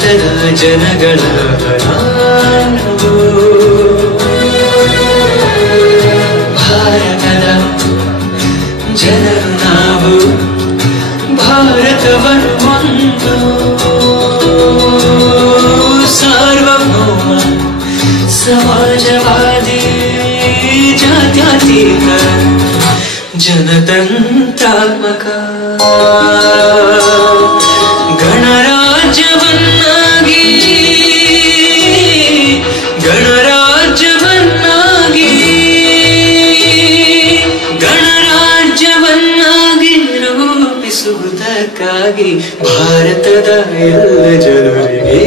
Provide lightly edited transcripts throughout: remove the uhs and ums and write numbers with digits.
ಭಾರತದ ಜನಗಳ ನಾವು, ಭಾರತದ ಜನರು ನಾವು, ಭಾರತವನ್ನು ಒಂದು ಸಾರ್ವಭೌಮ ಸಮಾಜವಾದಿ ಜಾತ್ಯತೀತ ಜನತಂತ್ರಾತ್ಮಕ ಗಣರಾಜ್ಯವನ್ನಾಗಿ ಗಣರಾಜ್ಯವನ್ನಾಗಿ ಗಣರಾಜ್ಯವನ್ನಾಗಿ ರೂಪಿಸುವುದಕ್ಕಾಗಿ ಭಾರತದ ಎಲ್ಲ ಜನರಿಗೆ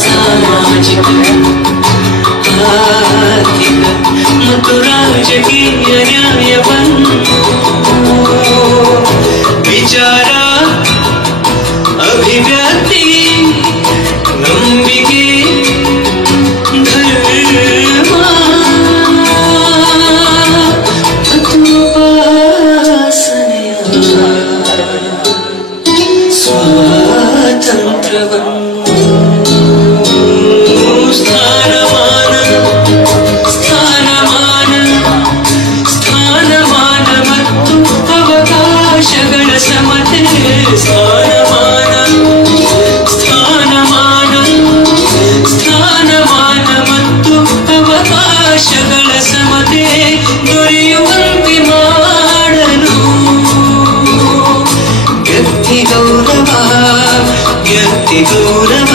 ಸಾಮಾಜಿಕ ಆರ್ಥಿಕ ಮತ್ತು ರಾಜಕೀಯ ನ್ಯಾಯವನ್ನು ವಿಚಾರ ಅಭಿವ್ಯಕ್ತಿ ನಂಬಿಕೆ ಧರ್ಮ ಮತ್ತು ಉಪಾಸನೆಯ ಸ್ವಾತಂತ್ರ್ಯವನ್ನು ಸ್ಥಾನಮಾನ ಮತ್ತು ಅವಕಾಶಗಳ ಸಮತೆ ಸ್ಥಾನಮಾನ ಮತ್ತು ಅವಕಾಶಗಳ ಸಮತೆ ದೊರೆಯುವಂತೆ ಮಾಡಲು ವ್ಯಕ್ತಿ ಗೌರವ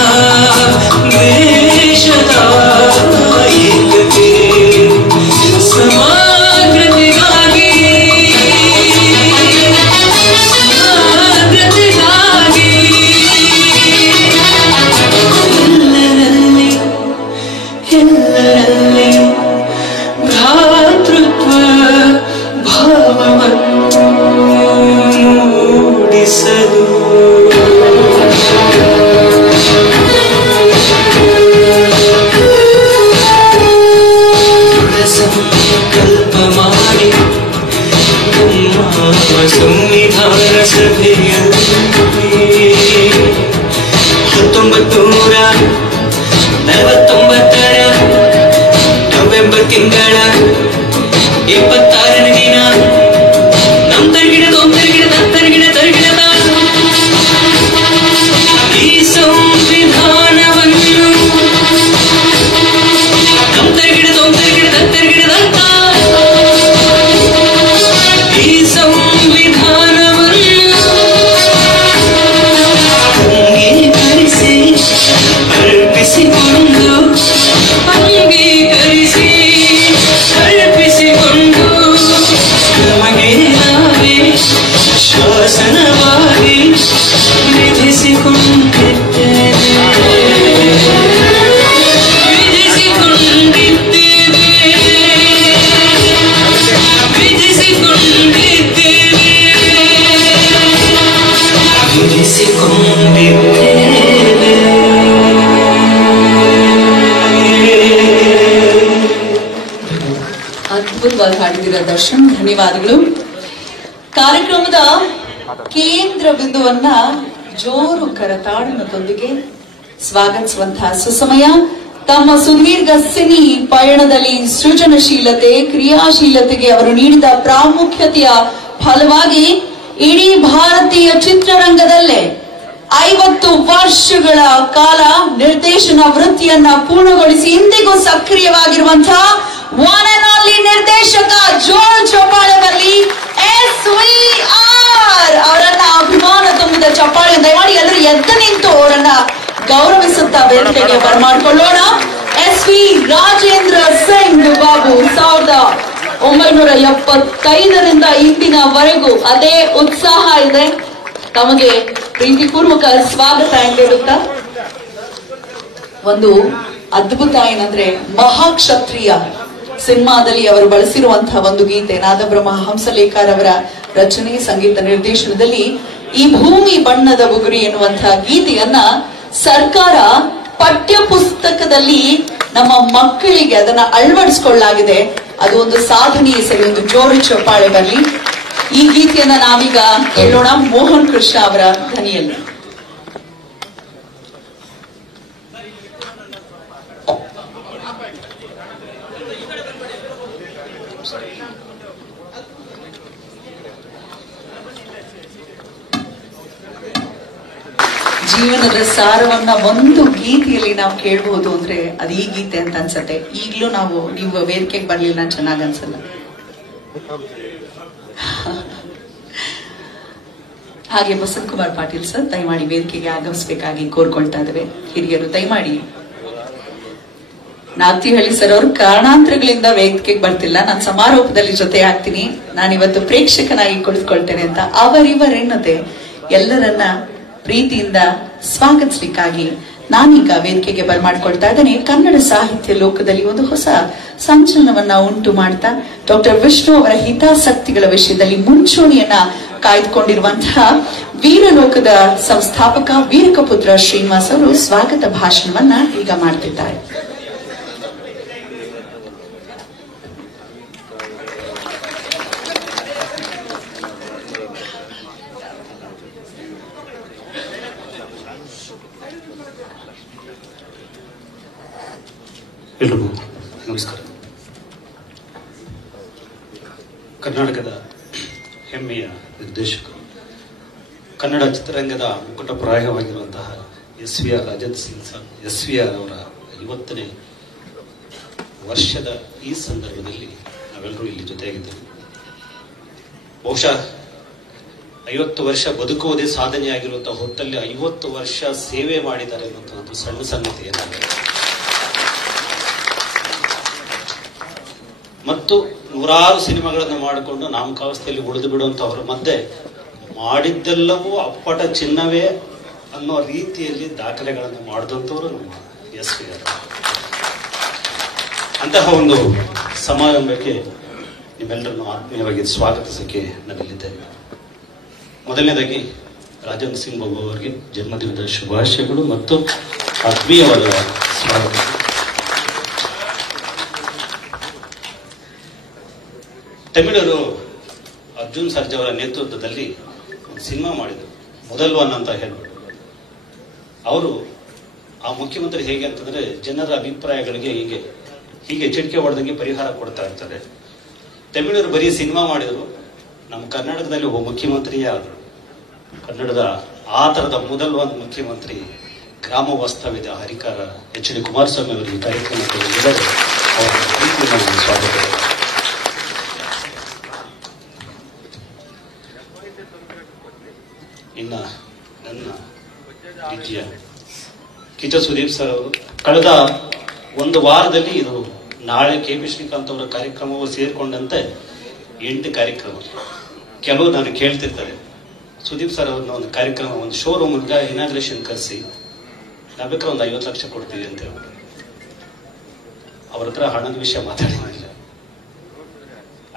ದೇಶದ ಏಕತೆ ಸಮಗ್ರತೆಗಾಗಿ ಎಲ್ಲರಲ್ಲಿ ಭ್ರಾತೃತ್ವ ಭಾವವನ್ನು ಮೂಡಿಸಲು ಸಂಕಲ್ಪ ಮಾಡಿ ಸಂವಿಧಾನ ಸಭೆಯಲ್ಲಿ 1949 ನವೆಂಬರ್ ತಿಂಗಳ 26ನೇ ದಿನ ನಮ್ಮ ತರಗಿಡದ ಈ ಸಂವಿಧಾನವನ್ನು ನಮ್ಮ ತರಗಿಡದ ಈ ಸಂವಿಧಾನವನ್ನು ಅಂಗೀಕರಿಸಿ ಅರ್ಪಿಸಿಕೊಂಡು ನಮಗೆ ನಾವೇ ಶಾಸನವಾಗಿ ಅದ್ಭುತವಾಗಿ ಹಾಡಿದ್ದೀರಾ ದರ್ಶನ್, ಧನ್ಯವಾದಗಳು. ಕಾರ್ಯಕ್ರಮದ ಕೇಂದ್ರ ಬಿಂದುವನ್ನ ಜೋರು ಕರತಾಡನದೊಂದಿಗೆ ಸ್ವಾಗತಿಸುವಂತಹ ಸುಸಮಯ. ತಮ್ಮ ಸುದೀರ್ಘ ಸಿನಿ ಪಯಣದಲ್ಲಿ ಸೃಜನಶೀಲತೆ ಕ್ರಿಯಾಶೀಲತೆಗೆ ಅವರು ನೀಡಿದ ಪ್ರಾಮುಖ್ಯತೆಯ ಫಲವಾಗಿ ಇಡೀ ಭಾರತೀಯ ಚಿತ್ರರಂಗದಲ್ಲೇ 50 ವರ್ಷಗಳ ಕಾಲ ನಿರ್ದೇಶನ ವೃತ್ತಿಯನ್ನ ಪೂರ್ಣಗೊಳಿಸಿ ಇಂದಿಗೂ ಸಕ್ರಿಯವಾಗಿರುವಂತಹ ಒನ್ ಅಂಡ್ ಓನ್ಲಿ ನಿರ್ದೇಶಕ ಜೋರು ಚಪ್ಪಾಳೆ ಬರಲಿ SVR ಅವರನ್ನ ಅಭಿಮಾನ ತುಂಬಿದ ಚಪ್ಪಾಳೆ ದಯಮಾಡಿ ಎಲ್ಲರೂ ಎದ್ದು ನಿಂತು ಅವರನ್ನ ಗೌರವಿಸುತ್ತಾ ವೇದಿಕೆಗೆ ಬರಮಾಡಿಕೊಳ್ಳೋಣ. SV ರಾಜೇಂದ್ರ ಸಿಂಗ್ ಬಾಬು 1975ರಿಂದ ಇಂದಿನವರೆಗೂ ಅದೇ ಉತ್ಸಾಹ ಇದೆ. ತಮಗೆ ಪ್ರೀತಿಪೂರ್ವಕ ಸ್ವಾಗತ ಅಂತ ಹೇಳುತ್ತಾ, ಒಂದು ಅದ್ಭುತ ಏನಂದ್ರೆ ಮಹಾಕ್ಷತ್ರಿಯ ಸಿನಿಮಾದಲ್ಲಿ ಅವರು ಬಳಸಿರುವಂತಹ ಒಂದು ಗೀತೆ ನಾದಬ್ರಹ್ಮ ಹಂಸಲೇಖರ್ ಅವರ ರಚನೆ ಸಂಗೀತ ನಿರ್ದೇಶನದಲ್ಲಿ ಈ ಭೂಮಿ ಬಣ್ಣದ ಬುಗುರಿ ಎನ್ನುವಂತಹ ಗೀತೆಯನ್ನ ಸರ್ಕಾರ ಪಠ್ಯ ಪುಸ್ತಕದಲ್ಲಿ ನಮ್ಮ ಮಕ್ಕಳಿಗೆ ಅದನ್ನ ಅಳವಡಿಸಿಕೊಳ್ಳಲಾಗಿದೆ. ಅದು ಒಂದು ಸಾಧನೆ. ಸರಿ, ಒಂದು ಜೋರು ಚಪ್ಪಾಳೆ ಬರಲಿ. ಈ ಗೀತೆಯನ್ನ ನಾವೀಗ ಕೇಳೋಣ ಮೋಹನ್ ಕೃಷ್ಣ ಅವರ ಧ್ವನಿಯಲ್ಲಿ. ಜೀವನದ ಸಾರವನ್ನ ಒಂದು ಗೀತೆಯಲ್ಲಿ ನಾವು ಕೇಳಬಹುದು ಅಂದ್ರೆ ಅದು ಈ ಗೀತೆ ಅಂತ ಅನ್ಸತ್ತೆ. ಈಗ್ಲೂ ನೀವು ವೇದಿಕೆಗೆ ಬರ್ಲಿಲ್ಲ ಚೆನ್ನಾಗ್ ಅನ್ಸಲ್ಲ. ಹಾಗೆ ಬಸಂತ್ ಕುಮಾರ್ ಪಾಟೀಲ್ ಸರ್ ದಯಮಾಡಿ ವೇದಿಕೆಗೆ ಆಗಮಿಸಬೇಕಾಗಿ ಕೋರ್ಕೊಳ್ತಾ ಇದ್ದೇವೆ. ಹಿರಿಯರು ದಯಮಾಡಿ. ನಾಗ್ತಿಹಳ್ಳಿ ಸರ್ ಅವರು ಕಾರಣಾಂತರಗಳಿಂದ ವೇದಿಕೆಗೆ ಬರ್ತಿಲ್ಲ, ನಾನು ಸಮಾರೋಪದಲ್ಲಿ ಜೊತೆ ಆಗ್ತೀನಿ, ನಾನಿವತ್ತು ಪ್ರೇಕ್ಷಕನಾಗಿ ಕುಳಿತುಕೊಳ್ತೇನೆ ಅಂತ ಅವರಿವರೆನ್ನದೆ ಎಲ್ಲರನ್ನ ಪ್ರೀತಿಯಿಂದ ಸ್ವಾಗತಿಸಲಿಕ್ಕಾಗಿ ನಾನೀಗ ವೇದಿಕೆಗೆ ಬರ್ಮಾಡ್ಕೊಳ್ತಾ ಇದ್ದೇನೆ. ಕನ್ನಡ ಸಾಹಿತ್ಯ ಲೋಕದಲ್ಲಿ ಒಂದು ಹೊಸ ಸಂಚಲನವನ್ನ ಉಂಟು ಮಾಡ್ತಾ ಡಾಕ್ಟರ್ ವಿಷ್ಣು ಅವರ ಹಿತಾಸಕ್ತಿಗಳ ವಿಷಯದಲ್ಲಿ ಮುಂಚೂಣಿಯನ್ನ ಕಾಯ್ದುಕೊಂಡಿರುವಂತಹ ವೀರಲೋಕದ ಸಂಸ್ಥಾಪಕ ವೀರಕಪುತ್ರ ಶ್ರೀನಿವಾಸ್ ಅವರು ಸ್ವಾಗತ ಭಾಷಣವನ್ನ ಈಗ ಮಾಡ್ತಿದ್ದಾರೆ. ಎಲ್ರಿಗೂ ನಮಸ್ಕಾರ. ಕರ್ನಾಟಕದ ಹೆಮ್ಮೆಯ ನಿರ್ದೇಶಕರು, ಕನ್ನಡ ಚಿತ್ರರಂಗದ ಮುಕುಟಪ್ರಾಯವಾಗಿರುವಂತಹ ಎಸ್.ವಿ.ಆರ್. ರಾಜೇಂದ್ರ ಸಿಂಗ್ ಸರ್ ಎಸ್.ವಿ.ಆರ್. ಅವರ 50ನೇ ವರ್ಷದ ಈ ಸಂದರ್ಭದಲ್ಲಿ ನಾವೆಲ್ಲರೂ ಇಲ್ಲಿ ಜೊತೆಯಾಗಿದ್ದೇವೆ. ಬಹುಶಃ 50 ವರ್ಷ ಬದುಕುವುದೇ ಸಾಧನೆಯಾಗಿರುವಂತಹ ಹೊತ್ತಲ್ಲಿ 50 ವರ್ಷ ಸೇವೆ ಮಾಡಿದ್ದಾರೆ ಅನ್ನುವಂಥದ್ದು ಸಣ್ಣ ಸಂಗತಿ ಏನಾಗಿದೆ. ಮತ್ತು ನೂರಾರು ಸಿನಿಮಾಗಳನ್ನು ಮಾಡಿಕೊಂಡು ನಾಮಕಾವಸ್ಥೆಯಲ್ಲಿ ಉಳಿದು ಬಿಡುವಂತವರ ಮಧ್ಯೆ ಮಾಡಿದ್ದೆಲ್ಲವೂ ಅಪ್ಪಟ ಚಿನ್ನವೇ ಅನ್ನೋ ರೀತಿಯಲ್ಲಿ ದಾಖಲೆಗಳನ್ನು ಮಾಡಿದಂಥವರು ನಮ್ಮ ಎಸ್.ವಿ.ಆರ್. ಅಂತಹ ಒಂದು ಸಮಾರಂಭಕ್ಕೆ ನಿಮ್ಮೆಲ್ಲರನ್ನು ಆತ್ಮೀಯವಾಗಿ ಸ್ವಾಗತಿಸಕ್ಕೆ ನಾನಿಲ್ಲಿದ್ದೇನೆ. ಮೊದಲನೇದಾಗಿ ರಾಜೇಂದ್ರ ಸಿಂಗ್ ಬಾಬು ಅವರಿಗೆ ಜನ್ಮದಿನದ ಶುಭಾಶಯಗಳು ಮತ್ತು ಆತ್ಮೀಯವಾದ ಸ್ವಾಗತ. ತಮಿಳರು ಅರ್ಜುನ್ ಸರ್ಜಾ ಅವರ ನೇತೃತ್ವದಲ್ಲಿ ಒಂದು ಸಿನಿಮಾ ಮಾಡಿದರು, ಮೊದಲ್ ಒನ್ ಅಂತ ಹೇಳ್ಬಿಟ್ಟು. ಅವರು ಆ ಮುಖ್ಯಮಂತ್ರಿ ಹೇಗೆ ಅಂತಂದ್ರೆ ಜನರ ಅಭಿಪ್ರಾಯಗಳಿಗೆ ಹೀಗೆ ಚಿಟಿಕೆ ಹೊಡೆದಂಗೆ ಪರಿಹಾರ ಕೊಡ್ತಾ ಇರ್ತಾರೆ. ತಮಿಳರು ಬರೀ ಸಿನಿಮಾ ಮಾಡಿದ್ರು, ನಮ್ಮ ಕರ್ನಾಟಕದಲ್ಲಿ ಒಬ್ಬ ಮುಖ್ಯಮಂತ್ರಿಯೇ ಆದರು. ಕನ್ನಡದ ಆ ತರದ ಮೊದಲ್ ಒನ್ ಮುಖ್ಯಮಂತ್ರಿ ಗ್ರಾಮ ವಾಸ್ತವ್ಯದ ಹರಿಕಾರ ಎಚ್.ಡಿ. ಕುಮಾರಸ್ವಾಮಿ ಅವರು ಈ ಕಾರ್ಯಕ್ರಮಕ್ಕೆ ಬಂದಿದ್ದಾರೆ. ಅವರ ಪ್ರೀತಿಯನ್ನು ಸ್ವಾಗತ. ಇನ್ನ ನನ್ನ ಪ್ರೀತಿಯ ಕಿಚ್ಚ ಸುದೀಪ್ ಸರ್ ಅವರು ಕಳೆದ ಒಂದು ವಾರದಲ್ಲಿ ಇದು ನಾಳೆ ಕೆ.ಪಿ. ಶ್ರೀಕಾಂತ್ ಅವರ ಕಾರ್ಯಕ್ರಮವು ಸೇರಿಕೊಂಡಂತೆ 8 ಕಾರ್ಯಕ್ರಮ. ಕೆಲವು ನಾನು ಕೇಳ್ತಿರ್ತಾರೆ, ಸುದೀಪ್ ಸರ್ ಅವ್ರನ್ನ ಒಂದು ಕಾರ್ಯಕ್ರಮ ಒಂದು ಶೋರೂಮ್ ಇನಾಗ್ರೇಷನ್ ಕರೆಸಿ ನಾವು ಬೇಕಾದ್ರೆ ಒಂದು 50 ಲಕ್ಷ ಕೊಡ್ತೀವಿ ಅಂತ ಹೇಳ್ಬಿಟ್ಟು ಅವ್ರ ಹತ್ರ ಹಣದ ವಿಷಯ ಮಾತಾಡಿಲ್ಲ.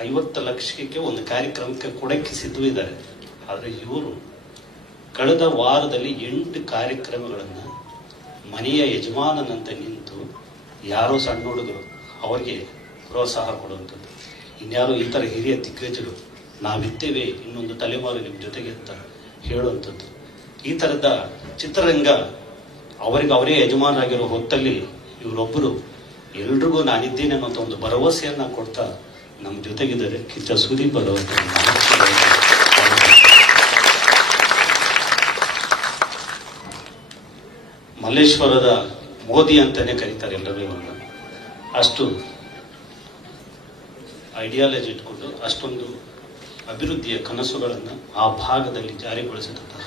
50 ಲಕ್ಷಕ್ಕೆ ಒಂದು ಕಾರ್ಯಕ್ರಮಕ್ಕೆ ಕೊಡಕ್ಕೆ ಸಿದ್ಧವಿದ್ದಾರೆ. ಆದರೆ ಇವರು ಕಳೆದ ವಾರದಲ್ಲಿ 8 ಕಾರ್ಯಕ್ರಮಗಳನ್ನು ಮನೆಯ ಯಜಮಾನನಂತೆ ನಿಂತು ಯಾರೋ ಸಣ್ಣ ಹುಡುಗರು ಅವರಿಗೆ ಪ್ರೋತ್ಸಾಹ ಕೊಡುವಂಥದ್ದು, ಇನ್ಯಾರೋ ಈ ಥರ ಹಿರಿಯ ದಿಗ್ಗಜರು ನಾವಿದ್ದೇವೆ ಇನ್ನೊಂದು ತಲೆಮಾರು ನಿಮ್ಮ ಜೊತೆಗೆ ಅಂತ ಹೇಳುವಂಥದ್ದು. ಈ ಥರದ ಚಿತ್ರರಂಗ ಅವರೇ ಯಜಮಾನರಾಗಿರೋ ಹೊತ್ತಲ್ಲಿ ಇವರೊಬ್ಬರು ಎಲ್ರಿಗೂ ನಾನಿದ್ದೇನೆ ಅನ್ನೋಂಥ ಒಂದು ಭರವಸೆಯನ್ನ ಕೊಡ್ತಾ ನಮ್ಮ ಜೊತೆಗಿದ್ದಾರೆ ಕಿಚ್ಚ ಸುದೀಪ್ ಅವರು. ಮಲ್ಲೇಶ್ವರದ ಮೋದಿ ಅಂತಾನೆ ಕರೀತಾರೆ ಎಲ್ಲರೂ ಇವ್ರನ್ನ. ಅಷ್ಟು ಐಡಿಯಾಲಜಿ ಇಟ್ಕೊಂಡು ಅಷ್ಟೊಂದು ಅಭಿವೃದ್ಧಿಯ ಕನಸುಗಳನ್ನು ಆ ಭಾಗದಲ್ಲಿ ಜಾರಿಗೊಳಿಸಿದಂತಹ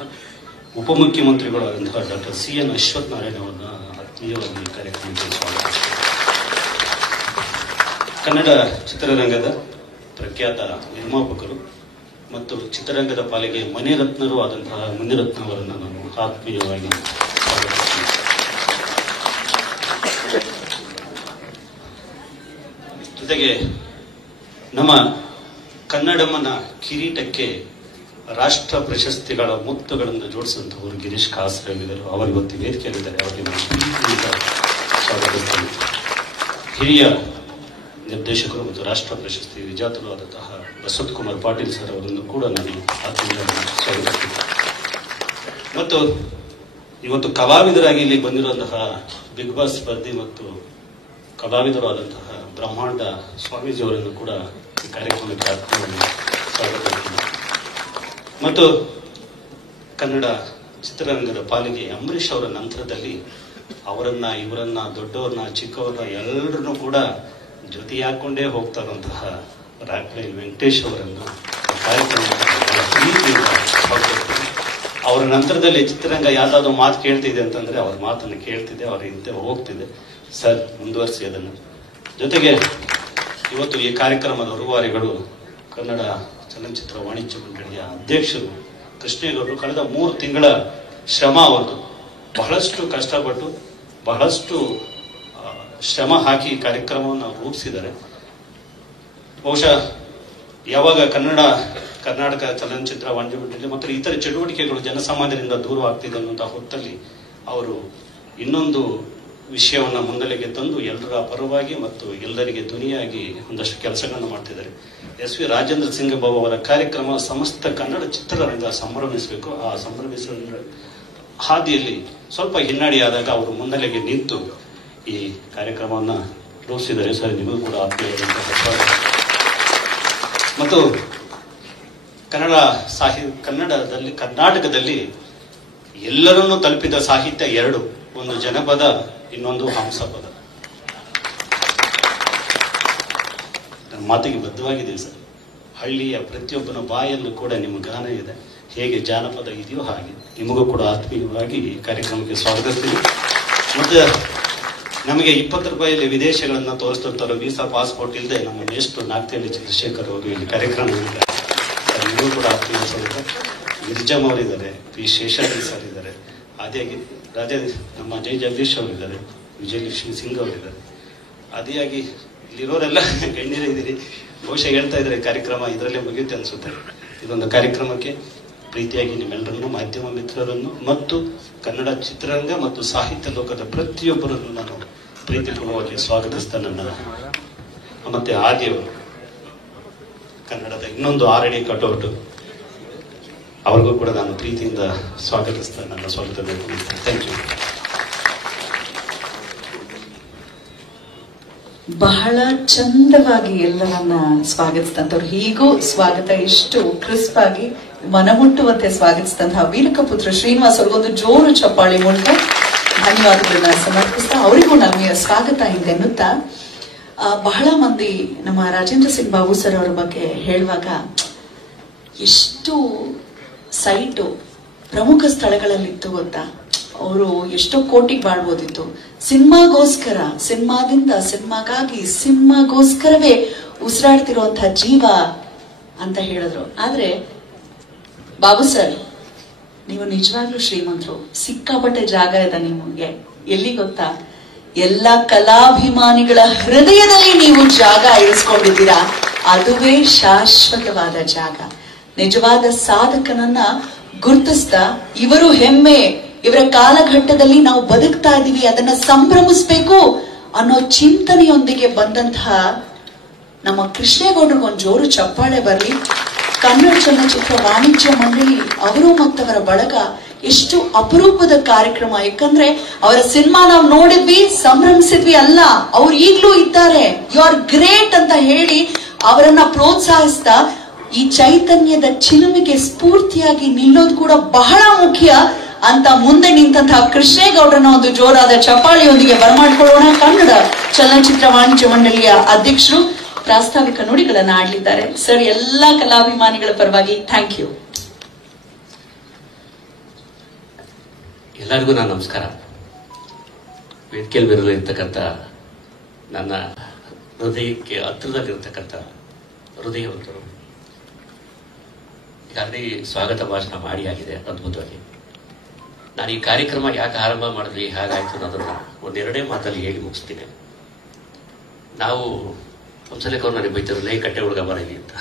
ಉಪಮುಖ್ಯಮಂತ್ರಿಗಳಾದಂತಹ ಡಾಕ್ಟರ್ ಸಿ.ಎನ್. ಅಶ್ವಥ್ ನಾರಾಯಣ ಅವರನ್ನ ಆತ್ಮೀಯವಾಗಿ ಕಾರ್ಯಕ್ರಮಕ್ಕೆ ಸ್ವಾಗತ. ಕನ್ನಡ ಚಿತ್ರರಂಗದ ಪ್ರಖ್ಯಾತ ನಿರ್ಮಾಪಕರು ಮತ್ತು ಚಿತ್ರರಂಗದ ಪಾಲಿಗೆ ಮಣಿರತ್ನರು ಆದಂತಹ ಮುನಿರತ್ನ ಅವರನ್ನು ನಾನು ಆತ್ಮೀಯವಾಗಿ ಸ್ವಾಗತಿಸ್ತೀನಿ. ಜೊತೆಗೆ ನಮ್ಮ ಕನ್ನಡಮ್ಮನ ಕಿರೀಟಕ್ಕೆ ರಾಷ್ಟ್ರ ಪ್ರಶಸ್ತಿಗಳ ಮುತ್ತುಗಳನ್ನು ಜೋಡಿಸಿದಂಥವರು ಗಿರೀಶ್ ಕಾಸರಲ್ಲಿದ್ದರು. ಅವರು ಇವತ್ತು ವೇದಿಕೆಯಲ್ಲಿದ್ದಾರೆ. ಅವರಿಗೆ ನಾನು ಪ್ರೀತಿಯಿಂದ ಸ್ವಾಗತಿಸ್ತೇನೆ. ಹಿರಿಯ ನಿರ್ದೇಶಕರು ಮತ್ತು ರಾಷ್ಟ್ರ ಪ್ರಶಸ್ತಿ ವಿಜೇತರು ಆದಂತಹ ಬಸವತ್ ಕುಮಾರ್ ಪಾಟೀಲ್ ಸರ್ ಅವರನ್ನು ಕೂಡ ನಾನು ಆತ್ಮೀಯವಾಗಿ ಸ್ವಾಗತಿಸುತ್ತೇನೆ. ಮತ್ತು ಇವತ್ತು ಕಲಾವಿದರಾಗಿ ಇಲ್ಲಿ ಬಂದಿರುವಂತಹ ಬಿಗ್ ಬಾಸ್ ಸ್ಪರ್ಧಿ ಮತ್ತು ಕಲಾವಿದರು ಆದಂತಹ ಬ್ರಹ್ಮಾಂಡ ಸ್ವಾಮೀಜಿಯವರನ್ನು ಕೂಡ ಈ ಕಾರ್ಯಕ್ರಮಕ್ಕೆ ಆತ್ಮೀಯವಾಗಿ ಸ್ವಾಗತಿಸುತ್ತೇನೆ. ಮತ್ತು ಕನ್ನಡ ಚಿತ್ರರಂಗದ ಪಾಲಿಗೆ ಅಂಬರೀಷ್ ಅವರ ನಂತರದಲ್ಲಿ ಅವರನ್ನ ಇವರನ್ನ ದೊಡ್ಡವ್ರನ್ನ ಚಿಕ್ಕವ್ರನ್ನ ಎಲ್ಲರನ್ನೂ ಕೂಡ ಜೊತೆ ಹಾಕೊಂಡೇ ಹೋಗ್ತಾ ಇರುವಂತಹ ರಾಕ್ಲೈನ್ ವೆಂಕಟೇಶ್ ಅವರನ್ನು ಕಾರ್ಯಕ್ರಮ ಅವರ ನಂತರದಲ್ಲಿ ಚಿತ್ರರಂಗ ಯಾವ್ದಾದ್ರು ಮಾತು ಕೇಳ್ತಿದೆ ಅಂತಂದ್ರೆ ಅವ್ರ ಮಾತನ್ನು ಕೇಳ್ತಿದೆ, ಅವ್ರ ಹಿಂದೆ ಹೋಗ್ತಿದೆ. ಸರ್, ಮುಂದುವರಿಸಿ ಅದನ್ನು. ಜೊತೆಗೆ ಇವತ್ತು ಈ ಕಾರ್ಯಕ್ರಮದ ರೂವಾರಿಗಳು ಕನ್ನಡ ಚಲನಚಿತ್ರ ವಾಣಿಜ್ಯ ಮಂಡಳಿಯ ಅಧ್ಯಕ್ಷರು ಕೃಷ್ಣೇಗೌಡರು. ಕಳೆದ 3 ತಿಂಗಳ ಶ್ರಮ ಅವರದು. ಬಹಳಷ್ಟು ಕಷ್ಟಪಟ್ಟು ಬಹಳಷ್ಟು ಶ್ರಮ ಹಾಕಿ ಈ ಕಾರ್ಯಕ್ರಮವನ್ನು ರೂಪಿಸಿದ್ದಾರೆ. ಬಹುಶಃ ಯಾವಾಗ ಕರ್ನಾಟಕ ಚಲನಚಿತ್ರ ವಾಣಿಜ್ಯ ಮಂಡಳಿ ಮತ್ತು ಇತರ ಚಟುವಟಿಕೆಗಳು ಜನಸಾಮಾನ್ಯರಿಂದ ದೂರವಾಗ್ತಿದೆ ಅನ್ನುವಂತಹ ಹೊತ್ತಲ್ಲಿ ಅವರು ಇನ್ನೊಂದು ವಿಷಯವನ್ನು ಮುನ್ನೆಲೆಗೆ ತಂದು ಎಲ್ಲರ ಪರವಾಗಿ ಮತ್ತು ಎಲ್ಲರಿಗೆ ಧ್ವನಿಯಾಗಿ ಒಂದಷ್ಟು ಕೆಲಸಗಳನ್ನು ಮಾಡ್ತಿದ್ದಾರೆ. ಎಸ್ ವಿ ರಾಜೇಂದ್ರ ಸಿಂಗ್ ಬಾಬು ಅವರ ಕಾರ್ಯಕ್ರಮ ಸಮಸ್ತ ಕನ್ನಡ ಚಿತ್ರರಂಗ ಸಂಭ್ರಮಿಸಬೇಕು. ಆ ಸಂಭ್ರಮಿಸುವ ಹಾದಿಯಲ್ಲಿ ಸ್ವಲ್ಪ ಹಿನ್ನಡೆಯಾದಾಗ ಅವರು ಮುನ್ನೆಲೆಗೆ ನಿಂತು ಈ ಕಾರ್ಯಕ್ರಮವನ್ನು ರೂಪಿಸಿದ್ದಾರೆ. ಸರ್, ನಿಮಗೂ ಕೂಡ ಆತ್ಮೀಯವಾದಂತಹ ಮತ್ತು ಕರ್ನಾಟಕದಲ್ಲಿ ಎಲ್ಲರನ್ನೂ ತಲುಪಿದ ಸಾಹಿತ್ಯ 2, ಒಂದು ಜನಪದ, ಇನ್ನೊಂದು ಹಂಸಪದ. ನನ್ನ ಮಾತಿಗೆ ಬದ್ಧವಾಗಿದ್ದೀವಿ ಸರ್. ಹಳ್ಳಿಯ ಪ್ರತಿಯೊಬ್ಬನ ಬಾಯಲ್ಲೂ ಕೂಡ ನಿಮ್ಮ ಗಾನ ಇದೆ. ಹೇಗೆ ಜಾನಪದ ಇದೆಯೋ ಹಾಗೆ ನಿಮಗೂ ಕೂಡ ಆತ್ಮೀಯವಾಗಿ ಈ ಕಾರ್ಯಕ್ರಮಕ್ಕೆ ಸ್ವಾಗತಿಸ್ತೀನಿ. ಮತ್ತು ನಮಗೆ 20 ರೂಪಾಯಿಯಲ್ಲಿ ವಿದೇಶಗಳನ್ನು ತೋರಿಸ್ತಿರ್ತಾರೋ ವೀಸಾ ಪಾಸ್ಪೋರ್ಟ್ ಇಲ್ಲದೆ ನಮ್ಮ ಮೇಷ್ಟು ನಾಗ್ತಿಹಳ್ಳಿ ಚಂದ್ರಶೇಖರ್ ಅವರು ಇಲ್ಲಿ ಕಾರ್ಯಕ್ರಮದಲ್ಲಿ ನಿಮಗೂ ಕೂಡ ಆತ್ಮೀಯ ಸ್ವಾಗತ. ಗಿರಿಜಮ್ ಅವರಿದ್ದಾರೆ, ಪಿ ಶೇಷಾದ್ರಿ ಸರ್ ಇದ್ದಾರೆ, ಆದಿಯಾಗಿ ನಮ್ಮ ಜೈ ಜಗದೀಶ್ ಅವರಿದ್ದಾರೆ, ವಿಜಯಲಕ್ಷ್ಮಿ ಸಿಂಗ್ ಅವರಿದ್ದಾರೆ. ಆದಿಯಾಗಿ ಇಲ್ಲಿರೋರೆಲ್ಲ ಗಣ್ಯರೇ ಇದ್ದೀರಿ. ಬಹುಶಃ ಹೇಳ್ತಾ ಇದ್ದಾರೆ ಕಾರ್ಯಕ್ರಮ ಇದರಲ್ಲೇ ಮುಗಿಯುತ್ತೆ ಅನಿಸುತ್ತೆ. ಇದೊಂದು ಕಾರ್ಯಕ್ರಮಕ್ಕೆ ಪ್ರೀತಿಯಾಗಿ ನಿಮ್ಮೆಲ್ಲರನ್ನು, ಮಾಧ್ಯಮ ಮಿತ್ರರನ್ನು ಮತ್ತು ಕನ್ನಡ ಚಿತ್ರರಂಗ ಮತ್ತು ಸಾಹಿತ್ಯ ಲೋಕದ ಪ್ರತಿಯೊಬ್ಬರನ್ನು ನಾನು ಪ್ರೀತಿಪೂರ್ವವಾಗಿ ಸ್ವಾಗತಿಸ್ತಾ ಮತ್ತೆ ಆದಿಯವರು ಕನ್ನಡದ ಇನ್ನೊಂದು 6 ಅಡಿ ಕಟೌಟ್ ಅವ್ರಿಗೂ ಕೂಡ ನಾನು ಪ್ರೀತಿಯಿಂದ ಸ್ವಾಗತಿಸ್ತಾ ನನ್ನ ಸ್ವಾಗತ ಬೇಕು. Thank you. ಬಹಳ ಚಂದವಾಗಿ ಎಲ್ಲರನ್ನ ಸ್ವಾಗತಿಸಿದಂಥವ್ರು, ಹೀಗೂ ಸ್ವಾಗತ ಎಷ್ಟು ಕ್ರಿಸ್ಪ್ ಆಗಿ ಮನಮುಟ್ಟುವಂತೆ ಸ್ವಾಗತಿಸಿದಂತಹ ವೀರಕಪುತ್ರ ಶ್ರೀನಿವಾಸ್ ಅವ್ರಿಗೊಂದು ಜೋರು ಚಪ್ಪಾಳಿ ಮೂಲಕ ಧನ್ಯವಾದಗಳನ್ನ ಸಮರ್ಪಿಸ್ತಾ ಅವರಿಗೂ ನಮಗೆ ಸ್ವಾಗತ ಹಿಂದೆನ್ನುತ್ತಾ, ಬಹಳ ಮಂದಿ ನಮ್ಮ ರಾಜೇಂದ್ರ ಸಿಂಗ್ ಬಾಬು ಸರ್ ಅವರ ಬಗ್ಗೆ ಹೇಳುವಾಗ ಎಷ್ಟು ಸೈಟು ಪ್ರಮುಖ ಸ್ಥಳಗಳಲ್ಲಿತ್ತು ಗೊತ್ತಾ. ಅವರು ಎಷ್ಟೋ ಕೋಟಿಗೆ ಬಾಳ್ಬೋದಿತ್ತು. ಸಿನಿಮಾಗೋಸ್ಕರ, ಸಿನಿಮಾದಿಂದ ಸಿನಿಮಾಗಾಗಿ, ಸಿನಿಮಾಗೋಸ್ಕರವೇ ಉಸಿರಾಡ್ತಿರುವಂತಹ ಜೀವ ಅಂತ ಹೇಳಿದ್ರು. ಆದ್ರೆ ಬಾಬು ಸರ್, ನೀವು ನಿಜವಾಗ್ಲೂ ಶ್ರೀಮಂತರು. ಸಿಕ್ಕಾಪಟ್ಟೆ ಜಾಗ ಇದೆ ನಿಮಗೆ. ಎಲ್ಲಿ ಗೊತ್ತಾ? ಎಲ್ಲ ಕಲಾಭಿಮಾನಿಗಳ ಹೃದಯದಲ್ಲಿ ನೀವು ಜಾಗ ಇರಿಸ್ಕೊಂಡಿದ್ದೀರಾ. ಅದುವೇ ಶಾಶ್ವತವಾದ ಜಾಗ. ನಿಜವಾದ ಸಾಧಕನನ್ನ ಗುರುತಿಸ್ತಾ, ಇವರು ಹೆಮ್ಮೆ, ಇವರ ಕಾಲಘಟ್ಟದಲ್ಲಿ ನಾವು ಬದುಕ್ತಾ ಇದೀವಿ, ಅದನ್ನ ಸಂಭ್ರಮಿಸ್ಬೇಕು ಅನ್ನೋ ಚಿಂತನೆಯೊಂದಿಗೆ ಬಂದಂತಹ ನಮ್ಮ ಕೃಷ್ಣೇಗೌಡರಿಗೊಂದು ಜೋರು ಚಪ್ಪಾಳೆ ಬರಲಿ. ಕನ್ನಡ ಚಲನಚಿತ್ರ ವಾಣಿಜ್ಯ ಮಂಡಳಿ ಅವರು ಮತ್ತವರ ಬಳಗ ಎಷ್ಟು ಅಪರೂಪದ ಕಾರ್ಯಕ್ರಮ. ಯಾಕಂದ್ರೆ ಅವರ ಸಿನಿಮಾ ನಾವು ನೋಡಿದ್ವಿ, ಸಂಭ್ರಮಿಸಿದ್ವಿ ಅಲ್ಲ, ಅವ್ರು ಈಗ್ಲೂ ಇದ್ದಾರೆ. ಯು ಆರ್ ಗ್ರೇಟ್ ಅಂತ ಹೇಳಿ ಅವರನ್ನ ಪ್ರೋತ್ಸಾಹಿಸ್ತಾ ಈ ಚೈತನ್ಯದ ಚಿಲುಮೆಗೆ ಸ್ಫೂರ್ತಿಯಾಗಿ ನಿಲ್ಲೋದು ಕೂಡ ಬಹಳ ಮುಖ್ಯ ಅಂತ ಮುಂದೆ ನಿಂತಹ ಕೃಷ್ಣೇಗೌಡರನ್ನ ಒಂದು ಜೋರಾದ ಚಪ್ಪಾಳಿಯೊಂದಿಗೆ ಬರಮಾಡಿಕೊಳ್ಳೋಣ. ಕನ್ನಡ ಚಲನಚಿತ್ರ ವಾಣಿಜ್ಯ ಮಂಡಳಿಯ ಅಧ್ಯಕ್ಷರು ಪ್ರಾಸ್ತಾವಿಕ ನುಡಿಗಳನ್ನ ಆಡಲಿದ್ದಾರೆ. ಸರ್, ಎಲ್ಲಾ ಕಲಾಭಿಮಾನಿಗಳ ಪರವಾಗಿ ಥ್ಯಾಂಕ್ ಯು. ಎಲ್ಲರಿಗೂ ನಾನು ನಮಸ್ಕಾರ. ವೇದಿಕೆಯಲ್ಲಿ ಬೆರಲಿರ್ತಕ್ಕಂಥ ನನ್ನ ಹೃದಯಕ್ಕೆ ಹತ್ತಿರದಲ್ಲಿರ್ತಕ್ಕಂಥ ಹೃದಯವಂತರು, ಈಗಾಗಲೇ ಸ್ವಾಗತ ಭಾಷಣ ಮಾಡಿ ಆಗಿದೆ ಅದ್ಭುತವಾಗಿ. ನಾನು ಈ ಕಾರ್ಯಕ್ರಮ ಯಾಕೆ ಆರಂಭ ಮಾಡಿದ್ವಿ, ಹೇಗಾಯ್ತು ಅನ್ನೋದನ್ನ ಒಂದೆರಡೇ ಮಾತಲ್ಲಿ ಹೇಳಿ ಮುಗಿಸ್ತೀನಿ. ನಾವು ಒಂದ್ಸಲಕ್ಕೆ ನನಗೆ ಬೈತಿರಲಿಲ್ಲ, ಕಟ್ಟೆ ಹುಡುಗ ಬರೀಲಿ ಅಂತ.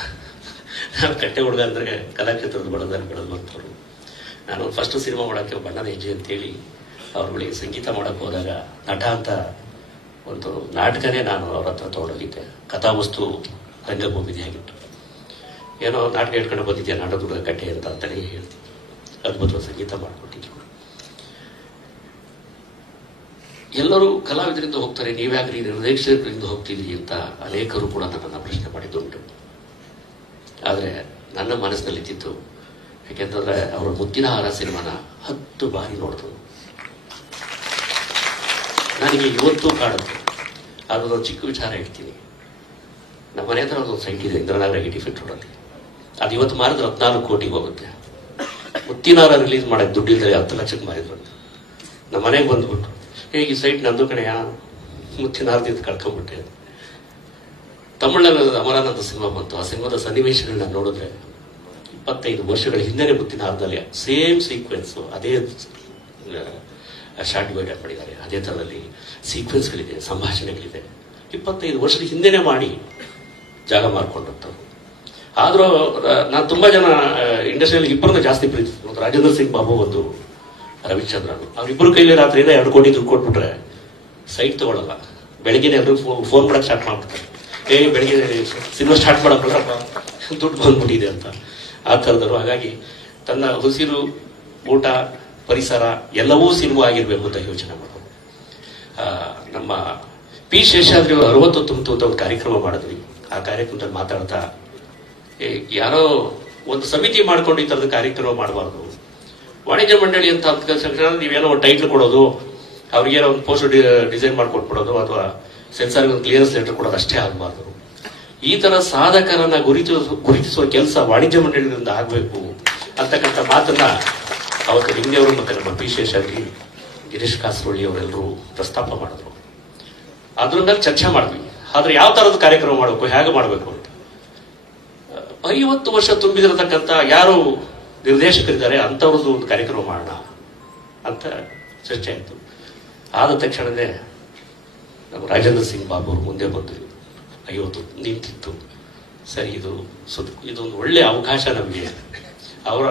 ನಾನು ಕಟ್ಟೆ ಹುಡುಗ ಅಂದ್ರೆ ಕಲಾಕ್ಷೇತ್ರದ ಬಡದಲ್ಲಿ ಬೆಳೆದು ಬಂತವರು. ನಾನು ಫಸ್ಟ್ ಸಿನಿಮಾ ಮಾಡೋಕ್ಕೆ ಬಣ್ಣದ ಹೆಜ್ಜೆ ಅಂತೇಳಿ ಅವ್ರುಗಳಿಗೆ ಸಂಗೀತ ಮಾಡೋಕ್ಕೆ ಹೋದಾಗ ನಟ ಅಂತ ಒಂದು ನಾಟಕನೇ ನಾನು ಅವ್ರ ಹತ್ರ ತೊಗೊಂಡೋಗಿದ್ದೆ. ಕಥಾವಸ್ತು ರಂಗಭೂಮಿದೆ ಆಗಿತ್ತು. ಏನೋ ನಾಟಕ ಹೇಳ್ಕೊಂಡು ಬಂದಿದ್ದೆ, ನಾಡದುರ್ಗ ಕಟ್ಟೆ ಅಂತಲೇ ಹೇಳ್ತೀನಿ. ಅದ್ಭುತವಾದ ಸಂಗೀತ ಮಾಡಿಕೊಟ್ಟಿದ್ರು. ಎಲ್ಲರೂ ಕಲಾವಿದರಿಂದ ಹೋಗ್ತಾರೆ, ನೀವ್ಯಾಕ್ರಿ ನಿರ್ದೇಶಕರಿಂದ ಹೋಗ್ತಿದ್ರಿ ಅಂತ ಅನೇಕರು ಕೂಡ ನನ್ನನ್ನು ಪ್ರಶ್ನೆ ಮಾಡಿದ್ದುಂಟು. ಆದರೆ ನನ್ನ ಮನಸ್ಸಿನಲ್ಲಿದ್ದಿತ್ತು, ಯಾಕೆಂತಂದ್ರೆ ಅವರ ಮುತ್ತಿನ ಹಾರ ಸಿನಿಮಾನ 10 ಬಾರಿ ನೋಡಿದ್ರು. ನನಗೆ ಇವತ್ತು ಕಾಡುತ್ತೆ. ಅದೊಂದು ಚಿಕ್ಕ ವಿಚಾರ ಹೇಳ್ತೀನಿ. ನಮ್ಮ ಮನೆ ಹತ್ರ ಒಂದು ಸೈಟ್ ಇದೆ, ಇಂದ್ರನಗರ 85 ರೋಡಲ್ಲಿ. ಅದು ಇವತ್ತು ಮಾರಿದ್ರೆ 14 ಕೋಟಿಗೆ ಹೋಗುತ್ತೆ. ಮುತ್ತಿನ ಹಾರ ರಿಲೀಸ್ ಮಾಡೋಕ್ಕೆ ದುಡ್ಡಿಲ್ಲದೆ 10 ಲಕ್ಷಕ್ಕೆ ಮಾರಿದ್ರು. ನಮ್ಮ ಮನೆಗೆ ಬಂದ್ಬಿಟ್ಟು, ಹೇಗೆ ಈ ಸೈಟ್ ನಂದು ಕಡೆಯ ಮುತ್ತಿನ ಹಾರದಿಂದ ಕಳ್ಕೊಂಡ್ಬಿಟ್ಟೆ. ತಮಿಳಿನಲ್ಲಿ ಅಮರಾನಂದ ಸಿನಿಮಾ ಬಂತು. ಆ ಸಿನಿಮಾದ ಸನ್ನಿವೇಶಗಳನ್ನ ನೋಡಿದ್ರೆ 25 ವರ್ಷಗಳ ಹಿಂದೆನೇ ಮುತ್ತಿನ ಹಾರದಲ್ಲಿ ಸೇಮ್ ಸೀಕ್ವೆನ್ಸ್, ಅದೇ ಶಾರ್ಟ್ ಡಿವೈಡ್ ಮಾಡಿದ್ದಾರೆ. ಅದೇ ಥರದಲ್ಲಿ ಸೀಕ್ವೆನ್ಸ್ಗಳಿದೆ, ಸಂಭಾಷಣೆಗಳಿದೆ. 25 ವರ್ಷದ ಹಿಂದೆನೇ ಮಾಡಿ ಜಾಗ ಮಾರ್ಕೊಂಡಂಥವ್ರು. ಆದರೂ ನಾನು ತುಂಬ ಜನ ಇಂಡಸ್ಟ್ರಿಯಲ್ಲಿ ಇಬ್ಬರನ್ನ ಜಾಸ್ತಿ ಪ್ರೀತಿಸ್ತೀನಿ. ಒಂದು ರಾಜೇಂದ್ರ ಸಿಂಗ್ ಬಾಬು, ಒಂದು ರವಿಚಂದ್ರನ್. ಅವ್ರಿಬ್ಬರು ಕೈಲಿ ರಾತ್ರಿಯಿಂದ 2 ಕೋಟಿ ದುಡ್ಡು ಕೊಟ್ಬಿಟ್ರೆ ಸೈಟ್ ತಗೊಳ್ಳಲ್ಲ. ಬೆಳಗ್ಗೆನೇ ಎಲ್ಲರೂ ಫೋನ್ ಮಾಡಕ್ಕೆ ಸ್ಟಾರ್ಟ್ ಮಾಡ್ಬಿಡ್ತಾರೆ, ಬೆಳಗ್ಗೆ ಸಿನಿಮಾ ಸ್ಟಾರ್ಟ್ ಮಾಡೋಕ್ರಪ್ಪ ದುಡ್ಡು ಬಂದ್ಬಿಟ್ಟಿದೆ ಅಂತ. ಆ ಥರದವರು. ಹಾಗಾಗಿ ತನ್ನ ಉಸಿರು, ಊಟ, ಪರಿಸರ ಎಲ್ಲವೂ ಸಿನಿಮಾ ಆಗಿರ್ಬೇಕು ಅಂತ ಯೋಚನೆ ಮಾಡೋದು. ನಮ್ಮ ಪಿ ಶೇಷಾದ್ರಿ 60 ತುಂಬಿತು ಅಂತ ಒಂದು ಕಾರ್ಯಕ್ರಮ ಮಾಡಿದ್ವಿ. ಆ ಕಾರ್ಯಕ್ರಮದಲ್ಲಿ ಮಾತಾಡ್ತಾ, ಯಾರೋ ಒಂದು ಸಮಿತಿ ಮಾಡ್ಕೊಂಡು ಈ ಥರದ ಕಾರ್ಯಕ್ರಮ ಮಾಡಬಾರ್ದು. ವಾಣಿಜ್ಯ ಮಂಡಳಿ ಅಂತ ತಕ್ಷಣ ನೀವೇನೋ ಒಂದು ಟೈಟ್ಲ್ ಕೊಡೋದು, ಅವ್ರಿಗೇನೋ ಒಂದು ಪೋಸ್ಟರ್ ಡಿಸೈನ್ ಮಾಡ್ಕೊಟ್ಬಿಡೋದು, ಅಥವಾ ಸೆನ್ಸಾರ್ಗೆ ಒಂದು ಕ್ಲಿಯರೆನ್ಸ್ ಲೆಟರ್ ಕೊಡೋದು ಅಷ್ಟೇ ಆಗಬಾರ್ದು. ಈ ತರ ಸಾಧಕರನ್ನ ಗುರುತಿಸುವ ಕೆಲಸ ವಾಣಿಜ್ಯ ಮಂಡಳಿಯಿಂದ ಆಗಬೇಕು ಅಂತಕ್ಕಂಥ ಮಾತನ್ನ ಅವತ್ತು ಲಿಂಗಿಯವರು ಮತ್ತೆ ನಮ್ಮ ಪಿ ಶೇಷಾದ್ರಿ, ಗಿರೀಶ್ ಕಾಸರವಳ್ಳಿ ಅವರೆಲ್ಲರೂ ಪ್ರಸ್ತಾಪ ಮಾಡಿದ್ರು. ಅದ್ರ ಮೇಲೆ ಚರ್ಚೆ ಮಾಡಿದ್ವಿ. ಆದ್ರೆ ಯಾವ ತರದ ಕಾರ್ಯಕ್ರಮ ಮಾಡಬೇಕು, ಹೇಗೆ ಮಾಡಬೇಕು ಅಂತ. 50 ವರ್ಷ ತುಂಬಿದಿರತಕ್ಕಂಥ ಯಾರು ನಿರ್ದೇಶಕರಿದ್ದಾರೆ ಅಂಥವ್ರದ್ದು ಒಂದು ಕಾರ್ಯಕ್ರಮ ಮಾಡೋಣ ಅಂತ ಚರ್ಚೆ ಆಯಿತು. ಆದ ತಕ್ಷಣವೇ ನಮ್ಮ ರಾಜೇಂದ್ರ ಸಿಂಗ್ ಬಾಬು ಅವರು ಮುಂದೆ ಬಂದರು. 50 ನಿಂತಿತ್ತು. ಸರಿ, ಇದೊಂದು ಒಳ್ಳೆ ಅವಕಾಶ ನಮಗೆ. ಅವರ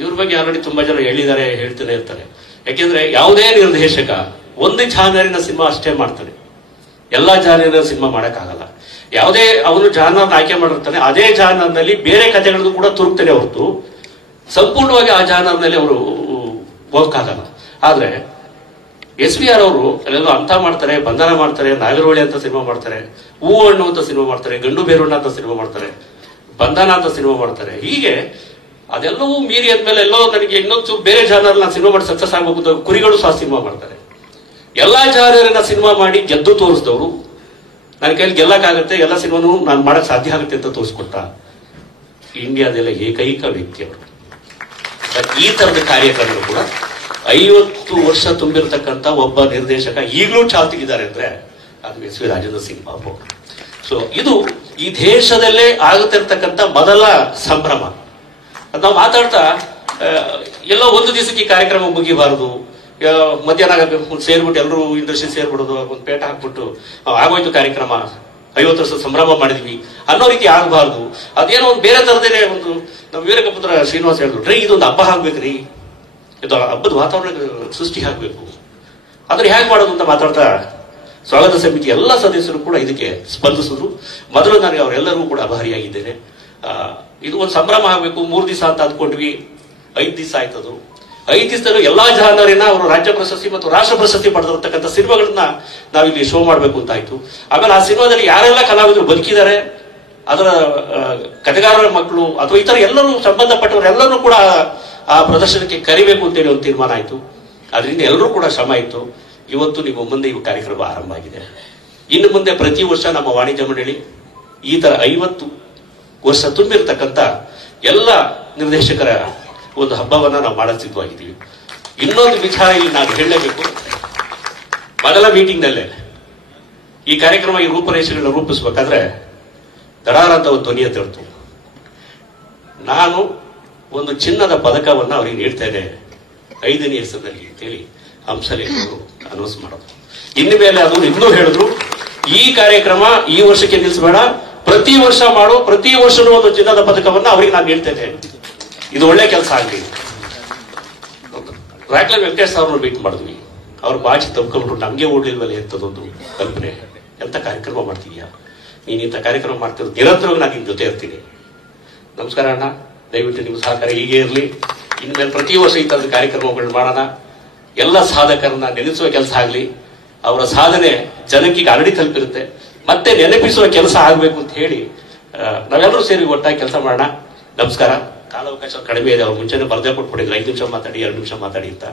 ಇವ್ರ ಬಗ್ಗೆ ಆಲ್ರೆಡಿ ತುಂಬಾ ಜನ ಹೇಳಿದ್ದಾರೆ, ಹೇಳ್ತಾನೆ ಇರ್ತಾರೆ. ಯಾಕೆಂದ್ರೆ ಯಾವುದೇ ನಿರ್ದೇಶಕ ಒಂದು ಜಾನರಿನ ಸಿನಿಮಾ ಅಷ್ಟೇ ಮಾಡ್ತಾನೆ, ಎಲ್ಲಾ ಜಾನರಿನ ಸಿನಿಮಾ ಮಾಡಕ್ಕಾಗಲ್ಲ. ಯಾವುದೇ ಅವನು ಜಾನರ್ ಆಯ್ಕೆ ಮಾಡಿರ್ತಾನೆ, ಅದೇ ಜಾನರ್ನಲ್ಲಿ ಬೇರೆ ಕಥೆಗಳದ್ದು ಕೂಡ ತುರುಕ್ತಾನೆ ಹೊರತು ಸಂಪೂರ್ಣವಾಗಿ ಆ ಜಾನರ್ನಲ್ಲಿ ಅವರು ಹೋಗಕ್ಕಾಗಲ್ಲ. ಆದ್ರೆ SVR ಅವರು ಅಲ್ಲೆಲ್ಲ ಅಂತ ಮಾಡ್ತಾರೆ, ಬಂಧನ ಮಾಡ್ತಾರೆ, ನಾಗರಹೊಳೆ ಅಂತ ಸಿನಿಮಾ ಮಾಡ್ತಾರೆ, ಹೂವು ಹಣ್ಣು ಅಂತ ಸಿನಿಮಾ ಮಾಡ್ತಾರೆ, ಗಂಡು ಬೇರುಣ್ಣ ಅಂತ ಸಿನಿಮಾ ಮಾಡ್ತಾರೆ, ಬಂಧನ ಅಂತ ಸಿನಿಮಾ ಮಾಡ್ತಾರೆ. ಹೀಗೆ ಅದೆಲ್ಲವೂ ಮೀರಿ ಆದ್ಮೇಲೆ ಎಲ್ಲೋ ನನಗೆ ಇನ್ನೊಂದು ಬೇರೆ ಜಾನರ್ ನಾನು ಸಿನಿಮಾ ಮಾಡಿ ಸಕ್ಸಸ್ ಆಗಬಹುದು. ಕುರಿಗಳು ಸಹ ಸಿನಿಮಾ ಮಾಡ್ತಾರೆ. ಎಲ್ಲಾ ಜಾನರಿನ ಸಿನಿಮಾ ಮಾಡಿ ಗೆದ್ದು ತೋರಿಸಿದವರು, ನನ್ನ ಕೈಲಿ ಗೆಲ್ಲಕ್ಕಾಗತ್ತೆ, ಎಲ್ಲ ಸಿನಿಮಾನು ನಾನು ಮಾಡಕ್ ಸಾಧ್ಯ ಆಗುತ್ತೆ ಅಂತ ತೋರಿಸ್ಕೊಟ್ಟ ಇಂಡಿಯಾದೆಲ್ಲ ಏಕೈಕ ವ್ಯಕ್ತಿ ಅವರು. ಈ ತರದ ಕಾರ್ಯಕ್ರಮಗಳು ಕೂಡ 50 ವರ್ಷ ತುಂಬಿರತಕ್ಕಂಥ ಒಬ್ಬ ನಿರ್ದೇಶಕ ಈಗಲೂ ಚಾಲ್ತಿಗಿದ್ದಾರೆ ಅಂದ್ರೆ ಅದು SV ರಾಜೇಂದ್ರ ಸಿಂಗ್ ಬಾಬು. ಸೊ ಇದು ಈ ದೇಶದಲ್ಲೇ ಆಗುತ್ತಿರ್ತಕ್ಕಂಥ ಮೊದಲ ಸಂಭ್ರಮ. ನಾವು ಮಾತಾಡ್ತಾ ಎಲ್ಲೋ ಒಂದು ದಿವಸಕ್ಕೆ ಈ ಕಾರ್ಯಕ್ರಮ ಮುಗಿಬಾರದು, ಮಧ್ಯಾಹ್ನ ಸೇರ್ಬಿಟ್ಟು ಎಲ್ಲರೂ ಇಂಡಸ್ಟ್ರಿ ಸೇರ್ಬಿಡೋದು, ಒಂದು ಪೇಟ ಹಾಕ್ಬಿಟ್ಟು ಆಗೋಯ್ತು ಕಾರ್ಯಕ್ರಮ, 50 ವರ್ಷ ಸಂಭ್ರಮ ಮಾಡಿದ್ವಿ ಅನ್ನೋ ರೀತಿ ಆಗಬಾರ್ದು. ಅದೇನೋ ಒಂದು ಬೇರೆ ತರದೇನೆ ಒಂದು ನಮ್ಮ ವೀರಕಪುತ್ರ ಶ್ರೀನಿವಾಸ್ ಹೇಳಿದ್ರು, ರೀ ಇದೊಂದು ಹಬ್ಬ ಆಗ್ಬೇಕ್ರಿ, ಇದು ಹಬ್ಬದ ವಾತಾವರಣ ಸೃಷ್ಟಿ ಆಗ್ಬೇಕು. ಆದ್ರೆ ಹೇಗೆ ಮಾಡೋದು ಅಂತ ಮಾತಾಡ್ತಾ ಸ್ವಾಗತ ಸಮಿತಿ ಎಲ್ಲ ಸದಸ್ಯರು ಕೂಡ ಇದಕ್ಕೆ ಸ್ಪಂದಿಸಿದ್ರು. ಮೊದಲು ನನಗೆ ಅವರೆಲ್ಲರಿಗೂ ಕೂಡ ಆಭಾರಿಯಾಗಿದ್ದೇನೆ. ಇದು ಒಂದು ಸಂಭ್ರಮ ಆಗಬೇಕು. 3 ದಿವಸ ಅಂತ ಅಂದ್ಕೊಂಡ್ವಿ, 5 ದಿವಸ ಆಯ್ತದು. 5 ದಿವಸದಲ್ಲೂ ಎಲ್ಲಾ ಜಾನರಿನ ಅವರು ರಾಜ್ಯ ಪ್ರಶಸ್ತಿ ಮತ್ತು ರಾಷ್ಟ್ರ ಪ್ರಶಸ್ತಿ ಪಡೆದಿರ್ತಕ್ಕಂಥ ಸಿನಿಮಾಗಳನ್ನ ನಾವಿಲ್ಲಿ ಶೋ ಮಾಡಬೇಕು ಅಂತ ಆಯ್ತು. ಆಮೇಲೆ ಆ ಸಿನಿಮಾದಲ್ಲಿ ಯಾರೆಲ್ಲ ಕಲಾವಿದರು ಬದುಕಿದ್ದಾರೆ, ಅದರ ಕಥೆಗಾರರ ಮಕ್ಕಳು ಅಥವಾ ಇತರ ಎಲ್ಲರೂ ಸಂಬಂಧಪಟ್ಟವರೆಲ್ಲರೂ ಕೂಡ ಆ ಪ್ರದರ್ಶನಕ್ಕೆ ಕರಿಬೇಕು ಅಂತೇಳಿ ಒಂದು ತೀರ್ಮಾನ ಆಯಿತು. ಅದರಿಂದ ಎಲ್ಲರೂ ಕೂಡ ಶ್ರಮ ಇತ್ತು. ಇವತ್ತು ನಿಮ್ಮ ಮುಂದೆ ಈ ಕಾರ್ಯಕ್ರಮ ಆರಂಭ ಆಗಿದೆ. ಇನ್ನು ಮುಂದೆ ಪ್ರತಿ ವರ್ಷ ನಮ್ಮ ವಾಣಿಜ್ಯ ಮಂಡಳಿ ಈ ತರ 50 ವರ್ಷ ತುಂಬಿರ್ತಕ್ಕಂಥ ಎಲ್ಲ ನಿರ್ದೇಶಕರ ಒಂದು ಹಬ್ಬವನ್ನ ನಾವು ಮಾಡಲು ಸಿದ್ಧವಾಗಿದ್ದೀವಿ. ಇನ್ನೊಂದು ವಿಚಾರ ಇಲ್ಲಿ ನಾನು ಹೇಳಲೇಬೇಕು. ಮೊದಲ ಮೀಟಿಂಗ್ನಲ್ಲೇ ಈ ಕಾರ್ಯಕ್ರಮ ಈ ರೂಪರೇಷೆಗಳನ್ನ ರೂಪಿಸಬೇಕಾದ್ರೆ ದಡಾರ ಅಂತ ಒಂದು ಧ್ವನಿ ಎತ್ತಿರ್ತು. ನಾನು ಒಂದು ಚಿನ್ನದ ಪದಕವನ್ನ ಅವರಿಗೆ ನೀಡ್ತೇನೆ 5ನೇ ಹೆಸರಿನಲ್ಲಿ ಅಂತೇಳಿ ಹಂಸಲೇಖರು ಅನೌನ್ಸ್ ಮಾಡೋದು. ಇನ್ನು ಮೇಲೆ ಅದು ಇನ್ನೂ ಹೇಳಿದ್ರು, ಈ ಕಾರ್ಯಕ್ರಮ ಈ ವರ್ಷಕ್ಕೆ ನಿಲ್ಲಿಸಬೇಡ, ಪ್ರತಿ ವರ್ಷ ಮಾಡು, ಪ್ರತಿ ವರ್ಷನೂ ಒಂದು ಚಿನ್ನದ ಪದಕವನ್ನ ಅವರಿಗೆ ನಾನು ನೀಡ್ತೇನೆ, ಇದು ಒಳ್ಳೆ ಕೆಲಸ ಆಗಲಿ. ರಾಕ್ಲೈನ್ ವೆಂಕಟೇಶ್ ಅವ್ರನ್ನ ಮೀಟ್ ಮಾಡಿದ್ವಿ. ಅವ್ರ ಬಾಚಿ ತಪ್ಕೊಂಡ್ಬಿಟ್ಟು ನಮಗೆ ಓಡ್ಲಿಲ್ವಲ್ಲ ಎಂಥದೊಂದು ಕಲ್ಪನೆ. ಎಂಥ ಕಾರ್ಯಕ್ರಮ ಮಾಡ್ತೀಯಾ ನೀನು, ಇಂಥ ಕಾರ್ಯಕ್ರಮ ಮಾಡ್ತಿರೋದು ನಿರಂತರವಾಗಿ ನಾನು ನಿನ್ನ ಜೊತೆ ಇರ್ತೀನಿ. ನಮಸ್ಕಾರ ಅಣ್ಣ, ದಯವಿಟ್ಟು ನಿಮ್ಮ ಸಹಕಾರ ಹೀಗೆ ಇರಲಿ. ಇನ್ಮೇಲೆ ಪ್ರತಿ ವರ್ಷ ಈ ಥರದ ಕಾರ್ಯಕ್ರಮಗಳು ಮಾಡೋಣ. ಎಲ್ಲ ಸಾಧಕರನ್ನ ನೆನೆಸುವ ಕೆಲಸ ಆಗಲಿ, ಅವರ ಸಾಧನೆ ಜನಕ್ಕೆ ಹರಡಿ ತಲುಪಿರುತ್ತೆ, ಮತ್ತೆ ನೆನಪಿಸುವ ಕೆಲಸ ಆಗಬೇಕು ಅಂತ ಹೇಳಿ ನಾವೆಲ್ಲರೂ ಸೇರಿ ಒಟ್ಟಾಗಿ ಕೆಲಸ ಮಾಡೋಣ. ನಮಸ್ಕಾರ. ಕಾಲಾವಕಾಶ ಕಡಿಮೆ ಇದೆ, ಅವ್ರು ಮುಂಚೆನೇ ಬರ್ದೇ ಕೊಟ್ಬಿಟ್ಟಿದ್ರು 5 ನಿಮಿಷ ಮಾತಾಡಿ 2 ನಿಮಿಷ ಮಾತಾಡಿ ಅಂತ.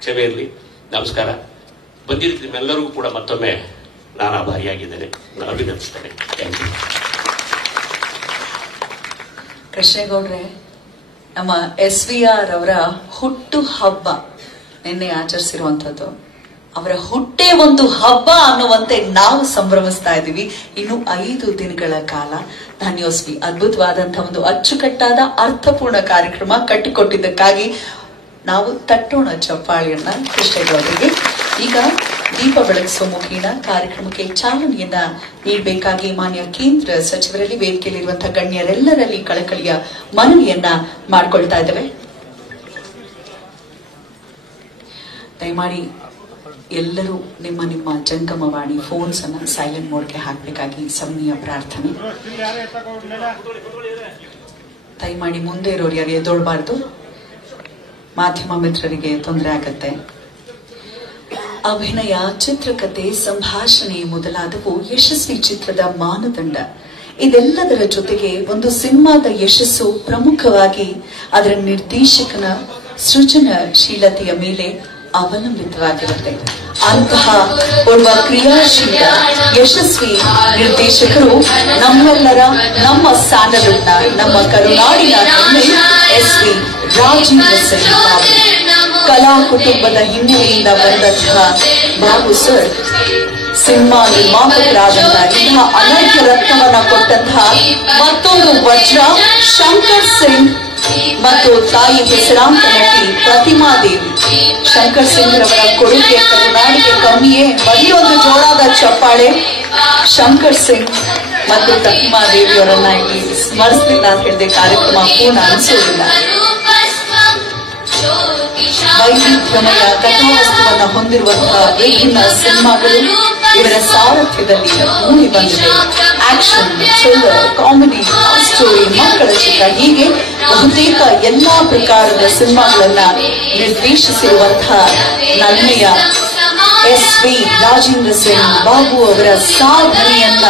ಕ್ಷಮೆ ಇರಲಿ. ನಮಸ್ಕಾರ. ಬಂದಿದ್ದಕ್ಕೆ ನಿಮ್ಮೆಲ್ಲರಿಗೂ ಕೂಡ ಮತ್ತೊಮ್ಮೆ ನಾನು ಆಭಾರಿಯಾಗಿದ್ದೇನೆ, ನಾನು ಅಭಿನಂದಿಸ್ತೇನೆ. Thank you. ಕೃಷ್ಣೇಗೌಡ್ರೆ, ನಮ್ಮ SVR ಅವರ ಹುಟ್ಟು ಹಬ್ಬ ನಿನ್ನೆ ಆಚರಿಸಿರುವಂತದ್ದು. ಅವರ ಹುಟ್ಟೇ ಒಂದು ಹಬ್ಬ ಅನ್ನುವಂತೆ ನಾವು ಸಂಭ್ರಮಿಸ್ತಾ ಇದ್ದೀವಿ. ಇನ್ನು 5 ದಿನಗಳ ಕಾಲ ಧನ್ಯೋಸ್ಮಿ. ಅದ್ಭುತವಾದಂತಹ ಒಂದು ಅಚ್ಚುಕಟ್ಟಾದ ಅರ್ಥಪೂರ್ಣ ಕಾರ್ಯಕ್ರಮ ಕಟ್ಟಿಕೊಟ್ಟಿದ್ದಕ್ಕಾಗಿ ನಾವು ತಟ್ಟೋಣ ಚಪ್ಪಾಳಿಯನ್ನ ಕೃಷ್ಣೇಗೌಡರಿಗೆ. ಈಗ ದೀಪ ಬೆಳಗಿಸುವ ಮುಖೇನ ಕಾರ್ಯಕ್ರಮಕ್ಕೆ ಚಾಲನೆಯನ್ನ ನೀಡಬೇಕಾಗಿ ಮಾನ್ಯ ಕೇಂದ್ರ ಸಚಿವರಲ್ಲಿ, ವೇದಿಕೆಯಲ್ಲಿರುವಂತಹ ಗಣ್ಯರೆಲ್ಲರಲ್ಲಿ ಕಳಕಳಿಯ ಮನವಿಯನ್ನ ಮಾಡಿಕೊಳ್ತಾ ಇದ್ದೇವೆ. ದಯಮಾಡಿ ಎಲ್ಲರೂ ನಿಮ್ಮ ನಿಮ್ಮ ಜಂಗಮವಾಣಿ ಫೋನ್ಸ್ ಅನ್ನ ಸೈಲೆಂಟ್ ಮೋಡ್ಗೆ ಹಾಕಬೇಕಾಗಿ ಸಮ್ಮಿಯ ಪ್ರಾರ್ಥನೆ. ದಯಮಾಡಿ ಮುಂದೆ ಇರೋರು ಯಾರು ಎದ್ದೊಳ್ಬಾರ್ದು, ಮಾಧ್ಯಮ ಮಿತ್ರರಿಗೆ ತೊಂದರೆ ಆಗತ್ತೆ. ಅಭಿನಯ, ಚಿತ್ರಕಥೆ, ಸಂಭಾಷಣೆ ಮೊದಲಾದವು ಯಶಸ್ವಿ ಚಿತ್ರದ ಮಾನದಂಡ. ಇದೆಲ್ಲದರ ಜೊತೆಗೆ ಒಂದು ಸಿನಿಮಾದ ಯಶಸ್ಸು ಪ್ರಮುಖವಾಗಿ ಅದರ ನಿರ್ದೇಶಕನ ಸೃಜನಶೀಲತೆಯ ಮೇಲೆ ಅವಲಂಬಿತವಾಗಿರುತ್ತೆ. ಅಂತಹ ಓರ್ವ ಕ್ರಿಯಾಶೀಲ ಯಶಸ್ವಿ ನಿರ್ದೇಶಕರು ನಮ್ಮೆಲ್ಲರ, ನಮ್ಮ ಸ್ಯಾಂಡಲ್ವುಡ್ನ, ನಮ್ಮ ಕರುನಾಡಿನ ಹೆಮ್ಮೆ SV ರಾಜೇಂದ್ರ ಸಿಂಗ್ ಬಾಬು. ಕಲಾ ಕುಟುಂಬದ ಹಿನ್ನೆಲೆಯಿಂದ ಬಂದಂತಹ ಬಾಬು ಸರ್ ಸಿನಿಮಾ ನಿರ್ಮಾಪಕರಾದಂತಹ ಇಂತಹ ಅನರ್ಘ್ಯ ರತ್ನವನ್ನ ಕೊಟ್ಟಂತಹ ಮತ್ತೊಂದು ವಜ್ರ ಶಂಕರ್ ಸಿಂಗ್ ಮತ್ತು ತಾಯಿ ಹೆಸರಾಂತ ನಟಿ ಪ್ರತಿಮಾ ದೇವಿ. ಶಂಕರ್ ಸಿಂಗ್ ರವರ ಕೊಡುಗೆ ಕರುನಾಡಿಗೆ ಕಮ್ಮಿಯೇ. ಬರೀ ಒಂದು ಜೋರಾದ ಚಪ್ಪಾಳೆ. ಶಂಕರ್ ಸಿಂಗ್ ಮತ್ತು ಪ್ರತಿಮಾ ದೇವಿಯವರನ್ನ ಇಲ್ಲಿ ಸ್ಮರಿಸಲಿಲ್ಲ ಅಂತ ಹೇಳಿದೆ ಕಾರ್ಯಕ್ರಮ ಪೂರ್ಣ ಅನಿಸೋದಿಲ್ಲ. ವೈವಿಧ್ಯಮಯ ಕಥಾವಸ್ತುವನ್ನ ಹೊಂದಿರುವಂತಹ ವಿಭಿನ್ನ ಸಿನಿಮಾಗಳು ಇವರ ಸಾರಥ್ಯದಲ್ಲಿ ಮೂಡಿ ಬಂದಿದೆ. Action, thriller, comedy, love story, ಮಕ್ಕಳ ಚಿತ್ರ, ಹೀಗೆ ಬಹುತೇಕ ಎಲ್ಲಾ ಪ್ರಕಾರದ ಸಿನಿಮಾಗಳನ್ನ ನಿರ್ದೇಶಿಸಿರುವಂತಹ ನಲ್ಮೆಯ SV ರಾಜೇಂದ್ರ ಸಿಂಗ್ ಬಾಬು ಅವರ ಸಾಧನೆಯನ್ನ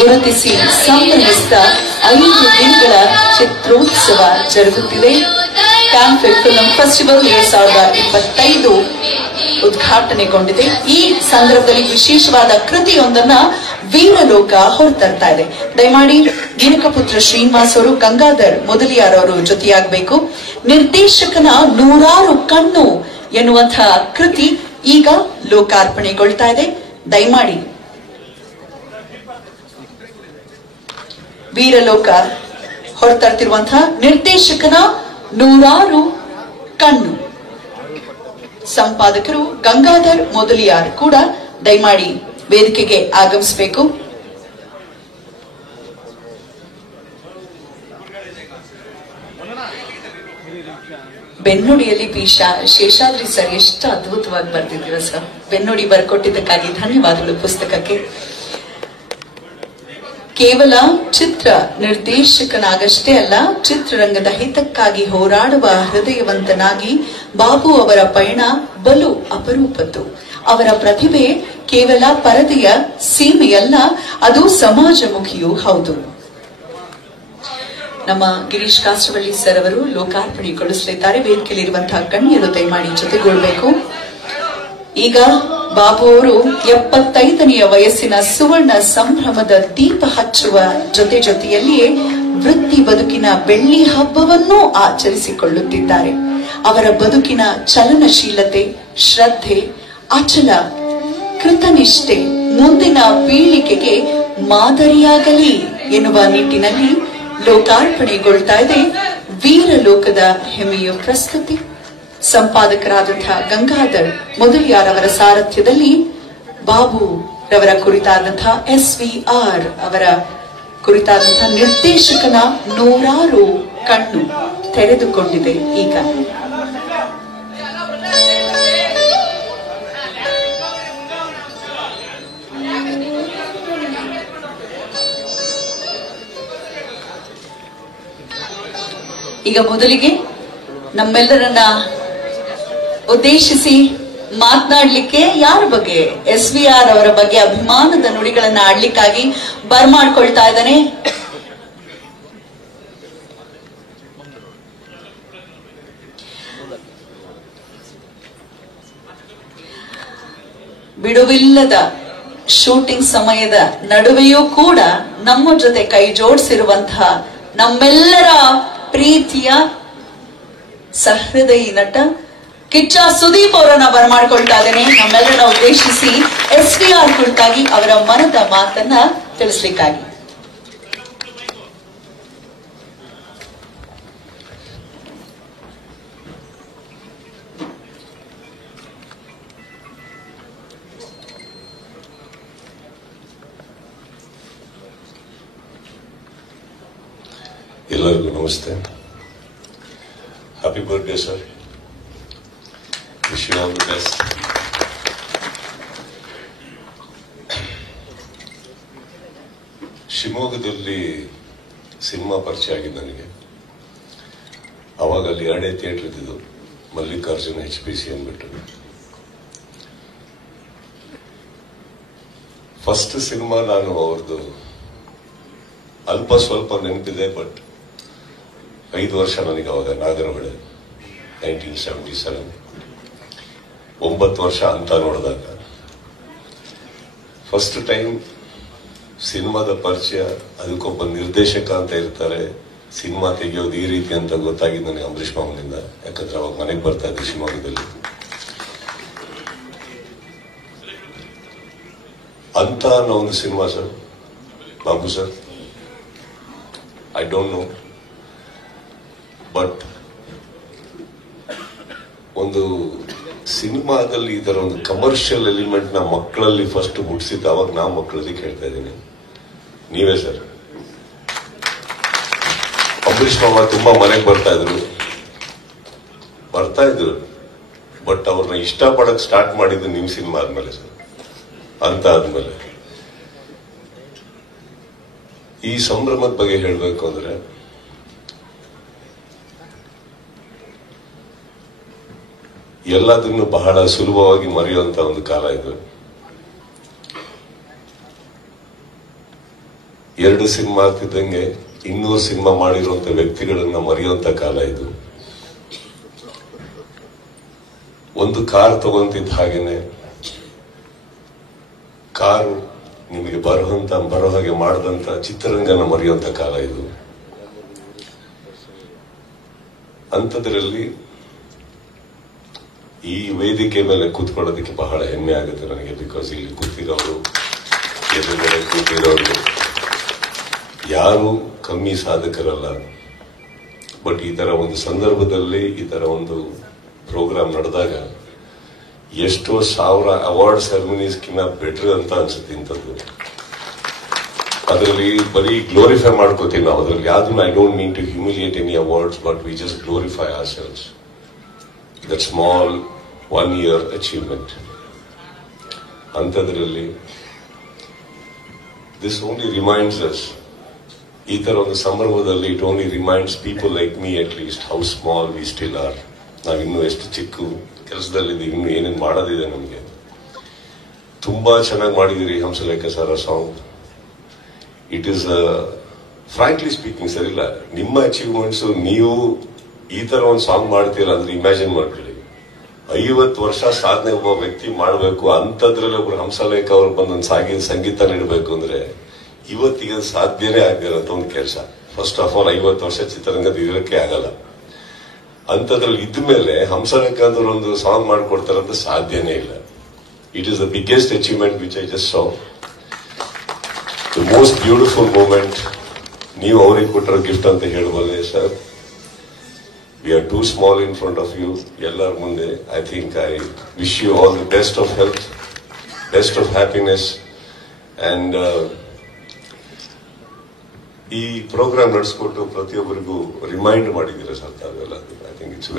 ಗುರುತಿಸಿ ಸಂಭ್ರಮಿಸಿದ 5 ದಿನಗಳ ಚಿತ್ರೋತ್ಸವ ಜರುಗುತ್ತಿದೆ. ಕ್ಯಾನ್ಫೆ ಫಿಲ್ಮ್ ಫೆಸ್ಟಿವಲ್ 2025 ಉದ್ಘಾಟನೆಗೊಂಡಿದೆ. ಈ ಸಂದರ್ಭದಲ್ಲಿ ವಿಶೇಷವಾದ ಕೃತಿಯೊಂದನ್ನ ವೀರಲೋಕ ಹೊರತರ್ತಾ ಇದೆ. ದಯಮಾಡಿ ಗಿರಿಕಪುತ್ರ ಶ್ರೀನಿವಾಸ್ ಅವರು, ಗಂಗಾಧರ್ ಮೊದಲಿಯಾರ್ ಅವರು ಜೊತೆಯಾಗಬೇಕು. ನಿರ್ದೇಶಕನ 100 ಕಣ್ಣು ಎನ್ನುವಂತಹ ಕೃತಿ ಈಗ ಲೋಕಾರ್ಪಣೆಗೊಳ್ತಾ ಇದೆ. ದಯಮಾಡಿ ವೀರಲೋಕ ಹೊರತರ್ತಿರುವಂತಹ ನಿರ್ದೇಶಕನ 100 ಕಣ್ಣು, ಸಂಪಾದಕರು ಗಂಗಾಧರ್ ಮೊದಲಿಯಾರ್ ಕೂಡ ದಯಮಾಡಿ ವೇದಿಕೆಗೆ ಆಗಮಿಸಬೇಕು. ಬೆನ್ನುಡಿಯಲ್ಲಿ ಶೇಷಾದ್ರಿ ಸರ್ ಎಷ್ಟು ಅದ್ಭುತವಾಗಿ ಬರ್ತಿದ್ದೀರ ಸರ್. ಬೆನ್ನುಡಿ ಬರ್ಕೊಟ್ಟಿದ್ದಕ್ಕಾಗಿ ಧನ್ಯವಾದಗಳು. ಪುಸ್ತಕಕ್ಕೆ ಕೇವಲ ಚಿತ್ರ ನಿರ್ದೇಶಕನಾಗಷ್ಟೇ ಅಲ್ಲ, ಚಿತ್ರರಂಗದ ಹಿತಕ್ಕಾಗಿ ಹೋರಾಡುವ ಹೃದಯವಂತನಾಗಿ ಬಾಬು ಅವರ ಪಯಣ ಬಲು ಅಪರೂಪದ್ದು. ಅವರ ಪ್ರತಿಭೆ ಕೇವಲ ಪರದೆಯ ಸೀಮೆಯಲ್ಲ, ಅದು ಸಮಾಜಮುಖಿಯೂ ಹೌದು. ನಮ್ಮ ಗಿರೀಶ್ ಕಾಸರವಳ್ಳಿ ಸರ್ ಅವರು ಲೋಕಾರ್ಪಣೆಗೊಳಿಸಲಿದ್ದಾರೆ. ವೇದಿಕೆಯಲ್ಲಿರುವಂತಹ ಗಣ್ಯರು ದಯಮಾಡಿ ಜೊತೆಗೂಡಬೇಕು. ಈಗ ಬಾಬು ಅವರು 75ನೆಯ ವಯಸ್ಸಿನ ಸುವರ್ಣ ಸಂಭ್ರಮದ ದೀಪ ಹಚ್ಚುವ ಜೊತೆಯಲ್ಲಿಯೇ ವೃತ್ತಿ ಬದುಕಿನ ಬೆಳ್ಳಿ ಹಬ್ಬವನ್ನೂ ಆಚರಿಸಿಕೊಳ್ಳುತ್ತಿದ್ದಾರೆ. ಅವರ ಬದುಕಿನ ಚಲನಶೀಲತೆ, ಶ್ರದ್ಧೆ, ಅಚಲ ಕೃತನಿಷ್ಠೆ ಮುಂದಿನ ಪೀಳಿಗೆಗೆ ಮಾದರಿಯಾಗಲಿ ಎನ್ನುವ ನಿಟ್ಟಿನಲ್ಲಿ ಲೋಕಾರ್ಪಣೆಗೊಳ್ತಾ ಇದೆ ವೀರಲೋಕದ ಹೆಮ್ಮೆಯ ಪ್ರಸ್ತುತಿ. ಸಂಪಾದಕರಾದಂತಹ ಗಂಗಾಧರ್ ಮೊದಲಿಯಾರ್ ಅವರ ಸಾರಥ್ಯದಲ್ಲಿ ಬಾಬು ರವರ ಕುರಿತಾದಂತಹ SVR ಅವರ ಕುರಿತಾದಂತಹ ನಿರ್ದೇಶಕನ 100 ಕಣ್ಣು ತೆರೆದುಕೊಂಡಿದೆ. ಈಗ ಈಗ ಮೊದಲಿಗೆ ನಮ್ಮೆಲ್ಲರನ್ನ ಉದ್ದೇಶಿಸಿ ಮಾತನಾಡ್ಲಿಕ್ಕೆ ಯಾರ ಬಗ್ಗೆ SVR ಅವರ ಬಗ್ಗೆ ಅಭಿಮಾನದ ನುಡಿಗಳನ್ನ ಆಡ್ಲಿಕ್ಕಾಗಿ ಬರ್ಮಾಡ್ಕೊಳ್ತಾ ಇದ್ದಾನೆ ಬಿಡುವಿಲ್ಲದ ಶೂಟಿಂಗ್ ಸಮಯದ ನಡುವೆಯೂ ಕೂಡ ನಮ್ಮ ಜೊತೆ ಕೈ ಜೋಡಿಸಿರುವಂತಹ ನಮ್ಮೆಲ್ಲರ ಪ್ರೀತಿಯ ಸಹೃದಯಿ ನಟ ಕಿಚ್ಚ ಸುದೀಪ್ ಅವರನ್ನ ಬರಮಾಡ್ಕೊಳ್ತಾ ಇದ್ದೇನೆ ನಮ್ಮೆಲ್ಲರನ್ನ ಉದ್ದೇಶಿಸಿ SVR ಕುರಿತಾಗಿ ಅವರ ಮನದ ಮಾತನ್ನ ತಿಳಿಸ್ಲಿಕ್ಕಾಗಿ. ಎಲ್ಲರಿಗೂ ನಮಸ್ತೆ. Happy birthday sir. Wish you all the best. ಶಿವಮೊಗ್ಗದಲ್ಲಿ ಸಿನಿಮಾ ಪರಿಚಯ ಆಗಿದ್ದು ನನಗೆ. ಅವಾಗ ಅಲ್ಲಿ 2 ಥಿಯೇಟರ್ ಇದ್ದಿದ್ದು, ಮಲ್ಲಿಕಾರ್ಜುನ HPC ಅಂದ್ಬಿಟ್ಟು. ಫಸ್ಟ್ ಸಿನಿಮಾ ನಾನು ಅವ್ರದ್ದು ಅಲ್ಪ ಸ್ವಲ್ಪ ನೆನಪಿದೆ, ಬಟ್ 5 ವರ್ಷ ನನಗೆ ಅವಾಗ ನಾಗರಹೊಳೆ 1977, 9 ವರ್ಷ ಅಂತ ನೋಡಿದಾಗ ಫಸ್ಟ್ ಟೈಮ್ ಸಿನಿಮಾದ ಪರಿಚಯ. ಅದಕ್ಕೊಬ್ಬ ನಿರ್ದೇಶಕ ಅಂತ ಇರ್ತಾರೆ, ಸಿನಿಮಾ ತೆಗೆಯೋದು ಈ ರೀತಿ ಅಂತ ಗೊತ್ತಾಗಿದ್ದು ನನಗೆ ಅಂಬರೀಷ್ ಮಾಮನಿಂದ. ಯಾಕಂದ್ರೆ ಅವಾಗ ಮನೆಗೆ ಬರ್ತಾ ಇದ್ದೆ ಶಿವಮೊಗ್ಗದಲ್ಲಿ. ಅಂತ ಅನ್ನೋ ಒಂದು cinema sir. Babu sir, I don't know, but ಒಂದು ಸಿನಿಮಾದಲ್ಲಿ ಈ ತರ ಒಂದು ಕಮರ್ಷಿಯಲ್ ಎಲಿಮೆಂಟ್ ನ ಮಕ್ಕಳಲ್ಲಿ ಫಸ್ಟ್ ಹುಟ್ಟಿಸಿದ್ದು ಅವಾಗ ನಾವು ಮಕ್ಕಳಲ್ಲಿ ಕೇಳ್ತಾ ಇದ್ದೀನಿ. ನೀವೇ ಸರ್. ಅಂಬರೀಷ್ ಮಾಮ ತುಂಬಾ ಮನೆಗೆ ಬರ್ತಾ ಇದ್ರು, ಬಟ್ ಅವ್ರನ್ನ ಇಷ್ಟಪಡಕ್ ಸ್ಟಾರ್ಟ್ ಮಾಡಿದ್ದು ನಿಮ್ ಸಿನಿಮಾ ಆದ್ಮೇಲೆ ಸರ್. ಅಂತ ಆದ್ಮೇಲೆ ಈ ಸಂಭ್ರಮದ ಬಗ್ಗೆ ಹೇಳಬೇಕು ಅಂದ್ರೆ, ಎಲ್ಲದನ್ನು ಬಹಳ ಸುಲಭವಾಗಿ ಮರೆಯುವಂತ ಒಂದು ಕಾಲ ಇದು. 2 ಸಿನಿಮಾ ಆಗ್ತಿದ್ದಂಗೆ 200 ಸಿನಿಮಾ ಮಾಡಿರುವಂತ ವ್ಯಕ್ತಿಗಳನ್ನ ಮರೆಯುವಂತ ಕಾಲ ಇದು. ಒಂದು ಕಾರ್ ತಗೊಂತಿದ್ದ ಹಾಗೇನೆ ಕಾರು ನಿಮಗೆ ಬರೋ ಹಾಗೆ ಮಾಡದಂತ ಚಿತ್ರರಂಗನ ಮರೆಯುವಂತ ಕಾಲ ಇದು. ಅಂಥದ್ರಲ್ಲಿ ಈ ವೇದಿಕೆ ಮೇಲೆ ಕೂತ್ಕೊಳ್ಳೋದಕ್ಕೆ ಬಹಳ ಹೆಮ್ಮೆ ಆಗುತ್ತೆ ನನಗೆ. ಬಿಕಾಸ್ ಇಲ್ಲಿ ಕೂತಿರೋರು, ಎದುರುಗಡೆ ಕೂತಿರೋರು ಯಾರು ಕಮ್ಮಿ ಸಾಧಕರಲ್ಲ. ಬಟ್ ಈ ತರ ಒಂದು ಸಂದರ್ಭದಲ್ಲಿ ಈ ತರ ಒಂದು ಪ್ರೋಗ್ರಾಮ್ ನಡೆದಾಗ ಎಷ್ಟೋ 1000 ಅವಾರ್ಡ್ ಸೆರೆಮನೀಸ್ಕಿನ್ನ ಬೆಟರ್ ಅಂತ ಅನ್ಸುತ್ತೆ ಇಂಥದ್ದು. ಅದರಲ್ಲಿ ಬರೀ ಗ್ಲೋರಿಫೈ ಮಾಡ್ಕೋತೀವಿ ನಾವು. ಅದರಲ್ಲಿ ಯಾವ್ದನ್ನು I don't mean to humiliate any awards, but we just glorify ourselves. That small 1 year achievement. ಅಂಥದ್ರಲ್ಲಿ ದಿಸ್ ಓನ್ಲಿ ರಿಮೈಂಡ್ಸ್ ಅಸ್, ಈ ತರ ಒಂದು ಸಂದರ್ಭದಲ್ಲಿ it only reminds people like me at least how small we still are. ನಾವಿನ್ನೂ ಎಷ್ಟು ಚಿಕ್ಕ ಕೆಲಸದಲ್ಲಿದ್ದೀವಿ, ಇನ್ನೂ ಏನೇನು ಮಾಡೋದಿದೆ ನಮಗೆ. ತುಂಬಾ ಚೆನ್ನಾಗಿ ಮಾಡಿದಿರಿ Hamsalekha sir song. It is frankly speaking sir, ಇಲ್ಲ ನಿಮ್ಮ ಅಚೀವ್ಮೆಂಟ್ಸ್, ನೀವು ಈ ತರ ಒಂದು ಸಾಂಗ್ ಮಾಡ್ತೀರಾ ಅಂದ್ರೆ ಇಮ್ಯಾಜಿನ್ ಮಾಡ್ಕೊಳ್ಳಿ. 50 ವರ್ಷ ಸಾಧನೆ ಒಬ್ಬ ವ್ಯಕ್ತಿ ಮಾಡಬೇಕು, ಅಂಥದ್ರಲ್ಲಿ ಒಬ್ರು ಹಂಸಲೇಖ ಅವ್ರು ಬಂದೊಂದು ಸಂಗೀತ ನೀಡಬೇಕು ಅಂದ್ರೆ ಇವತ್ತಿಗೆ ಸಾಧ್ಯನೇ ಆಗಿರೋಂಥ ಒಂದು ಕೆಲಸ. ಫಸ್ಟ್ ಆಫ್ ಆಲ್ 50 ವರ್ಷ ಚಿತ್ರರಂಗದ ಇರೋಕೆ ಆಗಲ್ಲ. ಅಂಥದ್ರಲ್ಲಿ ಇದ್ಮೇಲೆ ಹಂಸಲೇಖ ಅಂದ್ರೆ ಒಂದು ಸಾಂಗ್ ಮಾಡ್ಕೊಡ್ತಾರಂತ ಸಾಧ್ಯನೇ ಇಲ್ಲ. It is the biggest achievement which I just saw. The most beautiful moment. ನೀವು ಅವ್ರಿಗೆ ಕೊಟ್ಟಿರೋ ಗಿಫ್ಟ್ ಅಂತ ಹೇಳ್ಬೋದೇ sir. We are too small in front of you. Ellar munde, I think I wish you all the best of health, best of happiness, and ಈ program ನಡೆಸ್ಕೊಟ್ಟು ಪ್ರತಿಯೊಬ್ಬರಿಗೂ remind ಮಾಡಿದ್ದೀರಾ sir ತಾವೆಲ್ಲ. I think it's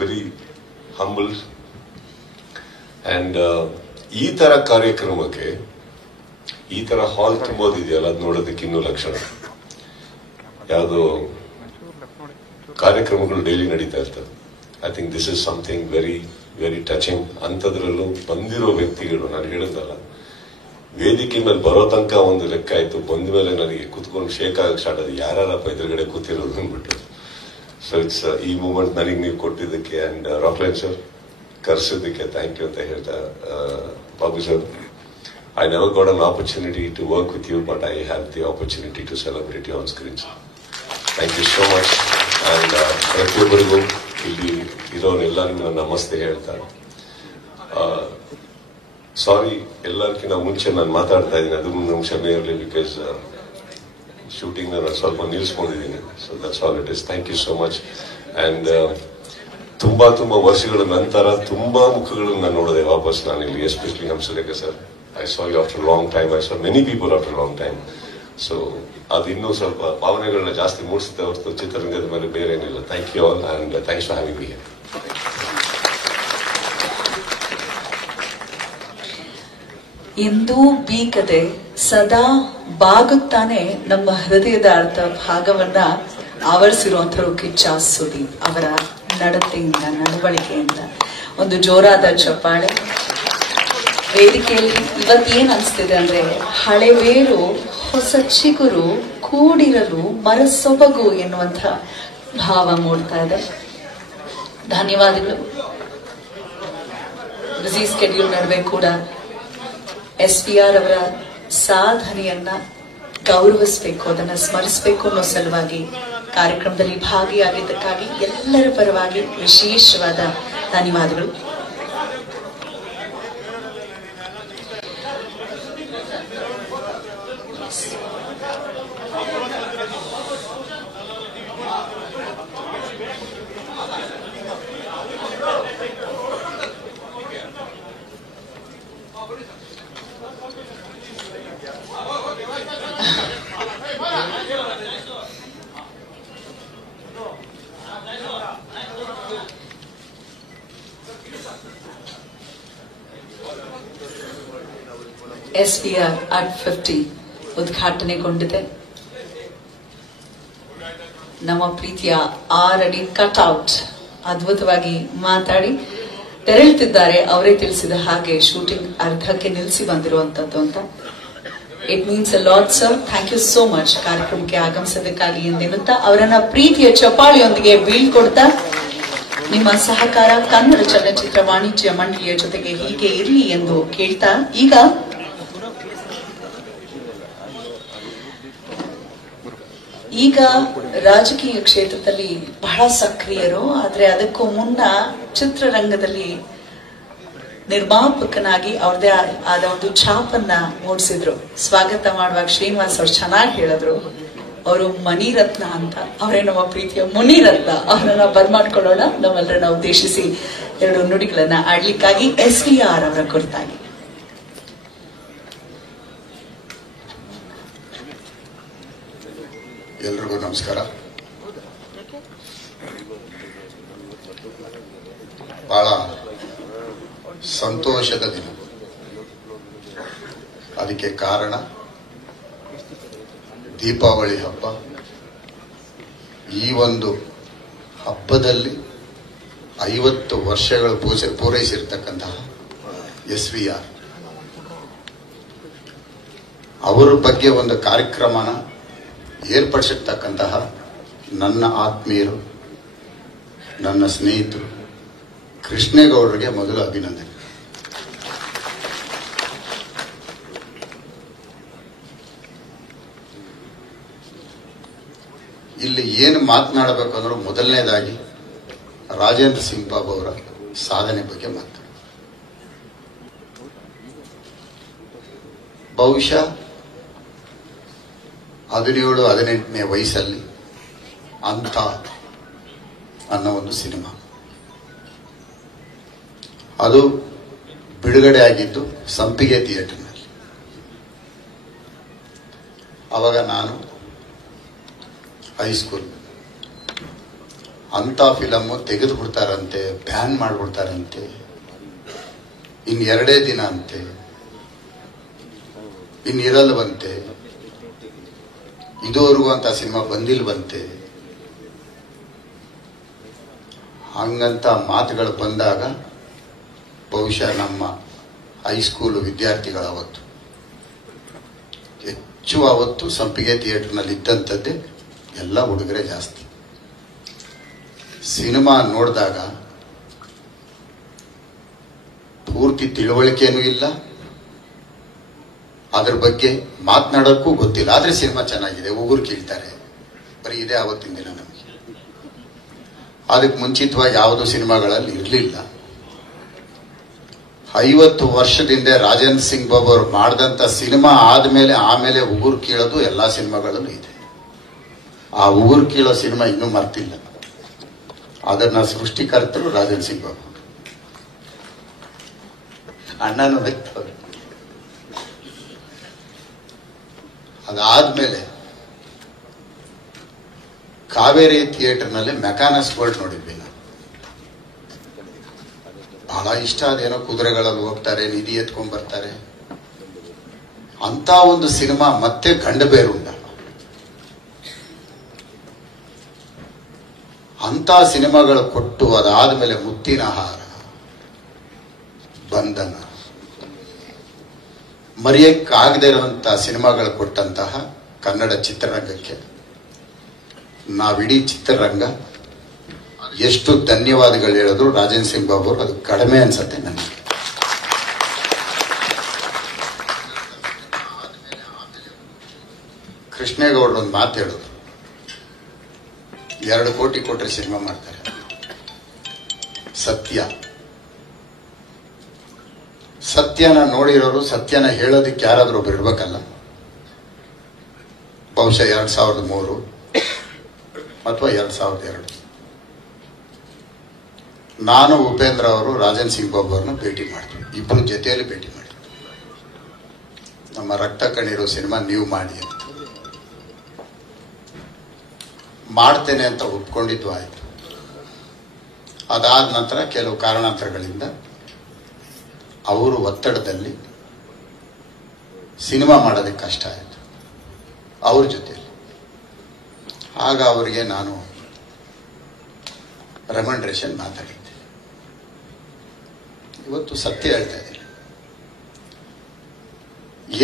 very humble. And ಈ ತರ ಕಾರ್ಯಕ್ರಮಕ್ಕೆ ಈ ತರ ಹಾಲ್ ತುಂಬೋದಿದೆಯಲ್ಲ, ಅದು ನೋಡೋದಕ್ಕೆ ಇನ್ನೂ ಲಕ್ಷಣ. ಯಾವುದೋ ಕಾರ್ಯಕ್ರಮಗಳು ಡೈಲಿ ನಡೀತಾ ಇರ್ತವೆ. I think this is something very very touching. ಅಂಥದ್ರಲ್ಲೂ ಬಂದಿರೋ ವ್ಯಕ್ತಿಗಳು, ನಾನು ಹೇಳಿದ್ನಲ್ಲ, ವೇದಿಕೆ ಮೇಲೆ ಬರೋ ತನಕ ಒಂದು ಲೆಕ್ಕ ಆಯ್ತು, ಬಂದ ಮೇಲೆ ನನಗೆ ಕುತ್ಕೊಂಡು ಶೇಕ್ ಆಗಕ್ಕೆ ಸ್ಟಾರ್ಟ್ ಆದ, ಯಾರಪ್ಪ ಎದುರುಗಡೆ ಕೂತಿರೋದು ಅಂದ್ಬಿಟ್ಟು. ಸೊ ಇಟ್ಸ್ ಈ ಮೂಮೆಂಟ್ ನನಗೆ ನೀವು ಕೊಟ್ಟಿದ್ದಕ್ಕೆ ಅಂಡ್ ರಾಕ್ಲೈನ್ ಸರ್ ಕರೆಸಿದ್ದಕ್ಕೆ ಥ್ಯಾಂಕ್ ಯು ಅಂತ ಹೇಳ್ತಾ, Babu sir, I never got an opportunity to work with you, but I had the opportunity to celebrate you on screen. Thank you so much. And ಪ್ರತಿಯೊಬ್ಬರಿಗೂ ಇಲ್ಲಿ ಇರೋನೆಲ್ಲರಿಗೂ ನಾನು ನಮಸ್ತೆ ಹೇಳ್ತಾರೆ. ಸಾರಿ, ಎಲ್ಲರಿಗಿಂತ ಮುಂಚೆ ನಾನು ಮಾತಾಡ್ತಾ ಇದ್ದೀನಿ, ಅದು ನಮ್ಮ ಕ್ಷಮೆ ಇರಲಿ, ಬಿಕಾಸ್ ಶೂಟಿಂಗ್ ನಾನು ಸ್ವಲ್ಪ ನಿಲ್ಲಿಸ್ಕೊಂಡಿದ್ದೀನಿ. So that's all it is. Thank you so much. And ತುಂಬಾ ವರ್ಷಗಳ ನಂತರ ತುಂಬಾ ಮುಖಗಳನ್ನು ನಾನು ನೋಡಿದೆ ವಾಪಸ್ ನಾನಿಲ್ಲಿ, especially Hamsalekha sir. I saw you after a long time. I saw many people after a long time. So, ಅದು ಇನ್ನೂ ಸ್ವಲ್ಪ ಭಾವನೆಗಳನ್ನ ಜಾಸ್ತಿ ಮೂಡಿಸುತ್ತೆ ಹೊರತು ಚಿತ್ರರಂಗದ ಮೇಲೆ ಬೇರೆ ಏನಿಲ್ಲ. Thank you all and thanks for having me here. ಎಂದೂ ಬೀಗದೆ ಸದಾ ಬಾಗುತ್ತಾನೆ ನಮ್ಮ ಹೃದಯದ ಅರ್ಧ ಭಾಗವನ್ನ ಆವರಿಸಿರುವಂತರು ಕಿಚ್ಚ ಸುದೀಪ್ ಅವರ ನಡತೆಯಿಂದ, ನಡವಳಿಕೆಯಿಂದ. ಒಂದು ಜೋರಾದ ಚಪ್ಪಾಳೆ. ವೇದಿಕೆಯಲ್ಲಿ ಇವತ್ತೇನ್ ಅನ್ಸ್ತಿದೆ ಅಂದ್ರೆ, ಹಳೆಬೇರು ಹೊಸ ಚಿಗುರು ಕೂಡಿರಲು ಮರಸೊಬಗು ಎನ್ನುವಂಥ ಭಾವ ಮೂಡ್ತಾ ಇದೆ. ಧನ್ಯವಾದಗಳು. ಬಿಸಿ ಸ್ಕೆಡ್ಯೂಲ್ ನಡುವೆ ಕೂಡ SPR ಅವರ ಸಾಧನೆಯನ್ನ ಗೌರವಿಸಬೇಕು, ಅದನ್ನ ಸ್ಮರಿಸಬೇಕು ಅನ್ನೋ ಸಲುವಾಗಿ ಕಾರ್ಯಕ್ರಮದಲ್ಲಿ ಭಾಗಿಯಾಗಿದ್ದಕ್ಕಾಗಿ ಎಲ್ಲರ ಪರವಾಗಿ ವಿಶೇಷವಾದ ಧನ್ಯವಾದಗಳು. SPR at 50 ಉದ್ಘಾಟನೆಗೊಂಡಿದೆ. ನಮ್ಮ ಪ್ರೀತಿಯ 6 ಅಡಿ ಕಟ್ಔಟ್ ಅದ್ಭುತವಾಗಿ ಮಾತಾಡಿ ತೆರಳುತ್ತಿದ್ದಾರೆ. ಅವರೇ ತಿಳಿಸಿದ ಹಾಗೆ ಶೂಟಿಂಗ್ ಅರ್ಧಕ್ಕೆ ನಿಲ್ಲಿಸಿ ಬಂದಿರುವಂತದ್ದು ಅಂತ. It means a lot sir. Thank you so much ಕಾರ್ಯಕ್ರಮಕ್ಕೆ ಆಗಮಿಸೋದಕ್ಕಾಗಿ ಎಂದೆನ್ನುತ್ತಾ ಅವರನ್ನ ಪ್ರೀತಿಯ ಚಪ್ಪಾಳಿಯೊಂದಿಗೆ ಬೀಳ್ಕೊಡ್ತಾ, ನಿಮ್ಮ ಸಹಕಾರ ಕನ್ನಡ ಚಲನಚಿತ್ರ ವಾಣಿಜ್ಯ ಮಂಡಳಿಯ ಜೊತೆಗೆ ಹೀಗೆ ಇರಲಿ ಎಂದು ಕೇಳ್ತಾ, ಈಗ ರಾಜಕೀಯ ಕ್ಷೇತ್ರದಲ್ಲಿ ಬಹಳ ಸಕ್ರಿಯರು. ಆದ್ರೆ ಅದಕ್ಕೂ ಮುನ್ನ ಚಿತ್ರರಂಗದಲ್ಲಿ ನಿರ್ಮಾಪಕನಾಗಿ ಅವ್ರದೇ ಆದ ಒಂದು ಛಾಪನ್ನ ಮೂಡಿಸಿದ್ರು. ಸ್ವಾಗತ ಮಾಡುವಾಗ ಶ್ರೀನಿವಾಸ್ ಅವ್ರು ಚೆನ್ನಾಗಿ ಹೇಳಿದ್ರು, ಅವರು ಮಣಿರತ್ನ ಅಂತ. ಅವರೇ ನಮ್ಮ ಪ್ರೀತಿಯ ಮುನಿರತ್ನ. ಅವರನ್ನ ಬರ್ಮಾಡ್ಕೊಳ್ಳೋಣ. ನಮ್ಮೆಲ್ಲರನ್ನ ಉದ್ದೇಶಿಸಿ 2 ನುಡಿಗಳನ್ನ ಆಡ್ಲಿಕ್ಕಾಗಿ SPR ಅವರ ಕುರಿತಾಗಿ. ಎಲ್ರಿಗೂ ನಮಸ್ಕಾರ. ಬಹಳ ಸಂತೋಷದ ದಿನ. ಅದಕ್ಕೆ ಕಾರಣ ದೀಪಾವಳಿ ಹಬ್ಬ. ಈ ಒಂದು ಹಬ್ಬದಲ್ಲಿ 50 ವರ್ಷಗಳು ಪೂರೈಸಿರ್ತಕ್ಕಂತಹ SVR ಅವರ ಬಗ್ಗೆ ಒಂದು ಕಾರ್ಯಕ್ರಮನ ಏರ್ಪಡಿಸಿರ್ತಕ್ಕಂತಹ ನನ್ನ ಆತ್ಮೀಯರು, ನನ್ನ ಸ್ನೇಹಿತರು ಕೃಷ್ಣೇಗೌಡರಿಗೆ ಮೊದಲು ಅಭಿನಂದನೆ. ಇಲ್ಲಿ ಏನು ಮಾತನಾಡಬೇಕು ಅಂದ್ರೆ, ಮೊದಲನೇದಾಗಿ ರಾಜೇಂದ್ರ ಸಿಂಗ್ ಬಾಬು ಅವರ ಸಾಧನೆ ಬಗ್ಗೆ ಮಾತಾಡ. ಬಹುಶಃ 17-18ನೇ ವಯಸ್ಸಲ್ಲಿ ಅಂತ ಅನ್ನೋ ಒಂದು ಸಿನಿಮಾ, ಅದು ಬಿಡುಗಡೆ ಆಗಿದ್ದು ಸಂಪಿಗೆ ಥಿಯೇಟರ್ನಲ್ಲಿ. ಅವಾಗ ನಾನು ಹೈಸ್ಕೂಲ್. ಅಂತ ಫಿಲಮ್ ತೆಗೆದು ಬಿಡ್ತಾರಂತೆ, ಬ್ಯಾನ್ ಮಾಡಿಬಿಡ್ತಾರಂತೆ, ಇನ್ನು 2 ದಿನ ಅಂತೆ, ಇನ್ನಿರಲ್ವಂತೆ, ಇದುವರೆಗೂ ಅಂತ ಸಿನಿಮಾ ಬಂದಿಲ್ವಂತೆ. ಹಂಗಂತ ಮಾತುಗಳು ಬಂದಾಗ ಬಹುಶಃ ನಮ್ಮ ಹೈಸ್ಕೂಲು ವಿದ್ಯಾರ್ಥಿಗಳ ಅವತ್ತು ಹೆಚ್ಚು ಅವತ್ತು ಸಂಪಿಗೆ ಥಿಯೇಟರ್ನಲ್ಲಿ ಇದ್ದಂಥದ್ದೇ ಎಲ್ಲ ಹುಡುಗರೇ ಜಾಸ್ತಿ. ಸಿನಿಮಾ ನೋಡಿದಾಗ ಪೂರ್ತಿ ತಿಳುವಳಿಕೆನೂ ಇಲ್ಲ, ಅದ್ರ ಬಗ್ಗೆ ಮಾತನಾಡೋಕ್ಕೂ ಗೊತ್ತಿಲ್ಲ. ಆದ್ರೆ ಸಿನಿಮಾ ಚೆನ್ನಾಗಿದೆ, ಉಗುರು ಕೀಳ್ತಾರೆ, ಬರೀ ಇದೇ ಆವತ್ತಿನ ದಿನ ನಮಗೆ. ಅದಕ್ಕೆ ಮುಂಚಿತವಾಗಿ ಯಾವುದೋ ಸಿನಿಮಾಗಳಲ್ಲಿ ಇರಲಿಲ್ಲ. 50 ವರ್ಷದಿಂದ ರಾಜೇಂದ್ರ ಸಿಂಗ್ ಬಾಬು ಅವರು ಮಾಡಿದಂತ ಸಿನಿಮಾ ಆಮೇಲೆ ಉಗುರು ಕೀಳೋದು ಎಲ್ಲಾ ಸಿನಿಮಾಗಳಲ್ಲೂ ಇದೆ. ಆ ಉಗುರು ಕೀಳೋ ಸಿನಿಮಾ ಇನ್ನೂ ಮರ್ತಿಲ್ಲ. ಅದನ್ನ ಸೃಷ್ಟಿಕರ್ತರು ರಾಜೇಂದ್ರ ಸಿಂಗ್ ಬಾಬು. ಅಣ್ಣನೂ ವ್ಯಕ್ತವ್ರು. ಅದಾದ್ಮೇಲೆ ಕಾವೇರಿ ಥಿಯೇಟರ್ನಲ್ಲಿ ಮೆಕಾನಸ್ ವರ್ಲ್ಡ್ ನೋಡಿದ್ವಿ ನಾವು. ಬಹಳ ಇಷ್ಟ. ಅದೇನೋ ಕುದುರೆಗಳಲ್ಲಿ ಹೋಗ್ತಾರೆ, ನಿಧಿ ಎತ್ಕೊಂಡ್ ಬರ್ತಾರೆ. ಅಂತ ಒಂದು ಸಿನಿಮಾ ಮತ್ತೆ ಗಂಡಬೇರುಂಡ. ಅಂತ ಸಿನಿಮಾಗಳು ಕೊಟ್ಟು ಅದಾದ್ಮೇಲೆ ಮುತ್ತಿನ ಹಾರ, ಬಂಧನ, ಮರೆಯಕ್ಕಾಗದೇ ಇರುವಂತಹ ಸಿನಿಮಾಗಳು ಕೊಟ್ಟಂತಹ ಕನ್ನಡ ಚಿತ್ರರಂಗಕ್ಕೆ ನಾವಿಡೀ ಚಿತ್ರರಂಗ ಎಷ್ಟು ಧನ್ಯವಾದಗಳು ಹೇಳಿದ್ರು ರಾಜೇಂದ್ರ ಸಿಂಗ್ ಬಾಬು ಅವರು ಅದು ಕಡಿಮೆ ಅನ್ಸತ್ತೆ ನನಗೆ. ಕೃಷ್ಣೇಗೌಡರು ಒಂದು ಮಾತು ಹೇಳಿದ್ರು, 2 ಕೋಟಿ ಕೊಟ್ರೆ ಸಿನಿಮಾ ಮಾಡ್ತಾರೆ. ಸತ್ಯನ ನೋಡಿರೋರು ಸತ್ಯನ ಹೇಳೋದಕ್ಕೆ ಯಾರಾದ್ರೂ ಒಬ್ರು ಇರ್ಬೇಕಲ್ಲ. ಬಹುಶಃ 2003 ಅಥವಾ 2002 ನಾನು ಉಪೇಂದ್ರ ಅವರು ರಾಜೇಂದ್ರ ಸಿಂಗ್ ಬಾಬು ಅವ್ರನ್ನ ಭೇಟಿ ಮಾಡಿದ್ವಿ. ಇಬ್ರು ಜೊತೆಯಲ್ಲಿ ಭೇಟಿ ಮಾಡಿದ್ವಿ. ನಮ್ಮ ರಕ್ತ ಕಣ್ಣೀರು ಸಿನಿಮಾ ನೀವು ಮಾಡಿ ಅಂತ. ಮಾಡ್ತೇನೆ ಅಂತ ಒಪ್ಕೊಂಡಿದ್ದು ಆಯ್ತು. ಅದಾದ ನಂತರ ಕೆಲವು ಕಾರಣಾಂತರಗಳಿಂದ ಅವರು ಒತ್ತಡದಲ್ಲಿ ಸಿನಿಮಾ ಮಾಡೋದಕ್ಕೆ ಕಷ್ಟ ಆಯಿತು ಅವ್ರ ಜೊತೆಯಲ್ಲಿ. ಆಗ ಅವರಿಗೆ ನಾನು ರೆಮಂಡ್ರೇಷನ್ ಮಾತಾಡಿದ್ದೆ. ಇವತ್ತು ಸತ್ಯ ಹೇಳ್ತಾ ಇದ್ದೀನಿ.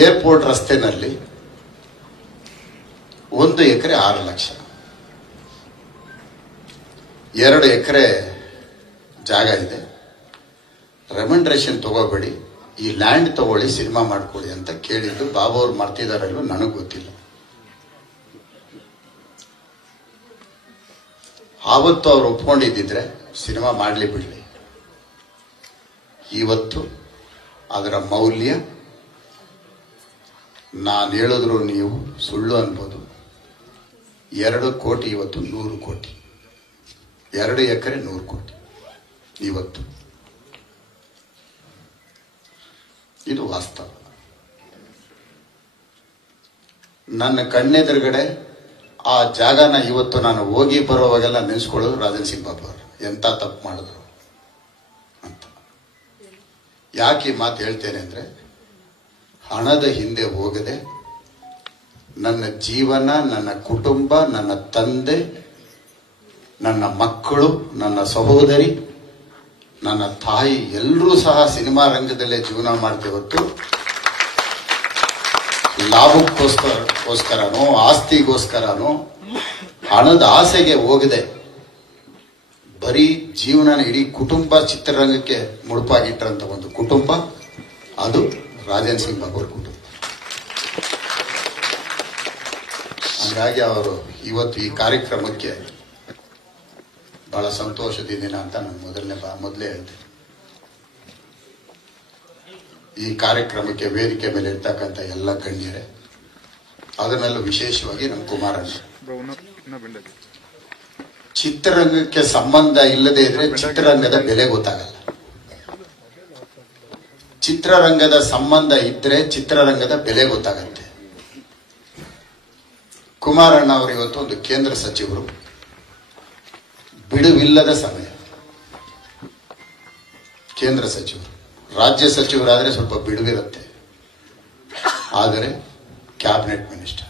ಏರ್ಪೋರ್ಟ್ ರಸ್ತೆನಲ್ಲಿ 1 ಎಕರೆ 6 ಲಕ್ಷ, 2 ಎಕರೆ ಜಾಗ ಇದೆ. ರೆಮಂಡ್ರೇಷನ್ ತಗೋಬೇಡಿ, ಈ ಲ್ಯಾಂಡ್ ತಗೊಳ್ಳಿ, ಸಿನಿಮಾ ಮಾಡ್ಕೊಳ್ಳಿ ಅಂತ ಕೇಳಿದ್ದು. ಬಾಬು ಅವ್ರು ಮರ್ತಿದಾರಲ್ವ ನನಗೆ ಗೊತ್ತಿಲ್ಲ. ಆವತ್ತು ಅವ್ರು ಒಪ್ಕೊಂಡಿದ್ದಿದ್ರೆ ಸಿನಿಮಾ ಮಾಡಲಿ ಬಿಡಲಿ. ಇವತ್ತು ಅದರ ಮೌಲ್ಯ ನಾನು ಹೇಳಿದ್ರು ನೀವು ಸುಳ್ಳು ಅನ್ಬೋದು. 2 ಕೋಟಿ ಇವತ್ತು 100 ಕೋಟಿ, 2 ಎಕರೆ 100 ಕೋಟಿ ಇವತ್ತು. ಇದು ವಾಸ್ತವ. ನನ್ನ ಕಣ್ಣೆದುರುಗಡೆ ಆ ಜಾಗನ ಇವತ್ತು ನಾನು ಹೋಗಿ ಬರೋವಾಗೆಲ್ಲ ನೆನೆಸ್ಕೊಳ್ಳೋದು ರಾಜೇಂದ್ರ ಸಿಂಗ್ ಬಾಬು ಅವರು ಎಂತ ತಪ್ಪು ಮಾಡಿದ್ರು ಅಂತ. ಯಾಕೆ ಈ ಮಾತು ಹೇಳ್ತೇನೆ ಅಂದ್ರೆ, ಹಣದ ಹಿಂದೆ ಹೋಗದೆ ನನ್ನ ಜೀವನ, ನನ್ನ ಕುಟುಂಬ, ನನ್ನ ತಂದೆ, ನನ್ನ ಮಕ್ಕಳು, ನನ್ನ ಸಹೋದರಿ, ನನ್ನ ತಾಯಿ ಎಲ್ಲರೂ ಸಹ ಸಿನಿಮಾ ರಂಗದಲ್ಲೇ ಜೀವನ ಮಾಡ್ತೇವೆ ಹೊತ್ತು ಲಾಭಕ್ಕೋಸ್ಕರನೋ ಆಸ್ತಿಗೋಸ್ಕರನೋ ಹಣದ ಆಸೆಗೆ ಹೋಗದೆ ಬರೀ ಜೀವನ ಇಡೀ ಕುಟುಂಬ ಚಿತ್ರರಂಗಕ್ಕೆ ಮುಡುಪಾಗಿಟ್ಟರಂತ ಒಂದು ಕುಟುಂಬ ಅದು ರಾಜೇಂದ್ರ ಸಿಂಗ್ ಬಾಬು ಅವ್ರ ಕುಟುಂಬ. ಹಾಗಾಗಿ ಅವರು ಇವತ್ತು ಈ ಕಾರ್ಯಕ್ರಮಕ್ಕೆ ಬಹಳ ಸಂತೋಷದಿನ ಅಂತ ನಾನು ಮೊದಲೇ ಹೇಳಿದೆ. ಈ ಕಾರ್ಯಕ್ರಮಕ್ಕೆ ವೇದಿಕೆ ಮೇಲೆ ಇರ್ತಕ್ಕಂಥ ಎಲ್ಲ ಗಣ್ಯರೇ, ಅದರಲ್ಲೂ ವಿಶೇಷವಾಗಿ ನಮ್ಮ ಕುಮಾರಣ್ಣ, ಚಿತ್ರರಂಗಕ್ಕೆ ಸಂಬಂಧ ಇಲ್ಲದೆ ಇದ್ರೆ ಚಿತ್ರರಂಗದ ಬೆಲೆ ಗೊತ್ತಾಗಲ್ಲ. ಚಿತ್ರರಂಗದ ಸಂಬಂಧ ಇದ್ರೆ ಚಿತ್ರರಂಗದ ಬೆಲೆ ಗೊತ್ತಾಗತ್ತೆ. ಕುಮಾರಣ್ಣ ಅವರು ಇವತ್ತು ಒಂದು ಕೇಂದ್ರ ಸಚಿವರು, ಬಿಡುವಿಲ್ಲದ ಸಮಯ. ಕೇಂದ್ರ ಸಚಿವರು, ರಾಜ್ಯ ಸಚಿವರಾದ್ರೆ ಸ್ವಲ್ಪ ಬಿಡುವಿರುತ್ತೆ, ಆದರೆ ಕ್ಯಾಬಿನೆಟ್ ಮಿನಿಸ್ಟರ್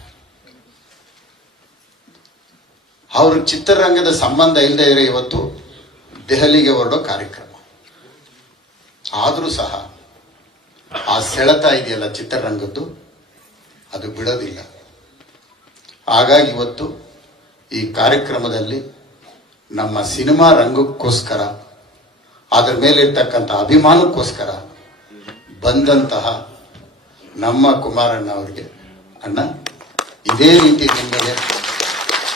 ಅವರು ಚಿತ್ರರಂಗದ ಸಂಬಂಧ ಇಲ್ಲದೆ ಇದ್ರೆ ಇವತ್ತು ದೆಹಲಿಗೆ ಹೊರಡೋ ಕಾರ್ಯಕ್ರಮ. ಆದರೂ ಸಹ ಆ ಸೆಳೆತ ಇದೆಯಲ್ಲ ಚಿತ್ರರಂಗದ್ದು, ಅದು ಬಿಡೋದಿಲ್ಲ. ಹಾಗಾಗಿ ಇವತ್ತು ಈ ಕಾರ್ಯಕ್ರಮದಲ್ಲಿ ನಮ್ಮ ಸಿನಿಮಾ ರಂಗಕ್ಕೋಸ್ಕರ, ಅದರ ಮೇಲೆ ಇರ್ತಕ್ಕಂಥ ಅಭಿಮಾನಕ್ಕೋಸ್ಕರ ಬಂದಂತಹ ನಮ್ಮ ಕುಮಾರಣ್ಣ ಅವರಿಗೆ, ಅಣ್ಣ ಇದೇ ರೀತಿ ನಿಮಗೆ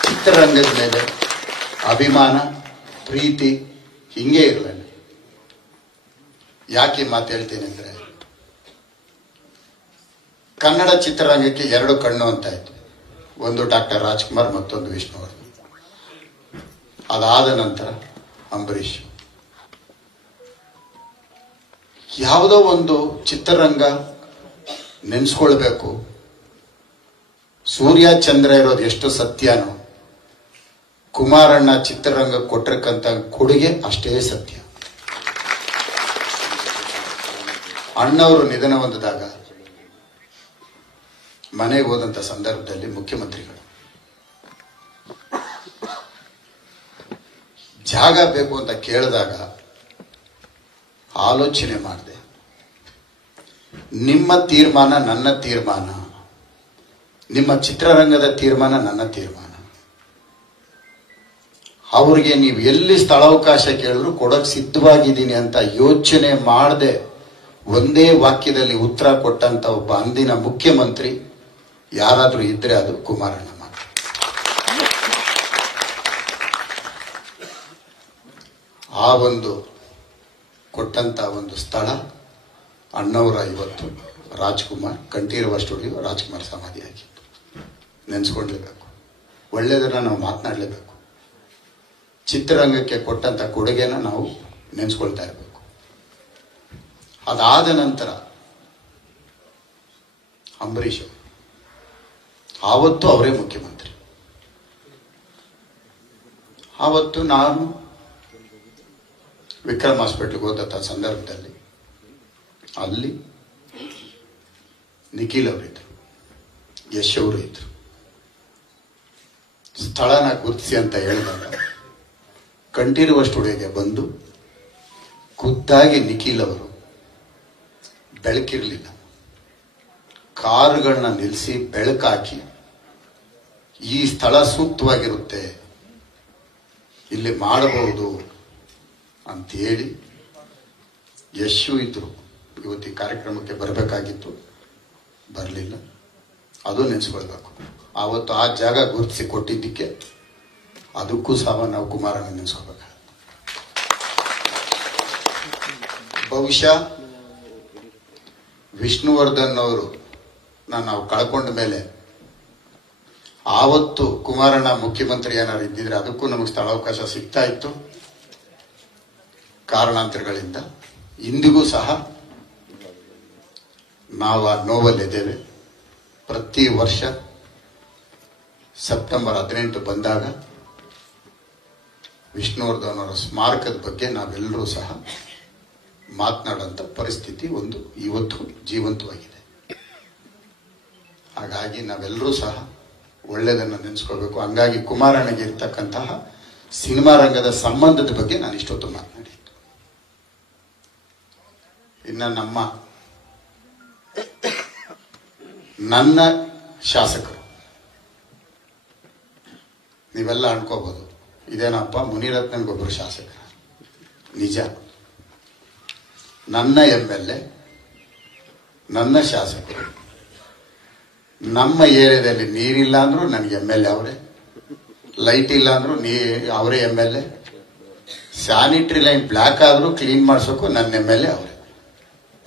ಚಿತ್ರರಂಗದ ಮೇಲೆ ಅಭಿಮಾನ, ಪ್ರೀತಿ ಹಿಂಗೆ ಇರಲಿ. ಯಾಕೆ ಮಾತು ಹೇಳ್ತೇನೆ ಅಂದ್ರೆ, ಕನ್ನಡ ಚಿತ್ರರಂಗಕ್ಕೆ 2 ಕಣ್ಣು ಅಂತ ಇತ್ತು. ಒಂದು ಡಾಕ್ಟರ್ ರಾಜ್ಕುಮಾರ್, ಮತ್ತೊಂದು ವಿಷ್ಣುವರ್ಧನ್. ಅದಾದ ನಂತರ ಅಂಬರೀಷ್. ಯಾವುದೋ ಒಂದು ಚಿತ್ರರಂಗ ನೆನೆಸ್ಕೊಳ್ಬೇಕು, ಸೂರ್ಯ ಚಂದ್ರ ಇರೋದು ಎಷ್ಟು ಸತ್ಯನೋ ಕುಮಾರಣ್ಣ ಚಿತ್ರರಂಗ ಕೊಟ್ಟಿರಕ್ಕಂತ ಕೊಡುಗೆ ಅಷ್ಟೇ ಸತ್ಯ. ಅಣ್ಣವರು ನಿಧನ ಹೊಂದಿದಾಗ ಮನೆಗೆ ಹೋದಂತ ಸಂದರ್ಭದಲ್ಲಿ ಮುಖ್ಯಮಂತ್ರಿಗಳು ಜಾಗ ಬೇಕು ಅಂತ ಕೇಳಿದಾಗ ಆಲೋಚನೆ ಮಾಡಿದೆ. ನಿಮ್ಮ ತೀರ್ಮಾನ ನನ್ನ ತೀರ್ಮಾನ, ನಿಮ್ಮ ಚಿತ್ರರಂಗದ ತೀರ್ಮಾನ ನನ್ನ ತೀರ್ಮಾನ. ಅವ್ರಿಗೆ ನೀವು ಎಲ್ಲಿ ಸ್ಥಳಾವಕಾಶ ಕೇಳಿದ್ರು ಕೊಡಕ್ ಸಿದ್ಧವಾಗಿದ್ದೀನಿ ಅಂತ ಯೋಚನೆ ಮಾಡದೆ ಒಂದೇ ವಾಕ್ಯದಲ್ಲಿ ಉತ್ತರ ಕೊಟ್ಟಂತ ಒಬ್ಬ ಅಂದಿನ ಮುಖ್ಯಮಂತ್ರಿ ಯಾರಾದ್ರೂ ಇದ್ರೆ ಅದು ಕುಮಾರಣ್ಣ ಮಾತ್ರ. ಆ ಒಂದು ಕೊಟ್ಟಂತ ಒಂದು ಸ್ಥಳ ಅಣ್ಣವರ ಇವತ್ತು ರಾಜ್ಕುಮಾರ್ ಕಂಠೀರವ ಸ್ಟುಡಿಯೋ ರಾಜ್ಕುಮಾರ್ ಸಮಾಧಿ ಆಗಿತ್ತು. ನೆನೆಸ್ಕೊಳ್ಲೇಬೇಕು, ಒಳ್ಳೆಯದನ್ನ ನಾವು ಮಾತನಾಡಲೇಬೇಕು. ಚಿತ್ರರಂಗಕ್ಕೆ ಕೊಟ್ಟಂತ ಕೊಡುಗೆನ ನಾವು ನೆನೆಸ್ಕೊಳ್ತಾ ಇರಬೇಕು. ಅದಾದ ನಂತರ ಅಂಬರೀಷ್ ಆವತ್ತು ಅವರೇ ಮುಖ್ಯಮಂತ್ರಿ. ಆವತ್ತು ನಾನು ವಿಕ್ರಮ್ ಹಾಸ್ಪಿಟಲ್ಗೆ ಹೋದಂಥ ಸಂದರ್ಭದಲ್ಲಿ ಅಲ್ಲಿ ನಿಖಿಲ್ ಅವರಿದ್ರು, ಯಶ್ ಅವರು ಇದ್ರು. ಸ್ಥಳನ ಗುರುತಿಸಿ ಅಂತ ಹೇಳಿದಾಗ ಕಂಠೀರವ ಸ್ಟುಡಿಯೋಗೆ ಬಂದು ಖುದ್ದಾಗಿ ನಿಖಿಲ್ ಅವರು, ಬೆಳಕಿರಲಿಲ್ಲ, ಕಾರುಗಳನ್ನ ನಿಲ್ಲಿಸಿ ಬೆಳಕಾಕಿ ಈ ಸ್ಥಳ ಸೂಕ್ತವಾಗಿರುತ್ತೆ, ಇಲ್ಲಿ ಮಾಡಬಹುದು ಅಂತ ಹೇಳಿ ಯಶು ಇದ್ರು. ಇವತ್ತು ಈ ಕಾರ್ಯಕ್ರಮಕ್ಕೆ ಬರಬೇಕಾಗಿತ್ತು, ಬರಲಿಲ್ಲ. ಅದು ನೆನೆಸ್ಕೊಳ್ಬೇಕು. ಆವತ್ತು ಆ ಜಾಗ ಗುರುತಿಸಿ ಕೊಟ್ಟಿದ್ದಕ್ಕೆ ಅದಕ್ಕೂ ಸಹ ನಾವು ಕುಮಾರಣ್ಣ ನೆನೆಸ್ಕೋಬೇಕು. ಬಹುಶಃ ವಿಷ್ಣುವರ್ಧನ್ ಅವರು ನಾವು ಕಳ್ಕೊಂಡ ಮೇಲೆ ಆವತ್ತು ಕುಮಾರಣ್ಣ ಮುಖ್ಯಮಂತ್ರಿ ಏನಾರು ಇದ್ದಿದ್ರೆ ಅದಕ್ಕೂ ನಮಗೆ ಸ್ಥಳಾವಕಾಶ ಸಿಗ್ತಾ ಇತ್ತು. ಕಾರಣಾಂತರಗಳಿಂದ ಇಂದಿಗೂ ಸಹ ನಾವು ಆ ನೋವಲ್ಲಿದ್ದೇವೆ. ಪ್ರತಿ ವರ್ಷ ಸೆಪ್ಟೆಂಬರ್ 18 ಬಂದಾಗ ವಿಷ್ಣುವರ್ಧನ್ ಅವರ ಸ್ಮಾರಕದ ಬಗ್ಗೆ ನಾವೆಲ್ಲರೂ ಸಹ ಮಾತನಾಡುವಂಥ ಪರಿಸ್ಥಿತಿ ಒಂದು ಇವತ್ತು ಜೀವಂತವಾಗಿದೆ. ಹಾಗಾಗಿ ನಾವೆಲ್ಲರೂ ಸಹ ಒಳ್ಳೆಯದನ್ನು ನೆನೆಸ್ಕೊಳ್ಬೇಕು. ಹಂಗಾಗಿ ಕುಮಾರಣ್ಣಗೆ ಇರ್ತಕ್ಕಂತಹ ಸಿನಿಮಾ ರಂಗದ ಸಂಬಂಧದ ಬಗ್ಗೆ ನಾನು ಇಷ್ಟೊತ್ತು ಮಾತನಾಡಿದ್ದು. ಇನ್ನು ನನ್ನ ಶಾಸಕರು ನೀವೆಲ್ಲ ಅನ್ಕೋಬಹುದು, ಇದೇನಪ್ಪ ಮುನಿರತ್ನನ್ಗೊಬ್ಬರು ಶಾಸಕ. ನಿಜ, ನನ್ನ MLA, ನನ್ನ ಶಾಸಕರು. ನಮ್ಮ ಏರಿಯಾದಲ್ಲಿ ನೀರಿಲ್ಲ ಅಂದ್ರೂ ನನಗೆ MLA ಅವರೇ, ಲೈಟ್ ಇಲ್ಲ ಅಂದ್ರೂ ಅವರೇ MLA, ಸ್ಯಾನಿಟರಿ ಲೈನ್ ಬ್ಲ್ಯಾಕ್ ಆದ್ರೂ ಕ್ಲೀನ್ ಮಾಡಿಸೋಕು ನನ್ನ MLA ಅವರೇ.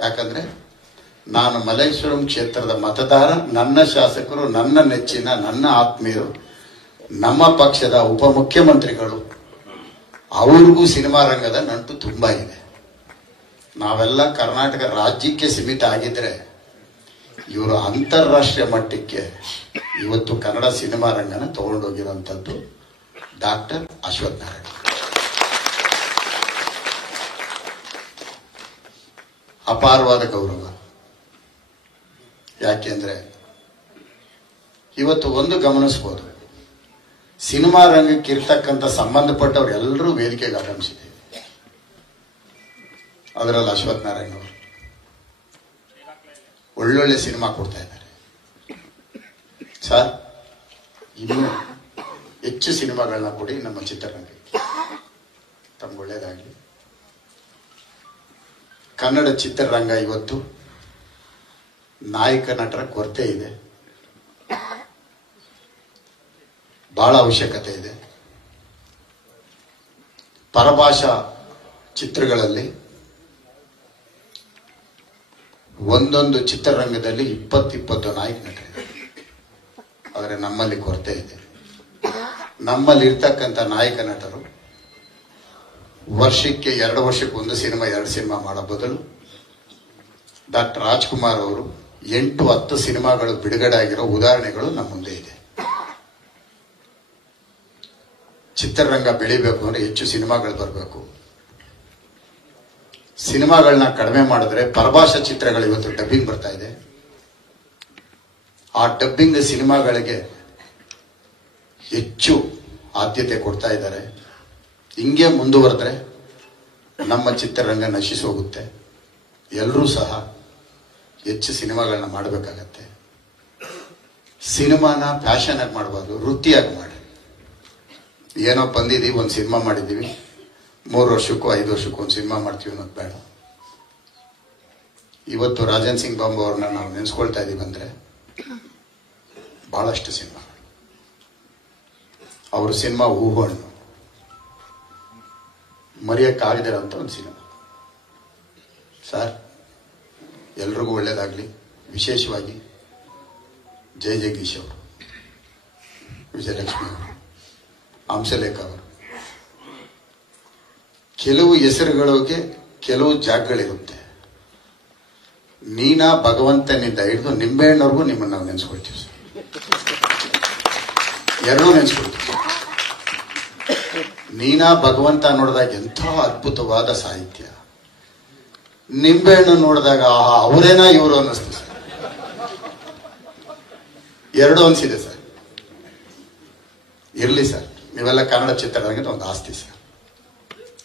ಯಾಕಂದ್ರೆ ನಾನು ಮಲ್ಲೇಶ್ವರಂ ಕ್ಷೇತ್ರದ ಮತದಾರ, ನನ್ನ ಶಾಸಕರು, ನನ್ನ ನೆಚ್ಚಿನ, ನನ್ನ ಆತ್ಮೀಯರು, ನಮ್ಮ ಪಕ್ಷದ ಉಪಮುಖ್ಯಮಂತ್ರಿಗಳು, ಅವ್ರಿಗೂ ಸಿನಿಮಾ ರಂಗದ ನಂಟು ತುಂಬಾ ಇದೆ. ನಾವೆಲ್ಲ ಕರ್ನಾಟಕ ರಾಜ್ಯಕ್ಕೆ ಸೀಮಿತ ಆಗಿದ್ರೆ ಇವರು ಅಂತಾರಾಷ್ಟ್ರೀಯ ಮಟ್ಟಕ್ಕೆ ಇವತ್ತು ಕನ್ನಡ ಸಿನಿಮಾ ರಂಗನ ತಗೊಂಡೋಗಿರುವಂತದ್ದು ಡಾಕ್ಟರ್ ಅಶ್ವಥ್ ನಾರಾಯಣ. ಅಪಾರವಾದ ಗೌರವ. ಯಾಕೆಂದ್ರೆ ಇವತ್ತು ಒಂದು ಗಮನಿಸಬಹುದು, ಸಿನಿಮಾ ರಂಗಕ್ಕೆ ಇರ್ತಕ್ಕಂಥ ಸಂಬಂಧಪಟ್ಟವ್ರು ಎಲ್ಲರೂ ವೇದಿಕೆಗೆ ಆಗಮಿಸಿದ್ದೇವೆ. ಅದರಲ್ಲಿ ಅಶ್ವಥ್ ನಾರಾಯಣ್ ಅವರು ಒಳ್ಳೊಳ್ಳೆ ಸಿನಿಮಾ ಕೊಡ್ತಾ ಇದ್ದಾರೆ. ಸರ್, ಇನ್ನೂ ಹೆಚ್ಚು ಸಿನಿಮಾಗಳನ್ನ ಕೊಡಿ ನಮ್ಮ ಚಿತ್ರರಂಗಕ್ಕೆ. ತಮ್ಗೆ ಒಳ್ಳೇದಾಗಲಿ. ಕನ್ನಡ ಚಿತ್ರರಂಗ ಇವತ್ತು ನಾಯಕ ನಟರ ಕೊರತೆ ಇದೆ, ಬಹಳ ಅವಶ್ಯಕತೆ ಇದೆ. ಪರಭಾಷಾ ಚಿತ್ರಗಳಲ್ಲಿ ಒಂದೊಂದು ಚಿತ್ರರಂಗದಲ್ಲಿ 20 ನಾಯಕ ನಟರಿದೆ, ಆದರೆ ನಮ್ಮಲ್ಲಿ ಕೊರತೆ ಇದೆ. ನಮ್ಮಲ್ಲಿ ಇರ್ತಕ್ಕಂಥ ನಾಯಕ ನಟರು ವರ್ಷಕ್ಕೆ 2 ವರ್ಷಕ್ಕೆ 1 ಸಿನಿಮಾ 2 ಸಿನಿಮಾ ಮಾಡೋ ಬದಲು ಡಾಕ್ಟರ್ ರಾಜ್ಕುಮಾರ್ ಅವರು 8-10 ಸಿನಿಮಾಗಳು ಬಿಡುಗಡೆ ಆಗಿರೋ ಉದಾಹರಣೆಗಳು ನಮ್ಮ ಮುಂದೆ ಇದೆ. ಚಿತ್ರರಂಗ ಬೆಳಿಬೇಕು ಅಂದ್ರೆ ಹೆಚ್ಚು ಸಿನಿಮಾಗಳು ಬರಬೇಕು. ಸಿನಿಮಾಗಳನ್ನ ಕಡಿಮೆ ಮಾಡಿದ್ರೆ ಪರಭಾಷಾ ಚಿತ್ರಗಳು ಇವತ್ತು ಡಬ್ಬಿಂಗ್ ಬರ್ತಾ ಇದೆ. ಆ ಡಬ್ಬಿಂಗ್ ಸಿನಿಮಾಗಳಿಗೆ ಹೆಚ್ಚು ಆದ್ಯತೆ ಕೊಡ್ತಾ ಇದ್ದಾರೆ. ಹಿಂಗೆ ಮುಂದುವರೆದ್ರೆ ನಮ್ಮ ಚಿತ್ರರಂಗ ನಶಿಸಿ ಹೋಗುತ್ತೆ. ಎಲ್ಲರೂ ಸಹ ಹೆಚ್ಚು ಸಿನಿಮಾಗಳನ್ನ ಮಾಡಬೇಕಾಗತ್ತೆ. ಸಿನಿಮಾನ ಪ್ಯಾಷನ್ ಆಗಿ ಮಾಡಬಾರ್ದು, ವೃತ್ತಿಯಾಗಿ ಮಾಡಿ. ಏನೋ ಬಂದಿದ್ದೀವಿ, ಒಂದು ಸಿನಿಮಾ ಮಾಡಿದ್ದೀವಿ, 3 ವರ್ಷಕ್ಕೂ 5 ವರ್ಷಕ್ಕೂ ಒಂದು ಸಿನಿಮಾ ಮಾಡ್ತೀವಿ ಅನ್ನೋದು ಬೇಡ. ಇವತ್ತು ರಾಜನ್ ಸಿಂಗ್ ಬಾಂಬು ಅವ್ರನ್ನ ನಾವು ನೆನೆಸ್ಕೊಳ್ತಾ ಇದೀವಿ ಅಂದ್ರೆ ಬಹಳಷ್ಟು ಸಿನಿಮಾ. ಅವ್ರ ಸಿನಿಮಾ ಹೂವು ಹಣ್ಣು ಮರೆಯಕ್ಕಾಗದಿರೋಂಥ ಒಂದು ಸಿನಿಮಾ. ಸರ್, ಎಲ್ರಿಗೂ ಒಳ್ಳೇದಾಗ್ಲಿ. ವಿಶೇಷವಾಗಿ ಜಯ ಜಗದೀಶ್ ಅವರು, ವಿಜಯಲಕ್ಷ್ಮಿ ಅವರು, ಹಂಸಲೇಖ ಅವರು, ಕೆಲವು ಹೆಸರುಗಳಿಗೆ ಕೆಲವು ಜಾಗಗಳಿರುತ್ತೆ. ನೀನಾ ಭಗವಂತನಿಂದ ಹಿಡಿದು ನಿಂಬೆಹಣ್ಣವ್ರಿಗೂ ನಿಮ್ಮನ್ನು ನಾವು ನೆನೆಸ್ಕೊಳ್ತೀವಿ ಸರ್. ಎರಡೂ ನೆನೆಸ್ಕೊಳ್ತೀವಿ. ನೀನಾ ಭಗವಂತ ನೋಡಿದಾಗ ಎಂಥ ಅದ್ಭುತವಾದ ಸಾಹಿತ್ಯ, ನಿಂಬೆಹಣ್ಣು ನೋಡಿದಾಗ ಆಹಾ ಅವರೇನಾ ಇವರು ಅನ್ನಿಸ್ತು ಸರ್. ಎರಡೂ ಅನ್ಸಿದೆ ಸರ್. ಇರ್ಲಿ ಸರ್, ನೀವೆಲ್ಲ ಕನ್ನಡ ಚಿತ್ರರಂಗದ ಒಂದು ಆಸ್ತಿ ಸರ್.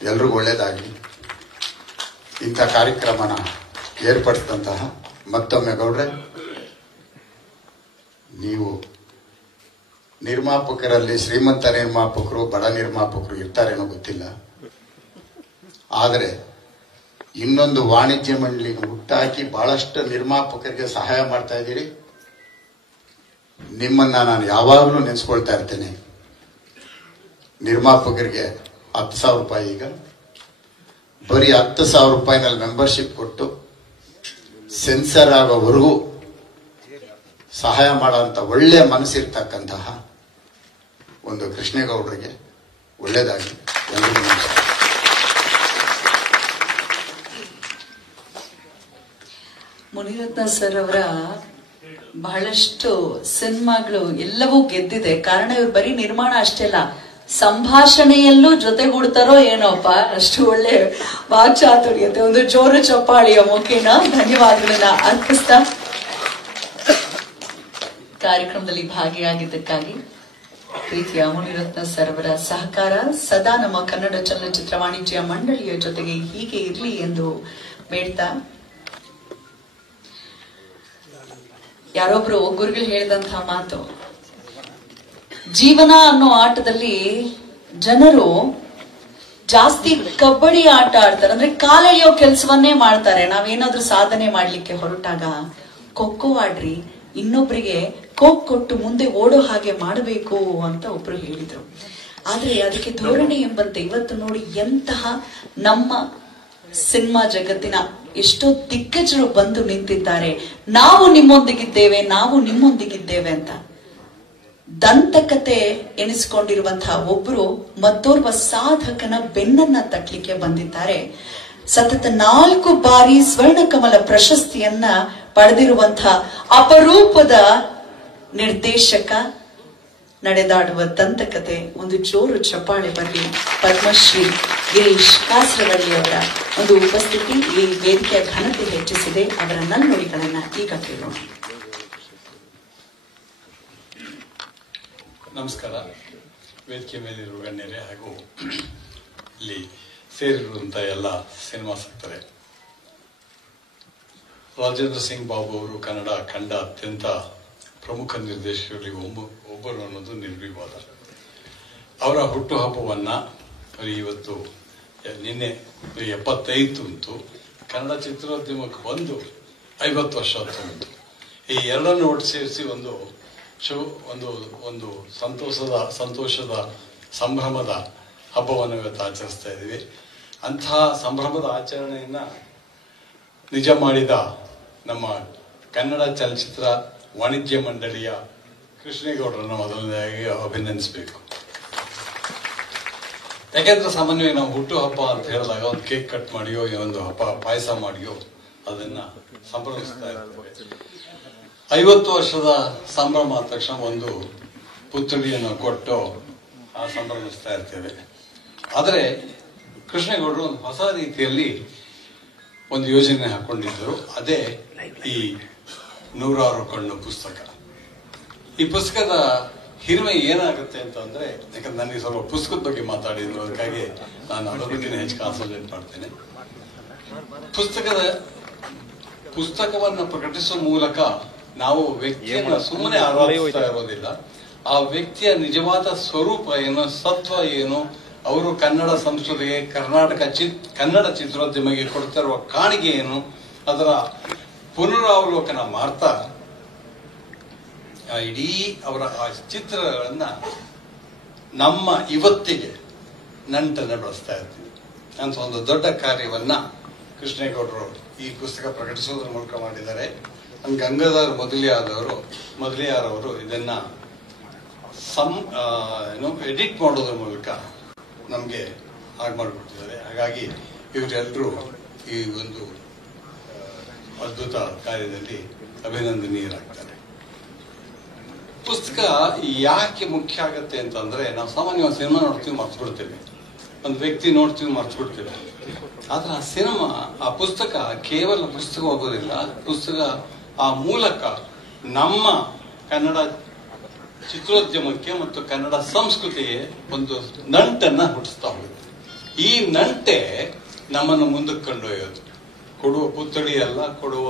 ಎಲ್ರಿಗೂ ಒಳ್ಳೇದಾಗಲಿ. ಇಂಥ ಕಾರ್ಯಕ್ರಮನ ಏರ್ಪಡಿಸಿದಂತಹ ಮತ್ತೊಮ್ಮೆ ಗೌಡ್ರೆ, ನೀವು ನಿರ್ಮಾಪಕರಲ್ಲಿ ಶ್ರೀಮಂತ ನಿರ್ಮಾಪಕರು, ಬಡ ನಿರ್ಮಾಪಕರು ಇರ್ತಾರೇನೋ ಗೊತ್ತಿಲ್ಲ, ಆದರೆ ಇನ್ನೊಂದು ವಾಣಿಜ್ಯ ಮಂಡಳಿನ ಹುಟ್ಟಾಕಿ ಬಹಳಷ್ಟು ನಿರ್ಮಾಪಕರಿಗೆ ಸಹಾಯ ಮಾಡ್ತಾ ಇದ್ದೀರಿ. ನಿಮ್ಮನ್ನ ನಾನು ಯಾವಾಗಲೂ ನೆನೆಸ್ಕೊಳ್ತಾ ಇರ್ತೇನೆ. ನಿರ್ಮಾಪಕರಿಗೆ 10,000 ರೂಪಾಯಿ, ಈಗ ಬರೀ 10,000 ರೂಪಾಯಿನಲ್ಲಿ ಮೆಂಬರ್ಶಿಪ್ ಕೊಟ್ಟು ಸೆನ್ಸರ್ ಆಗೋವರೆಗೂ ಸಹಾಯ ಮಾಡೋಂಥ ಒಳ್ಳೆಯ ಮನಸ್ಸಿರ್ತಕ್ಕಂತಹ ಒಂದು ಕೃಷ್ಣೇಗೌಡರಿಗೆ ಒಳ್ಳೇದಾಗಿ. ಎಲ್ಲರಿಗೂ ನಮಸ್ಕಾರ. ಮುನಿರತ್ನ ಸರ್ ಅವರ ಬಹಳಷ್ಟು ಸಿನಿಮಾಗಳು ಎಲ್ಲವೂ ಗೆದ್ದಿದೆ. ಕಾರಣ ಇವ್ರು ಬರೀ ನಿರ್ಮಾಣ ಅಷ್ಟೇ ಅಲ್ಲ, ಸಂಭಾಷಣೆಯಲ್ಲೂ ಜೊತೆಗೂಡ್ತಾರೋ ಏನೋಪ್ಪ, ಅಷ್ಟು ಒಳ್ಳೆ ವಾಕ್ಚಾತುರ್ಯತೆ. ಒಂದು ಜೋರು ಚಪ್ಪಾಳಿಯ ಮುಖೇನ ಧನ್ಯವಾದಗಳನ್ನ ಅರ್ಪಿಸ್ತಾ ಕಾರ್ಯಕ್ರಮದಲ್ಲಿ ಭಾಗಿಯಾಗಿದ್ದಕ್ಕಾಗಿ ಪ್ರೀತಿಯ ಮುನಿರತ್ನ ಸರ್ ಅವರ ಸಹಕಾರ ಸದಾ ನಮ್ಮ ಕನ್ನಡ ಚಲನಚಿತ್ರ ವಾಣಿಜ್ಯ ಮಂಡಳಿಯ ಜೊತೆಗೆ ಹೀಗೆ ಇರಲಿ ಎಂದು ಬೇಡ್ತಾ, ಯಾರೊಬ್ರು ಗುರುಗಳು ಹೇಳಿದಂತಹ ಮಾತು, ಜೀವನ ಅನ್ನೋ ಆಟದಲ್ಲಿ ಜನರು ಜಾಸ್ತಿ ಕಬಡ್ಡಿ ಆಟ ಆಡ್ತಾರೆ, ಅಂದ್ರೆ ಕಾಲೆಳೆಯೋ ಕೆಲಸವನ್ನೇ ಮಾಡ್ತಾರೆ. ನಾವೇನಾದ್ರೂ ಸಾಧನೆ ಮಾಡ್ಲಿಕ್ಕೆ ಹೊರಟಾಗ ಖೋಖೋ ಆಡ್ರಿ, ಇನ್ನೊಬ್ರಿಗೆ ಕೋಕ್ ಕೊಟ್ಟು ಮುಂದೆ ಓಡೋ ಹಾಗೆ ಮಾಡಬೇಕು ಅಂತ ಒಬ್ರು ಹೇಳಿದ್ರು. ಆದ್ರೆ ಅದಕ್ಕೆ ಧೋರಣೆ ಎಂಬಂತೆ ಇವತ್ತು ನೋಡಿ ಎಂತಹ ನಮ್ಮ ಸಿನಿಮಾ ಜಗತ್ತಿನ ಎಷ್ಟೋ ದಿಗ್ಗಜರು ಬಂದು ನಿಂತಿದ್ದಾರೆ. ನಾವು ನಿಮ್ಮೊಂದಿಗಿದ್ದೇವೆ, ನಾವು ನಿಮ್ಮೊಂದಿಗಿದ್ದೇವೆ ಅಂತ. ದಂತಕತೆ ಎನಿಸಿಕೊಂಡಿರುವಂತಹ ಒಬ್ರು ಮತ್ತೋರ್ವ ಸಾಧಕನ ಬೆನ್ನನ್ನ ತಟ್ಟಲಿಕ್ಕೆ ಬಂದಿದ್ದಾರೆ. ಸತತ 4 ಬಾರಿ ಸ್ವರ್ಣ ಕಮಲ ಪ್ರಶಸ್ತಿಯನ್ನ ಪಡೆದಿರುವಂತಹ ಅಪರೂಪದ ನಿರ್ದೇಶಕ, ನಡೆದಾಡುವ ದಂತಕತೆ. ಒಂದು ಜೋರು ಚಪ್ಪಾಳೆ ಬರಲಿ ಪದ್ಮಶ್ರೀ ಗಿರೀಶ್ ಕಾಸರವಳ್ಳಿ ಅವರ ಒಂದು ಉಪಸ್ಥಿತಿ ಈ ವೇದಿಕೆಯ ಘನತೆ ಹೆಚ್ಚಿಸಿದೆ. ಅವರ ನನ್ನುಡಿಗಳನ್ನ ಈಗ ಕೇಳೋಣ. ನಮಸ್ಕಾರ. ವೇದಿಕೆ ಮೇಲಿರುವ ಗಣ್ಯರೇ ಹಾಗೂ ಇಲ್ಲಿ ಸೇರಿರುವಂಥ ಎಲ್ಲ ಸಿನಿಮಾ ಸಂತರೇ, ರಾಜೇಂದ್ರ ಸಿಂಗ್ ಬಾಬು ಅವರು ಕನ್ನಡ ಕಂಡ ಅತ್ಯಂತ ಪ್ರಮುಖ ನಿರ್ದೇಶಕರಲ್ಲಿ ಒಬ್ಬರು ಅನ್ನೋದು ನಿರ್ವಿವಾದ. ಅವರ ಹುಟ್ಟುಹಬ್ಬವನ್ನ ಇವತ್ತು ನಿನ್ನೆ 75 ಅಂತು, ಕನ್ನಡ ಚಿತ್ರೋದ್ಯಮಕ್ಕೆ ಬಂದು 50 ವರ್ಷ ತುಂಬಿತು. ಈ ಎರಡನ್ನು ಒಟ್ಟು ಸೇರಿಸಿ ಒಂದು ಸಂತೋಷದ ಸಂಭ್ರಮದ ಹಬ್ಬವನ್ನು ಇವತ್ತು ಆಚರಿಸ್ತಾ ಇದ್ದೀವಿ. ಅಂತಹ ಸಂಭ್ರಮದ ಆಚರಣೆಯನ್ನ ನಿಜ ಮಾಡಿದ ನಮ್ಮ ಕನ್ನಡ ಚಲನಚಿತ್ರ ವಾಣಿಜ್ಯ ಮಂಡಳಿಯ ಕೃಷ್ಣೇಗೌಡರನ್ನು ಮೊದಲನೇದಾಗಿ ಅಭಿನಂದಿಸಬೇಕು. ಯಾಕೆಂದ್ರೆ ಸಾಮಾನ್ಯವಾಗಿ ನಾವು ಹುಟ್ಟು ಹಬ್ಬ ಅಂತ ಹೇಳಿದಾಗ ಒಂದು ಕೇಕ್ ಕಟ್ ಮಾಡಿಯೋ ಒಂದು ಪಾಯಸ ಮಾಡಿಯೋ ಅದನ್ನ ಸಂಭ್ರಮಿಸ್ತಾ ಇರ್ತೇವೆ. 50 ವರ್ಷದ ಸಂಭ್ರಮ ಆದ ತಕ್ಷಣ ಒಂದು ಪುತ್ಥಳಿಯನ್ನು ಕೊಟ್ಟು ಸಂಭ್ರಮಿಸ್ತಾ ಇರ್ತೇವೆ. ಆದರೆ ಕೃಷ್ಣೇಗೌಡರು ಒಂದು ಹೊಸ ರೀತಿಯಲ್ಲಿ ಒಂದು ಯೋಜನೆ ಹಾಕೊಂಡಿದ್ದರು. ಅದೇ ಈ 106 ಕಣ್ಣು ಪುಸ್ತಕ. ಈ ಪುಸ್ತಕದ ಹಿರಿಮೆ ಏನಾಗುತ್ತೆ ಅಂತಂದ್ರೆ, ಯಾಕಂದ್ರೆ ನನಗೆ ಸ್ವಲ್ಪ ಪುಸ್ತಕದ ಬಗ್ಗೆ ಮಾತಾಡಿದ್ರು, ಅದಕ್ಕಾಗಿ ನಾನು ಅದರ ಬಗ್ಗೆ ಹೆಚ್ಚು ಕಾನ್ಸಂಟ್ರೇಟ್ ಮಾಡ್ತೇನೆ. ಪುಸ್ತಕವನ್ನು ಪ್ರಕಟಿಸುವ ಮೂಲಕ ನಾವು ವ್ಯಕ್ತಿಯನ್ನು ಸುಮ್ಮನೆ ಆರಾಧಿಸ್ತಾ ಇರೋದಿಲ್ಲ, ಆ ವ್ಯಕ್ತಿಯ ನಿಜವಾದ ಸ್ವರೂಪ ಏನು, ಸತ್ವ ಏನು, ಅವರು ಕನ್ನಡ ಸಂಸ್ಕೃತಿಗೆ, ಕನ್ನಡ ಚಿತ್ರೋದ್ಯಮಕ್ಕೆ ಕೊಡ್ತಿರುವ ಕಾಣಿಕೆ ಏನು, ಅದರ ಪುನರಾವಲೋಕನ ಮಾಡ್ತಾ ಇಡೀ ಅವರ ಆ ಚಿತ್ರಗಳನ್ನ ನಮ್ಮ ಇವತ್ತಿಗೆ ನಂಟನ್ನು ಬೆಳೆಸ್ತಾ ಇರ್ತೀವಿ ಅಂತ ಒಂದು ದೊಡ್ಡ ಕಾರ್ಯವನ್ನ ಕೃಷ್ಣೇಗೌಡರು ಈ ಪುಸ್ತಕ ಪ್ರಕಟಿಸುವುದರ ಮೂಲಕ ಮಾಡಿದ್ದಾರೆ. ಗಂಗಾಧರ್ ಮೊದಲಿಯಾರ್ ಅವರು ಇದನ್ನ ಎಡಿಟ್ ಮಾಡೋದ್ರ ಮೂಲಕ ನಮಗೆ ಹಾಗೆ ಮಾಡಿಕೊಟ್ಟಿದ್ದಾರೆ. ಹಾಗಾಗಿ ಇವರೆಲ್ಲರೂ ಈ ಒಂದು ಅದ್ಭುತ ಕಾರ್ಯದಲ್ಲಿ ಅಭಿನಂದನೀಯರಾಗ್ತಾರೆ. ಪುಸ್ತಕ ಯಾಕೆ ಮುಖ್ಯ ಆಗತ್ತೆ ಅಂತಂದ್ರೆ, ನಾವು ಸಾಮಾನ್ಯವಾಗಿ ಸಿನಿಮಾ ನೋಡ್ತೀವಿ, ಮರ್ತು ಬಿಡ್ತೇವೆ, ಒಂದು ವ್ಯಕ್ತಿ ನೋಡ್ತೀವಿ, ಮರ್ತು ಬಿಡ್ತೇವೆ. ಆದ್ರೆ ಆ ಸಿನಿಮಾ, ಆ ಪುಸ್ತಕ ಕೇವಲ ಪುಸ್ತಕವಾಗೋದಿಲ್ಲ. ಪುಸ್ತಕ ಆ ಮೂಲಕ ನಮ್ಮ ಕನ್ನಡ ಚಿತ್ರೋದ್ಯಮಕ್ಕೆ ಮತ್ತು ಕನ್ನಡ ಸಂಸ್ಕೃತಿಗೆ ಒಂದು ನಂಟನ್ನ ಹುಟ್ಟಿಸ್ತಾ ಹೋಗುತ್ತೆ. ಈ ನಂಟೆ ನಮ್ಮನ್ನು ಮುಂದಕ್ಕೆ ಕೊಂಡೊಯ್ಯೋದು. ಕೊಡುವ ಪುತ್ಥಳಿ ಅಲ್ಲ, ಕೊಡುವ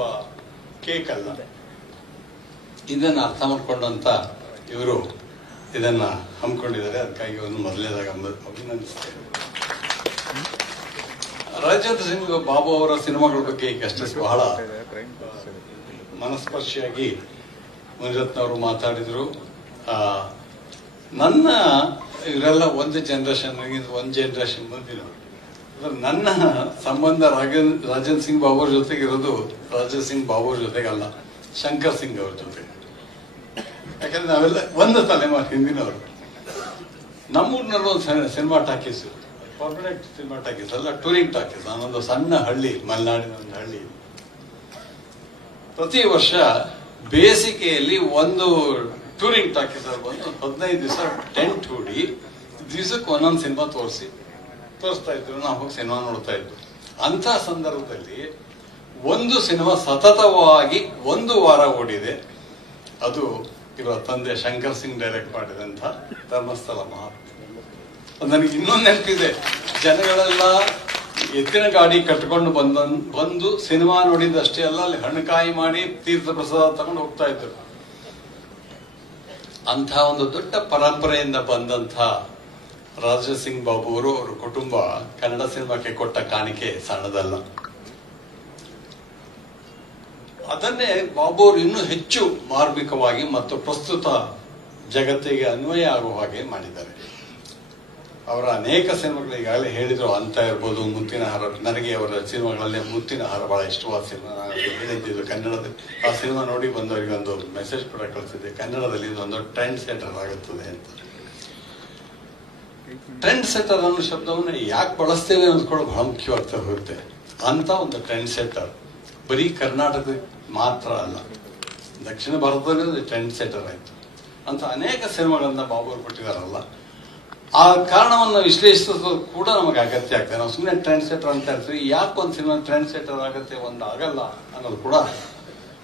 ಕೇಕ್ ಅಲ್ಲ. ಇದನ್ನ ಅರ್ಥ ಮಾಡ್ಕೊಂಡಂತ ಇವರು ಇದನ್ನ ಹಮ್ಮಿಕೊಂಡಿದ್ದಾರೆ. ಅದಕ್ಕಾಗಿ ಒಂದು ಮೊದಲನೇದಾಗ ಅಭಿನಂದಿಸ್ತೇವೆ. ರಾಜೇಂದ್ರ ಸಿಂಗ್ ಬಾಬು ಅವರ ಸಿನಿಮಾಗಳ ಬಗ್ಗೆ ಈಗಷ್ಟೇ ಬಹಳ ಮನಸ್ಪರ್ಶಿಯಾಗಿ ಮುನಿರತ್ನ ಅವರು ಮಾತಾಡಿದ್ರು. ನನ್ನ ಇವರೆಲ್ಲ ಒಂದು ಜನರೇಷನ್ ಮುಂದಿನವರು. ನನ್ನ ಸಂಬಂಧ ರಾಜೇಂದ್ರ ಸಿಂಗ್ ಬಾಬು ಅವ್ರ ಜೊತೆಗಿರೋದು ರಾಜೇಂದ್ರ ಸಿಂಗ್ ಬಾಬು ಅವ್ರ ಜೊತೆಗಲ್ಲ, ಶಂಕರ್ ಸಿಂಗ್ ಅವ್ರ ಜೊತೆ. ಯಾಕಂದ್ರೆ ನಾವೆಲ್ಲ ಒಂದು ತಲೆಮಾರು ಹಿಂದಿನವರು. ನಮ್ಮೂರಿನಲ್ಲಿ ಒಂದು cinema talkies, permanent cinema talkies ಅಲ್ಲ, ಟೂರಿಂಗ್ ಟಾಕೀಸ್. ನಾನೊಂದು ಸಣ್ಣ ಹಳ್ಳಿ, ಮಲೆನಾಡಿನ ಒಂದು ಹಳ್ಳಿ. ಪ್ರತಿ ವರ್ಷ ಬೇಸಿಗೆಯಲ್ಲಿ ಒಂದು ಟೂರಿಂಗ್ ಟಾಕೀಸ್ ಅಲ್ಲಿ ಬಂದು 15 ದಿವಸ ಟೆಂಟ್ ಹೂಡಿ ದಿವಸಕ್ಕೆ ಒಂದೊಂದು ಸಿನಿಮಾ ತೋರಿಸ್ತಾ ಇದ್ರು. ನಾವು ಹೋಗಿ ಸಿನಿಮಾ ನೋಡ್ತಾ ಇದ್ವಿ. ಅಂತ ಸಂದರ್ಭದಲ್ಲಿ ಒಂದು ಸಿನಿಮಾ ಸತತವಾಗಿ 1 ವಾರ ಓಡಿದೆ. ಅದು ಇವರ ತಂದೆ ಶಂಕರ್ ಸಿಂಗ್ ಡೈರೆಕ್ಟ್ ಮಾಡಿದಂತ ಧರ್ಮಸ್ಥಳ ಮಹಾತ್ಮೆ. ನನಗೆ ಇನ್ನೊಂದು ನೆನಪಿದೆ. ಜನಗಳೆಲ್ಲ ಎತ್ತಿನ ಗಾಡಿ ಕಟ್ಕೊಂಡು ಬಂದು ಸಿನಿಮಾ ನೋಡಿದಷ್ಟೇ ಅಲ್ಲ, ಅಲ್ಲಿ ಹಣ್ಣುಕಾಯಿ ಮಾಡಿ ತೀರ್ಥ ಪ್ರಸಾದ ತಗೊಂಡು ಹೋಗ್ತಾ ಇದ್ರು. ಅಂಥ ಒಂದು ದೊಡ್ಡ ಪರಂಪರೆಯಿಂದ ಬಂದಂಥ ರಾಜೇಂದ್ರ ಸಿಂಗ್ ಬಾಬು ಅವರು, ಅವರ ಕುಟುಂಬ ಕನ್ನಡ ಸಿನಿಮಾಕ್ಕೆ ಕೊಟ್ಟ ಕಾಣಿಕೆ ಸಣ್ಣದಲ್ಲ. ಅದನ್ನೇ ಬಾಬು ಅವರು ಇನ್ನೂ ಹೆಚ್ಚು ಮಾರ್ಮಿಕವಾಗಿ ಮತ್ತು ಪ್ರಸ್ತುತ ಜಗತ್ತಿಗೆ ಅನ್ವಯ ಆಗುವ ಹಾಗೆ ಮಾಡಿದ್ದಾರೆ. ಅವರ ಅನೇಕ ಸಿನಿಮಾಗಳು ಈಗಾಗಲೇ ಹೇಳಿದ್ರು, ಅಂತ ಇರ್ಬೋದು, ಮುತ್ತಿನ ಹಾರ. ನನಗೆ ಅವರ ಸಿನಿಮಾಗಳಲ್ಲಿ ಮುತ್ತಿನ ಹಾರ ಬಹಳ ಇಷ್ಟವಾದ ಸಿನಿಮಾ. ನಾನು ಹೇಳಿದ್ದು ಕನ್ನಡದ ಆ ಸಿನಿಮಾ ನೋಡಿ ಬಂದವರಿಗೆ ಒಂದು ಮೆಸೇಜ್ ಕೂಡ ಕಳಿಸಿದೆ, ಕನ್ನಡದಲ್ಲಿ ಒಂದು ಟ್ರೆಂಡ್ ಸೆಟರ್ ಆಗುತ್ತದೆ ಅಂತ. ಟ್ರೆಂಡ್ ಸೆಟರ್ ಅನ್ನೋ ಶಬ್ದವನ್ನು ಯಾಕೆ ಬಳಸ್ತೇವೆ ಅನ್ನೋದು ಕೂಡ ಬಹಳ ಮುಖ್ಯವಾಗ್ತಾ ಹೋಗುತ್ತೆ. ಅಂತ ಒಂದು ಟ್ರೆಂಡ್ ಸೆಟರ್ ಬರೀ ಕರ್ನಾಟಕ ಮಾತ್ರ ಅಲ್ಲ, ದಕ್ಷಿಣ ಭಾರತದಲ್ಲಿ ಟ್ರೆಂಡ್ ಸೆಟರ್ ಆಯ್ತು ಅಂತ ಅನೇಕ ಸಿನಿಮಾಗಳನ್ನ ಬಾಬು ಅವರು ಕೊಟ್ಟಿದಾರಲ್ಲ. ಆ ಕಾರಣವನ್ನು ವಿಶ್ಲೇಷಿಸೋದು ಕೂಡ ನಮಗೆ ಅಗತ್ಯ ಆಗ್ತದೆ. ನಾವು ಸುಮ್ಮನೆ ಟ್ರೆಂಡ್ ಸೆಟರ್ ಅಂತ ಹೇಳ್ತೀವಿ. ಯಾಕೆ ಒಂದು ಸಿನಿಮಾ ಟ್ರೆಂಡ್ ಸೆಟರ್ ಆಗುತ್ತೆ, ಒಂದು ಆಗಲ್ಲ ಅನ್ನೋದು ಕೂಡ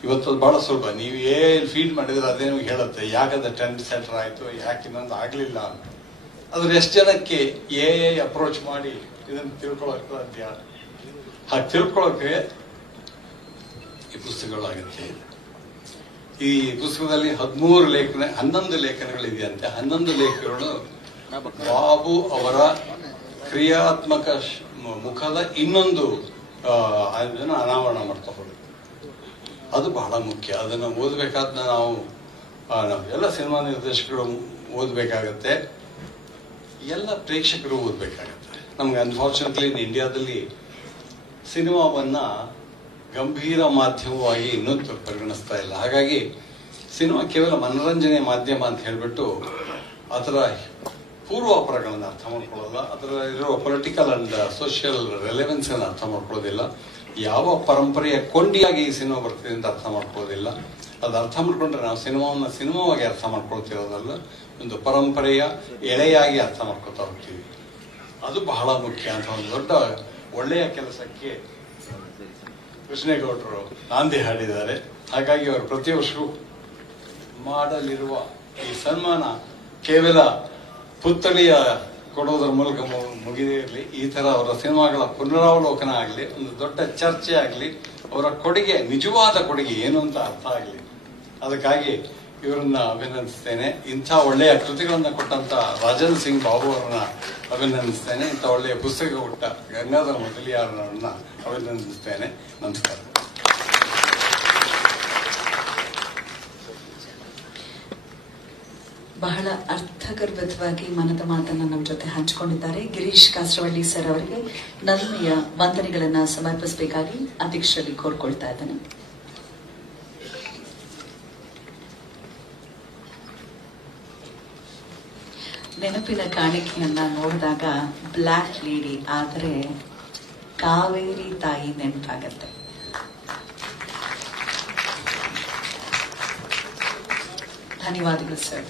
ಇವತ್ತು ಬಹಳ ಸುಲಭ. ನೀವು ಫೀಡ್ ಮಾಡಿದ್ರೆ ಅದೇ ನಿಮ್ಗೆ ಹೇಳುತ್ತೆ ಯಾಕಂದ್ರೆ ಟ್ರೆಂಡ್ ಸೆಟರ್ ಆಯ್ತು, ಯಾಕೆ ಇನ್ನೊಂದು ಆಗ್ಲಿಲ್ಲ ಅಂತ. ಅದ್ರ ಎಷ್ಟು ಜನಕ್ಕೆ ಅಪ್ರೋಚ್ ಮಾಡಿ ಇದನ್ನು ತಿಳ್ಕೊಳ್ಳೋಕೆ ಸಾಧ್ಯ? ಹಾಗೆ ತಿಳ್ಕೊಳ್ಳೋಕೆ ಈ ಪುಸ್ತಕಗಳ ಅಗತ್ಯ ಇದೆ. ಈ ಪುಸ್ತಕದಲ್ಲಿ 11 ಲೇಖನಗಳಿದೆಯಂತೆ. 11 ಲೇಖನಗಳು ಬಾಬು ಅವರ ಕ್ರಿಯಾತ್ಮಕ ಮುಖದ ಇನ್ನೊಂದು ಅನಾವರಣ ಮಾಡ್ತಾ ಹೋಗಿ. ಅದು ಬಹಳ ಮುಖ್ಯ. ಅದನ್ನು ಓದಬೇಕಾದ ನಾವು ಎಲ್ಲ ಸಿನಿಮಾ ನಿರ್ದೇಶಕರು ಓದಬೇಕಾಗತ್ತೆ, ಎಲ್ಲ ಪ್ರೇಕ್ಷಕರು ಓದಬೇಕಾಗತ್ತೆ. ನಮ್ಗೆ ಅನ್ಫಾರ್ಚುನೇಟ್ಲಿ ಇಂಡಿಯಾದಲ್ಲಿ ಸಿನಿಮಾವನ್ನ ಗಂಭೀರ ಮಾಧ್ಯಮವಾಗಿ ಇನ್ನೂ ಪರಿಗಣಿಸ್ತಾ ಇಲ್ಲ. ಹಾಗಾಗಿ ಸಿನಿಮಾ ಕೇವಲ ಮನೋರಂಜನೆ ಮಾಧ್ಯಮ ಅಂತ ಹೇಳ್ಬಿಟ್ಟು ಅದರ ಪೂರ್ವಾಪರಗಳನ್ನು ಅರ್ಥ ಮಾಡ್ಕೊಳ್ಳೋಲ್ಲ, ಅದರ ಇರುವ ಪೊಲಿಟಿಕಲ್ ಅಂಡ್ ಸೋಷಿಯಲ್ ರೆಲೆವೆನ್ಸ್ ಅನ್ನು ಅರ್ಥ ಮಾಡ್ಕೊಳ್ಳೋದಿಲ್ಲ, ಯಾವ ಪರಂಪರೆಯ ಕೊಂಡಿಯಾಗಿ ಈ ಸಿನಿಮಾ ಬರ್ತಿದೆ ಅಂತ ಅರ್ಥ ಮಾಡ್ಕೊಳ್ಳೋದಿಲ್ಲ. ಅದು ಅರ್ಥ ಮಾಡ್ಕೊಂಡ್ರೆ ನಾವು ಸಿನಿಮಾವನ್ನ ಸಿನಿಮಾವಾಗಿ ಅರ್ಥ ಮಾಡ್ಕೊಳ್ತಿರೋದಲ್ಲ, ಒಂದು ಪರಂಪರೆಯ ಎಳೆಯಾಗಿ ಅರ್ಥ ಮಾಡ್ಕೊತಾ ಹೋಗ್ತೀವಿ. ಅದು ಬಹಳ ಮುಖ್ಯ ಅಂತ ಒಂದು ದೊಡ್ಡ ಒಳ್ಳೆಯ ಕೆಲಸಕ್ಕೆ ಕೃಷ್ಣೇಗೌಡರು ನಾಂದಿ ಹಾಡಿದ್ದಾರೆ. ಹಾಗಾಗಿ ಅವರು ಪ್ರತಿ ವರ್ಷವೂ ಮಾಡಲಿರುವ ಈ ಸನ್ಮಾನ ಕೇವಲ ಪುತ್ಥಳಿಯ ಕೊಡೋದರ ಮೂಲಕ ಮುಗಿದೇ ಇರಲಿ, ಈ ತರ ಅವರ ಸಿನಿಮಾಗಳ ಪುನರಾವಲೋಕನ ಆಗಲಿ, ಒಂದು ದೊಡ್ಡ ಚರ್ಚೆ ಆಗಲಿ, ಅವರ ಕೊಡುಗೆ ನಿಜವಾದ ಕೊಡುಗೆ ಏನು ಅಂತ ಅರ್ಥ ಆಗಲಿ. ಅದಕ್ಕಾಗಿ ಇವರನ್ನ ಅಭಿನಂದಿಸ್ತೇನೆ. ಇಂಥ ಒಳ್ಳೆಯ ಕೃತಿಗಳನ್ನ ಕೊಟ್ಟಂತ ರಾಜೇಂದ್ರ ಸಿಂಗ್ ಬಾಬು ಅವರನ್ನ ಅಭಿನಂದಿಸ್ತೇನೆ. ಇಂಥ ಒಳ್ಳೆಯ ಪುಸ್ತಕ ಕೊಟ್ಟ ಗಂಗಾಧರ ಮೊದಲಿಯಾರನ್ನ ಅಭಿನಂದಿಸ್ತೇನೆ. ನಮಸ್ಕಾರ. ಬಹಳ ಅರ್ಥಗರ್ಭಿತವಾಗಿ ಮನದ ಮಾತನ್ನ ನಮ್ಮ ಜೊತೆ ಹಂಚಿಕೊಂಡಿದ್ದಾರೆ. ಗಿರೀಶ್ ಕಾಸರವಳ್ಳಿ ಸರ್ ಅವರಿಗೆ ನನ್ನೆಯ ವಂದನೆಗಳನ್ನ ಸಮರ್ಪಿಸಬೇಕಾಗಿ ಅಧ್ಯಕ್ಷರಲ್ಲಿ ಕೋರ್ಕೊಳ್ತಾ ಇದ್ದೇನೆ. ನೆನಪಿನ ಕಾಣಿಕೆಯನ್ನ ನೋಡಿದಾಗ ಬ್ಲ್ಯಾಕ್ ಲೇಡಿ ಆದರೆ ಕಾವೇರಿ ತಾಯಿ ನೆನಪಾಗತ್ತೆ. ಧನ್ಯವಾದಗಳು ಸರ್.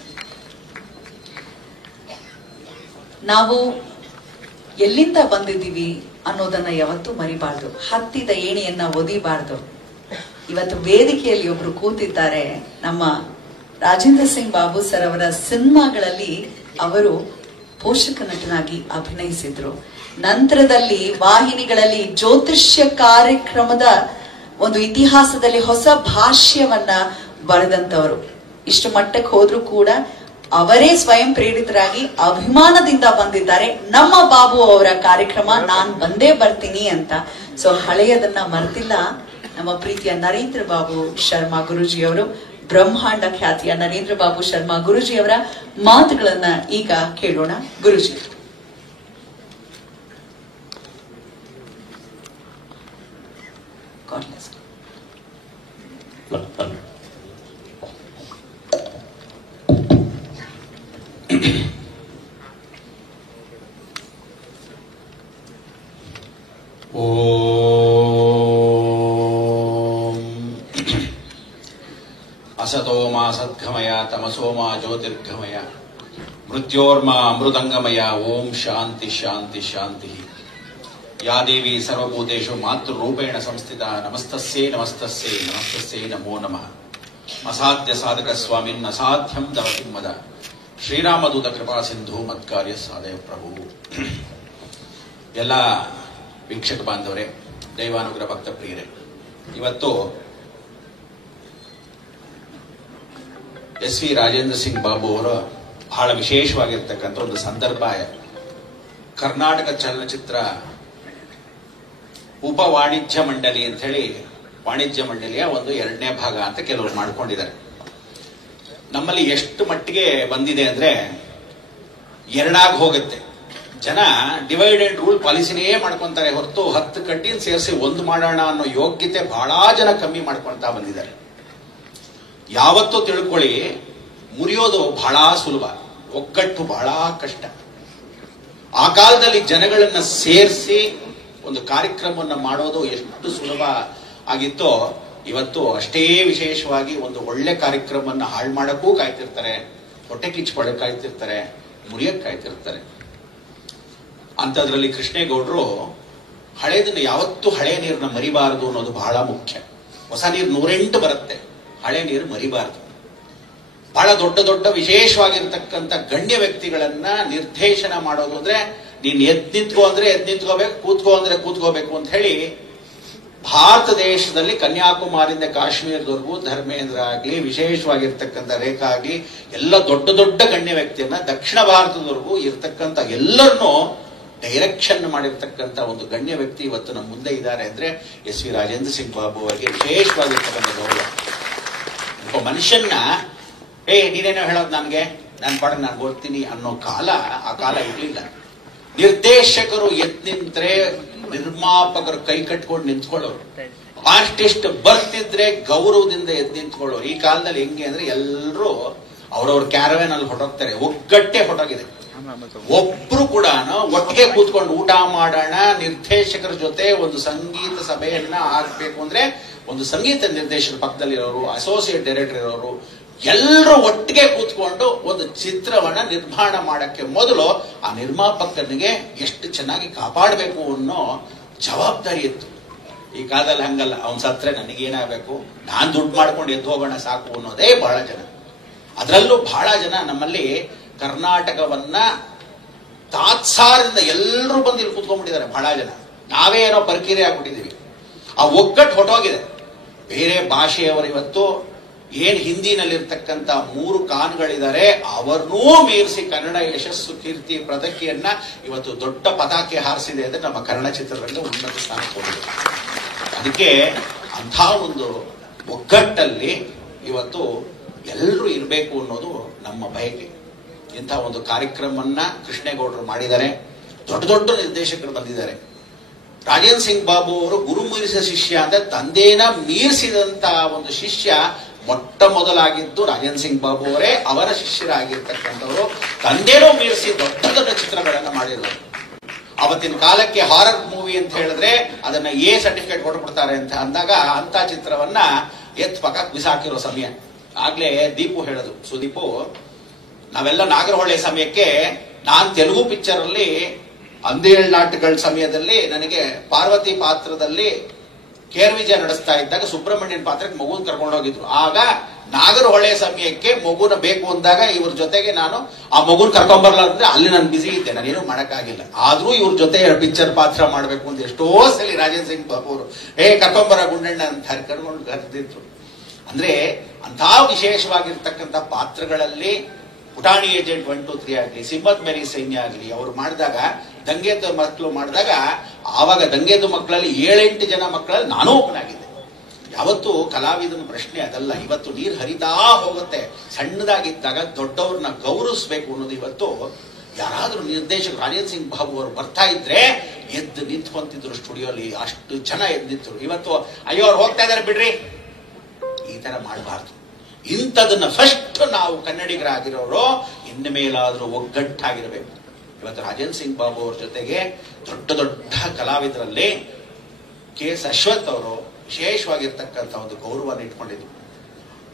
ನಾವು ಎಲ್ಲಿಂದ ಬಂದಿದ್ದೀವಿ ಅನ್ನೋದನ್ನ ಯಾವತ್ತೂ ಮರಿಬಾರ್ದು, ಹತ್ತಿದ ಏಣಿಯನ್ನ ಒದಿಬಾರ್ದು. ಇವತ್ತು ವೇದಿಕೆಯಲ್ಲಿ ಒಬ್ರು ಕೂತಿದ್ದಾರೆ, ನಮ್ಮ ರಾಜೇಂದ್ರ ಸಿಂಗ್ ಬಾಬು ಸರ್ ಅವರ ಸಿನಿಮಾಗಳಲ್ಲಿ ಅವರು ಪೋಷಕ ನಟನಾಗಿ ಅಭಿನಯಿಸಿದ್ರು. ನಂತರದಲ್ಲಿ ವಾಹಿನಿಗಳಲ್ಲಿ ಜ್ಯೋತಿಷ್ಯ ಕಾರ್ಯಕ್ರಮದ ಒಂದು ಇತಿಹಾಸದಲ್ಲಿ ಹೊಸ ಭಾಷ್ಯವನ್ನ ಬರೆದಂತವರು. ಇಷ್ಟು ಮಟ್ಟಕ್ಕೆ ಹೋದ್ರೂ ಕೂಡ ಅವರೇ ಸ್ವಯಂ ಪ್ರೇರಿತರಾಗಿ ಅಭಿಮಾನದಿಂದ ಬಂದಿದ್ದಾರೆ. ನಮ್ಮ ಬಾಬು ಅವರ ಕಾರ್ಯಕ್ರಮ ನಾನ್ ಬಂದೇ ಬರ್ತೀನಿ ಅಂತ. ಸೊ ಹಳೆಯದನ್ನ ಮರೆತಿಲ್ಲ. ನಮ್ಮ ಪ್ರೀತಿಯ ನರೇಂದ್ರ ಬಾಬು ಶರ್ಮಾ ಗುರೂಜಿ ಅವರು, ಬ್ರಹ್ಮಾಂಡ ಖ್ಯಾತಿಯ ನರೇಂದ್ರ ಬಾಬು ಶರ್ಮಾ ಗುರೂಜಿ ಅವರ ಮಾತುಗಳನ್ನ ಈಗ ಕೇಳೋಣ. ಗುರೂಜಿ. असतोमा सद्गमय तमसोमा ज्योतिर्गमय मृत्योर्मा अमृतंगमय ओम शांति शांति शांति। या देवी सर्वभूतेषु मातृरूपेण संस्थिता नमस्तस्यै नमस्तस्यै नमस्तस्यै नमो नमः। असाध्य साधक स्वामिन् असाध्यं दवति मद ಶ್ರೀರಾಮದೂತ ಕೃಪಾ ಸಿಂಧು ಮತ್ಕಾರ್ಯ ಸಾಧಯ ಪ್ರಭು. ಎಲ್ಲ ವೀಕ್ಷಕ ಬಾಂಧವರೇ, ದೈವಾನುಗ್ರಹ ಭಕ್ತ ಪ್ರಿಯರೇ, ಇವತ್ತು ಎಸ್ ವಿ ರಾಜೇಂದ್ರ ಸಿಂಗ್ ಬಾಬು ಅವರು ಬಹಳ ವಿಶೇಷವಾಗಿರ್ತಕ್ಕಂಥ ಒಂದು ಸಂದರ್ಭ. ಕರ್ನಾಟಕ ಚಲನಚಿತ್ರ ಉಪ ವಾಣಿಜ್ಯ ಮಂಡಳಿ ಅಂತ ಹೇಳಿ ವಾಣಿಜ್ಯ ಮಂಡಳಿಯ ಒಂದು 2ನೇ ಭಾಗ ಅಂತ ಕೆಲವರು ಮಾಡ್ಕೊಂಡಿದ್ದಾರೆ. ನಮ್ಮಲ್ಲಿ ಎಷ್ಟು ಮಟ್ಟಿಗೆ ಬಂದಿದೆ ಅಂದ್ರೆ 2 ಹೋಗುತ್ತೆ. ಜನ ಡಿವೈಡ್ ಅಂಡ್ ರೂಲ್ ಪಾಲಿಸಿನೇ ಮಾಡ್ಕೊಂತಾರೆ ಹೊರತು 10 ಕಡ್ಡಿನ ಸೇರಿಸಿ 1 ಮಾಡೋಣ ಅನ್ನೋ ಯೋಗ್ಯತೆ ಬಹಳ ಜನ ಕಮ್ಮಿ ಮಾಡ್ಕೊಂತಾ ಬಂದಿದ್ದಾರೆ. ಯಾವತ್ತೂ ತಿಳ್ಕೊಳ್ಳಿ, ಮುರಿಯೋದು ಬಹಳ ಸುಲಭ, ಒಗ್ಗಟ್ಟು ಬಹಳ ಕಷ್ಟ. ಆ ಕಾಲದಲ್ಲಿ ಜನಗಳನ್ನ ಸೇರಿಸಿ ಒಂದು ಕಾರ್ಯಕ್ರಮವನ್ನು ಮಾಡೋದು ಎಷ್ಟು ಸುಲಭ ಆಗಿತ್ತೋ ಇವತ್ತು ಅಷ್ಟೇ ವಿಶೇಷವಾಗಿ ಒಂದು ಒಳ್ಳೆ ಕಾರ್ಯಕ್ರಮವನ್ನು ಹಾಳು ಮಾಡಕ್ಕೂ ಕಾಯ್ತಿರ್ತಾರೆ, ಹೊಟ್ಟೆ ಕಿಚ್ಚುಪಡಕ್ಕೆ ಕಾಯ್ತಿರ್ತಾರೆ, ಮುರಿಯಕ್ಕೆ ಕಾಯ್ತಿರ್ತಾರೆ. ಅಂಥದ್ರಲ್ಲಿ ಕೃಷ್ಣೇಗೌಡರು ಹಳೇದನ್ನ ಯಾವತ್ತೂ ಹಳೆ ನೀರನ್ನ ಮರಿಬಾರದು ಅನ್ನೋದು ಬಹಳ ಮುಖ್ಯ. ಹೊಸ ನೀರು 108 ಬರುತ್ತೆ, ಹಳೆ ನೀರು ಮರಿಬಾರದು. ಬಹಳ ದೊಡ್ಡ ದೊಡ್ಡ ವಿಶೇಷವಾಗಿರ್ತಕ್ಕಂಥ ಗಣ್ಯ ವ್ಯಕ್ತಿಗಳನ್ನ ನಿರ್ದೇಶನ ಮಾಡೋದು ಅಂದ್ರೆ ನೀನ್ ಎದ್ ನಿಂತ್ಕೋ ಅಂದ್ರೆ ಎದ್ ನಿಂತ್ಕೋಬೇಕು, ಕೂತ್ಕೋ ಅಂದ್ರೆ ಕೂತ್ಕೋಬೇಕು ಅಂತ ಹೇಳಿ ಭಾರತ ದೇಶದಲ್ಲಿ ಕನ್ಯಾಕುಮಾರಿಯಿಂದ ಕಾಶ್ಮೀರದವರೆಗೂ ಧರ್ಮೇಂದ್ರ ಆಗ್ಲಿ, ವಿಶೇಷವಾಗಿರ್ತಕ್ಕಂಥ ರೇಖಾ ಆಗ್ಲಿ, ಎಲ್ಲ ದೊಡ್ಡ ದೊಡ್ಡ ಗಣ್ಯ ವ್ಯಕ್ತಿಯನ್ನ ದಕ್ಷಿಣ ಭಾರತದವರೆಗೂ ಇರ್ತಕ್ಕಂಥ ಎಲ್ಲರನ್ನೂ ಡೈರೆಕ್ಷನ್ ಮಾಡಿರ್ತಕ್ಕಂಥ ಒಂದು ಗಣ್ಯ ವ್ಯಕ್ತಿ ಇವತ್ತು ನಮ್ಮ ಮುಂದೆ ಇದ್ದಾರೆ ಅಂದ್ರೆ ಎಸ್ ವಿ ರಾಜೇಂದ್ರ ಸಿಂಗ್ ಬಾಬು ಅವರಿಗೆ ವಿಶೇಷವಾಗಿರ್ತಕ್ಕಂಥ ಗೌರವ. ಒಬ್ಬ ಮನುಷ್ಯನ್ನ ನೀನೇನೋ ಹೇಳೋದು ನನಗೆ, ನನ್ನ ಪಾಡಿಗೆ ನಾನು ಓದ್ತೀನಿ ಅನ್ನೋ ಕಾಲ ಆ ಕಾಲ ಇರ್ಲಿಲ್ಲ. ನಿರ್ದೇಶಕರು ಎದ್ದು ನಿಂತ್ರೆ ನಿರ್ಮಾಪಕರು ಕೈ ಕಟ್ಕೊಂಡು ನಿಂತ್ಕೊಳ್ಳೋರು, ಆರ್ಟಿಸ್ಟ್ ಬರ್ತಿದ್ರೆ ಗೌರವದಿಂದ ಎದ್ದು ನಿಂತ್ಕೊಳ್ಳೋರು. ಈ ಕಾಲದಲ್ಲಿ ಹೆಂಗೆ ಅಂದ್ರೆ ಎಲ್ಲರೂ ಅವ್ರವ್ರ ಕ್ಯಾರವ್ಯಾನ್ ಅಲ್ಲಿ ಹೊರಟೋಗ್ತಾರೆ, ಒಗ್ಗಟ್ಟೆ ಹೊರಟೋಗಿದೆ. ಒಬ್ರು ಕೂಡ ಒಟ್ಟಿಗೆ ಕೂತ್ಕೊಂಡು ಊಟ ಮಾಡೋಣ, ನಿರ್ದೇಶಕರ ಜೊತೆ ಒಂದು ಸಂಗೀತ ಸಭೆಯನ್ನ ಆಗ್ಬೇಕು ಅಂದ್ರೆ ಒಂದು ಸಂಗೀತ ನಿರ್ದೇಶಕರ ಪಕ್ಕದಲ್ಲಿರೋರು, ಅಸೋಸಿಯೇಟ್ ಡೈರೆಕ್ಟರ್ ಇರೋರು ಎಲ್ಲರೂ ಒಟ್ಟಿಗೆ ಕೂತ್ಕೊಂಡು ಒಂದು ಚಿತ್ರವನ್ನ ನಿರ್ಮಾಣ ಮಾಡಕ್ಕೆ ಮೊದಲು ಆ ನಿರ್ಮಾಪಕನಿಗೆ ಎಷ್ಟು ಚೆನ್ನಾಗಿ ಕಾಪಾಡಬೇಕು ಅನ್ನೋ ಜವಾಬ್ದಾರಿ ಇತ್ತು. ಈ ಕಾಲದಲ್ಲಿ ಹಂಗಲ್ಲ, ಅವನ್ ಸತ್ರೆ ನನಗೇನಾಗಬೇಕು, ನಾನ್ ದುಡ್ಡು ಮಾಡ್ಕೊಂಡು ಎದ್ದು ಹೋಗೋಣ ಸಾಕು ಅನ್ನೋದೇ ಬಹಳ ಜನ. ಅದರಲ್ಲೂ ಬಹಳ ಜನ ನಮ್ಮಲ್ಲಿ ಕರ್ನಾಟಕವನ್ನ ತಾತ್ಸಾರದಿಂದ ಎಲ್ಲರೂ ಬಂದು ಇಲ್ಲಿ ಕೂತ್ಕೊಂಡ್ಬಿಟ್ಟಿದ್ದಾರೆ. ಬಹಳ ಜನ ನಾವೇ ಏನೋ ಪರಿಕಿರಿ ಆಗ್ಬಿಟ್ಟಿದೀವಿ. ಆ ಒಗ್ಗಟ್ಟು ಹೊಟ್ಟೋಗಿದೆ. ಬೇರೆ ಭಾಷೆಯವರು ಇವತ್ತು ಏನ್ ಹಿಂದಿನಲ್ಲಿರ್ತಕ್ಕಂಥ 3 ಖಾನ್ಗಳಿದ್ದಾರೆ ಅವರನ್ನೂ ಮೀರಿಸಿ ಕನ್ನಡ ಯಶಸ್ಸು ಕೀರ್ತಿ ಪದಕಿಯನ್ನ ಇವತ್ತು ದೊಡ್ಡ ಪತಾಕೆ ಹಾರಿಸಿದೆ ಅಂದ್ರೆ ನಮ್ಮ ಕನ್ನಡ ಚಿತ್ರರಂಗ ಉನ್ನತ ಸ್ಥಾನಕ್ಕೆ ಹೋಗಿದೆ. ಅದಕ್ಕೆ ಅಂಥ ಒಂದು ಒಗ್ಗಟ್ಟಲ್ಲಿ ಇವತ್ತು ಎಲ್ಲರೂ ಇರಬೇಕು ಅನ್ನೋದು ನಮ್ಮ ಬಯಕೆ. ಇಂಥ ಒಂದು ಕಾರ್ಯಕ್ರಮವನ್ನ ಕೃಷ್ಣೇಗೌಡರು ಮಾಡಿದ್ದಾರೆ. ದೊಡ್ಡ ದೊಡ್ಡ ನಿರ್ದೇಶಕರು ಬಂದಿದ್ದಾರೆ. ರಾಜೇಂದ್ರ ಸಿಂಗ್ ಬಾಬು ಅವರು ಗುರು ಮೀರಿಸಿದ ಶಿಷ್ಯ ಅಂದ್ರೆ ತಂದೆನ ಮೀರಿಸಿದಂತ ಒಂದು ಶಿಷ್ಯ ಮೊಟ್ಟ ಮೊದಲಾಗಿದ್ದು ರಾಜೇಂದ್ರ ಸಿಂಗ್ ಬಾಬು ಅವರೇ. ಅವರ ಶಿಷ್ಯರಾಗಿರ್ತಕ್ಕಂಥವರು ತಂದೆನೂ ಮೀರಿಸಿ ದೊಡ್ಡ ದೊಡ್ಡ ಚಿತ್ರಗಳನ್ನ ಮಾಡಿದ್ರು. ಅವತ್ತಿನ ಕಾಲಕ್ಕೆ ಹಾರರ್ ಮೂವಿ ಅಂತ ಹೇಳಿದ್ರೆ ಅದನ್ನ ಎ ಸರ್ಟಿಫಿಕೇಟ್ ಕೊಟ್ಬಿಡ್ತಾರೆ ಅಂತ ಅಂದಾಗ ಅಂತ ಚಿತ್ರವನ್ನ ಪಕ್ಕಕ್ಕೆ ಬಿಸಾಕಿರೋ ಸಮಯ. ಆಗ್ಲೇ ದೀಪು ಹೇಳೋದು, ಸುದೀಪು ನಾವೆಲ್ಲ ನಾಗರಹೊಳೆ ಸಮಯಕ್ಕೆ ನಾನ್ ತೆಲುಗು ಪಿಕ್ಚರ್ ಅಲ್ಲಿ ಅಂದೇಳ್ ನಾಟಕಗಳ ಸಮಯದಲ್ಲಿ ನನಗೆ ಪಾರ್ವತಿ ಪಾತ್ರದಲ್ಲಿ ಕೇರ್ ವಿಜಯ ನಡೆಸ್ತಾ ಇದ್ದಾಗ ಸುಬ್ರಹ್ಮಣ್ಯನ್ ಪಾತ್ರಕ್ಕೆ ಮಗುನ್ ಕರ್ಕೊಂಡು ಹೋಗಿದ್ರು. ಆಗ ನಾಗರಹೊಳೆ ಸಮಯಕ್ಕೆ ಮಗುನ ಬೇಕು ಅಂದಾಗ ಇವ್ರ ಜೊತೆಗೆ ನಾನು ಆ ಮಗುನ್ ಕರ್ಕೊಂಡ್ಬರ್ಲ ಅಂದ್ರೆ ಅಲ್ಲಿ ನಾನು ಬಿಸಿ ಇದ್ದೆ, ನಾನೇನು ಮಾಡಕ್ಕಾಗಿಲ್ಲ. ಆದ್ರೂ ಇವ್ರ ಜೊತೆ ಪಿಕ್ಚರ್ ಪಾತ್ರ ಮಾಡ್ಬೇಕು ಅಂತ ಎಷ್ಟೋ ಸಲಿ ರಾಜೇಂದ್ರ ಸಿಂಗ್ ಬಾಬು ಅವರು ಕರ್ಕೊಂಬರ ಗುಂಡಣ್ಣ ಅಂತ ಕರ್ಕೊಂಡು ಕರೆದಿದ್ರು. ಅಂದ್ರೆ ಅಂಥ ವಿಶೇಷವಾಗಿರ್ತಕ್ಕಂಥ ಪಾತ್ರಗಳಲ್ಲಿ ಪುಟಾಣಿ ಏಜೆಂಟ್ 1, 2, 3 ಆಗ್ಲಿ, ಸಿಂಹದ್ ಮೇರಿ ಸೈನ್ಯ ಆಗ್ಲಿ, ಅವ್ರು ಮಾಡಿದಾಗ ದಂಗೆದ ಮಕ್ಕಳು ಮಾಡಿದಾಗ ಆವಾಗ ದಂಗೆದ ಮಕ್ಕಳಲ್ಲಿ 7-8 ಜನ ಮಕ್ಕಳಲ್ಲಿ ನಾನೂ ಒಬ್ಬನಾಗಿದ್ದೆ. ಯಾವತ್ತು ಕಲಾವಿದನ ಪ್ರಶ್ನೆ ಅದಲ್ಲ. ಇವತ್ತು ನೀರು ಹರಿತಾ ಹೋಗುತ್ತೆ. ಸಣ್ಣದಾಗಿದ್ದಾಗ ದೊಡ್ಡವ್ರನ್ನ ಗೌರವಿಸ್ಬೇಕು ಅನ್ನೋದು ಇವತ್ತು ಯಾರಾದ್ರೂ ನಿರ್ದೇಶಕ ರಾಜೇಂದ್ರ ಸಿಂಗ್ ಬಾಬು ಅವರು ಬರ್ತಾ ಇದ್ರೆ ಎದ್ದು ನಿಂತ್ಕೊಂತಿದ್ರು ಸ್ಟುಡಿಯೋಲಿ. ಅಷ್ಟು ಜನ ಎದ್ದು ನಿಂತರು. ಇವತ್ತು ಅಯ್ಯೋ ಅವ್ರು ಹೋಗ್ತಾ ಇದಾರೆ ಬಿಡ್ರಿ, ಈ ತರ ಮಾಡಬಾರ್ದು. ಇಂಥದನ್ನ ಫಸ್ಟ್ ನಾವು ಕನ್ನಡಿಗರಾಗಿರೋರು ಇನ್ನು ಮೇಲಾದ್ರೂ ಒಗ್ಗಟ್ಟಾಗಿರಬೇಕು. ಇವತ್ತು ರಾಜೇಂದ್ರ ಸಿಂಗ್ ಬಾಬು ಅವ್ರ ಜೊತೆಗೆ ದೊಡ್ಡ ದೊಡ್ಡ ಕಲಾವಿದರಲ್ಲಿ KS ಅಶ್ವಥ್ ಅವರು ವಿಶೇಷವಾಗಿರ್ತಕ್ಕಂಥ ಒಂದು ಗೌರವವನ್ನು ಇಟ್ಕೊಂಡಿದ್ರು.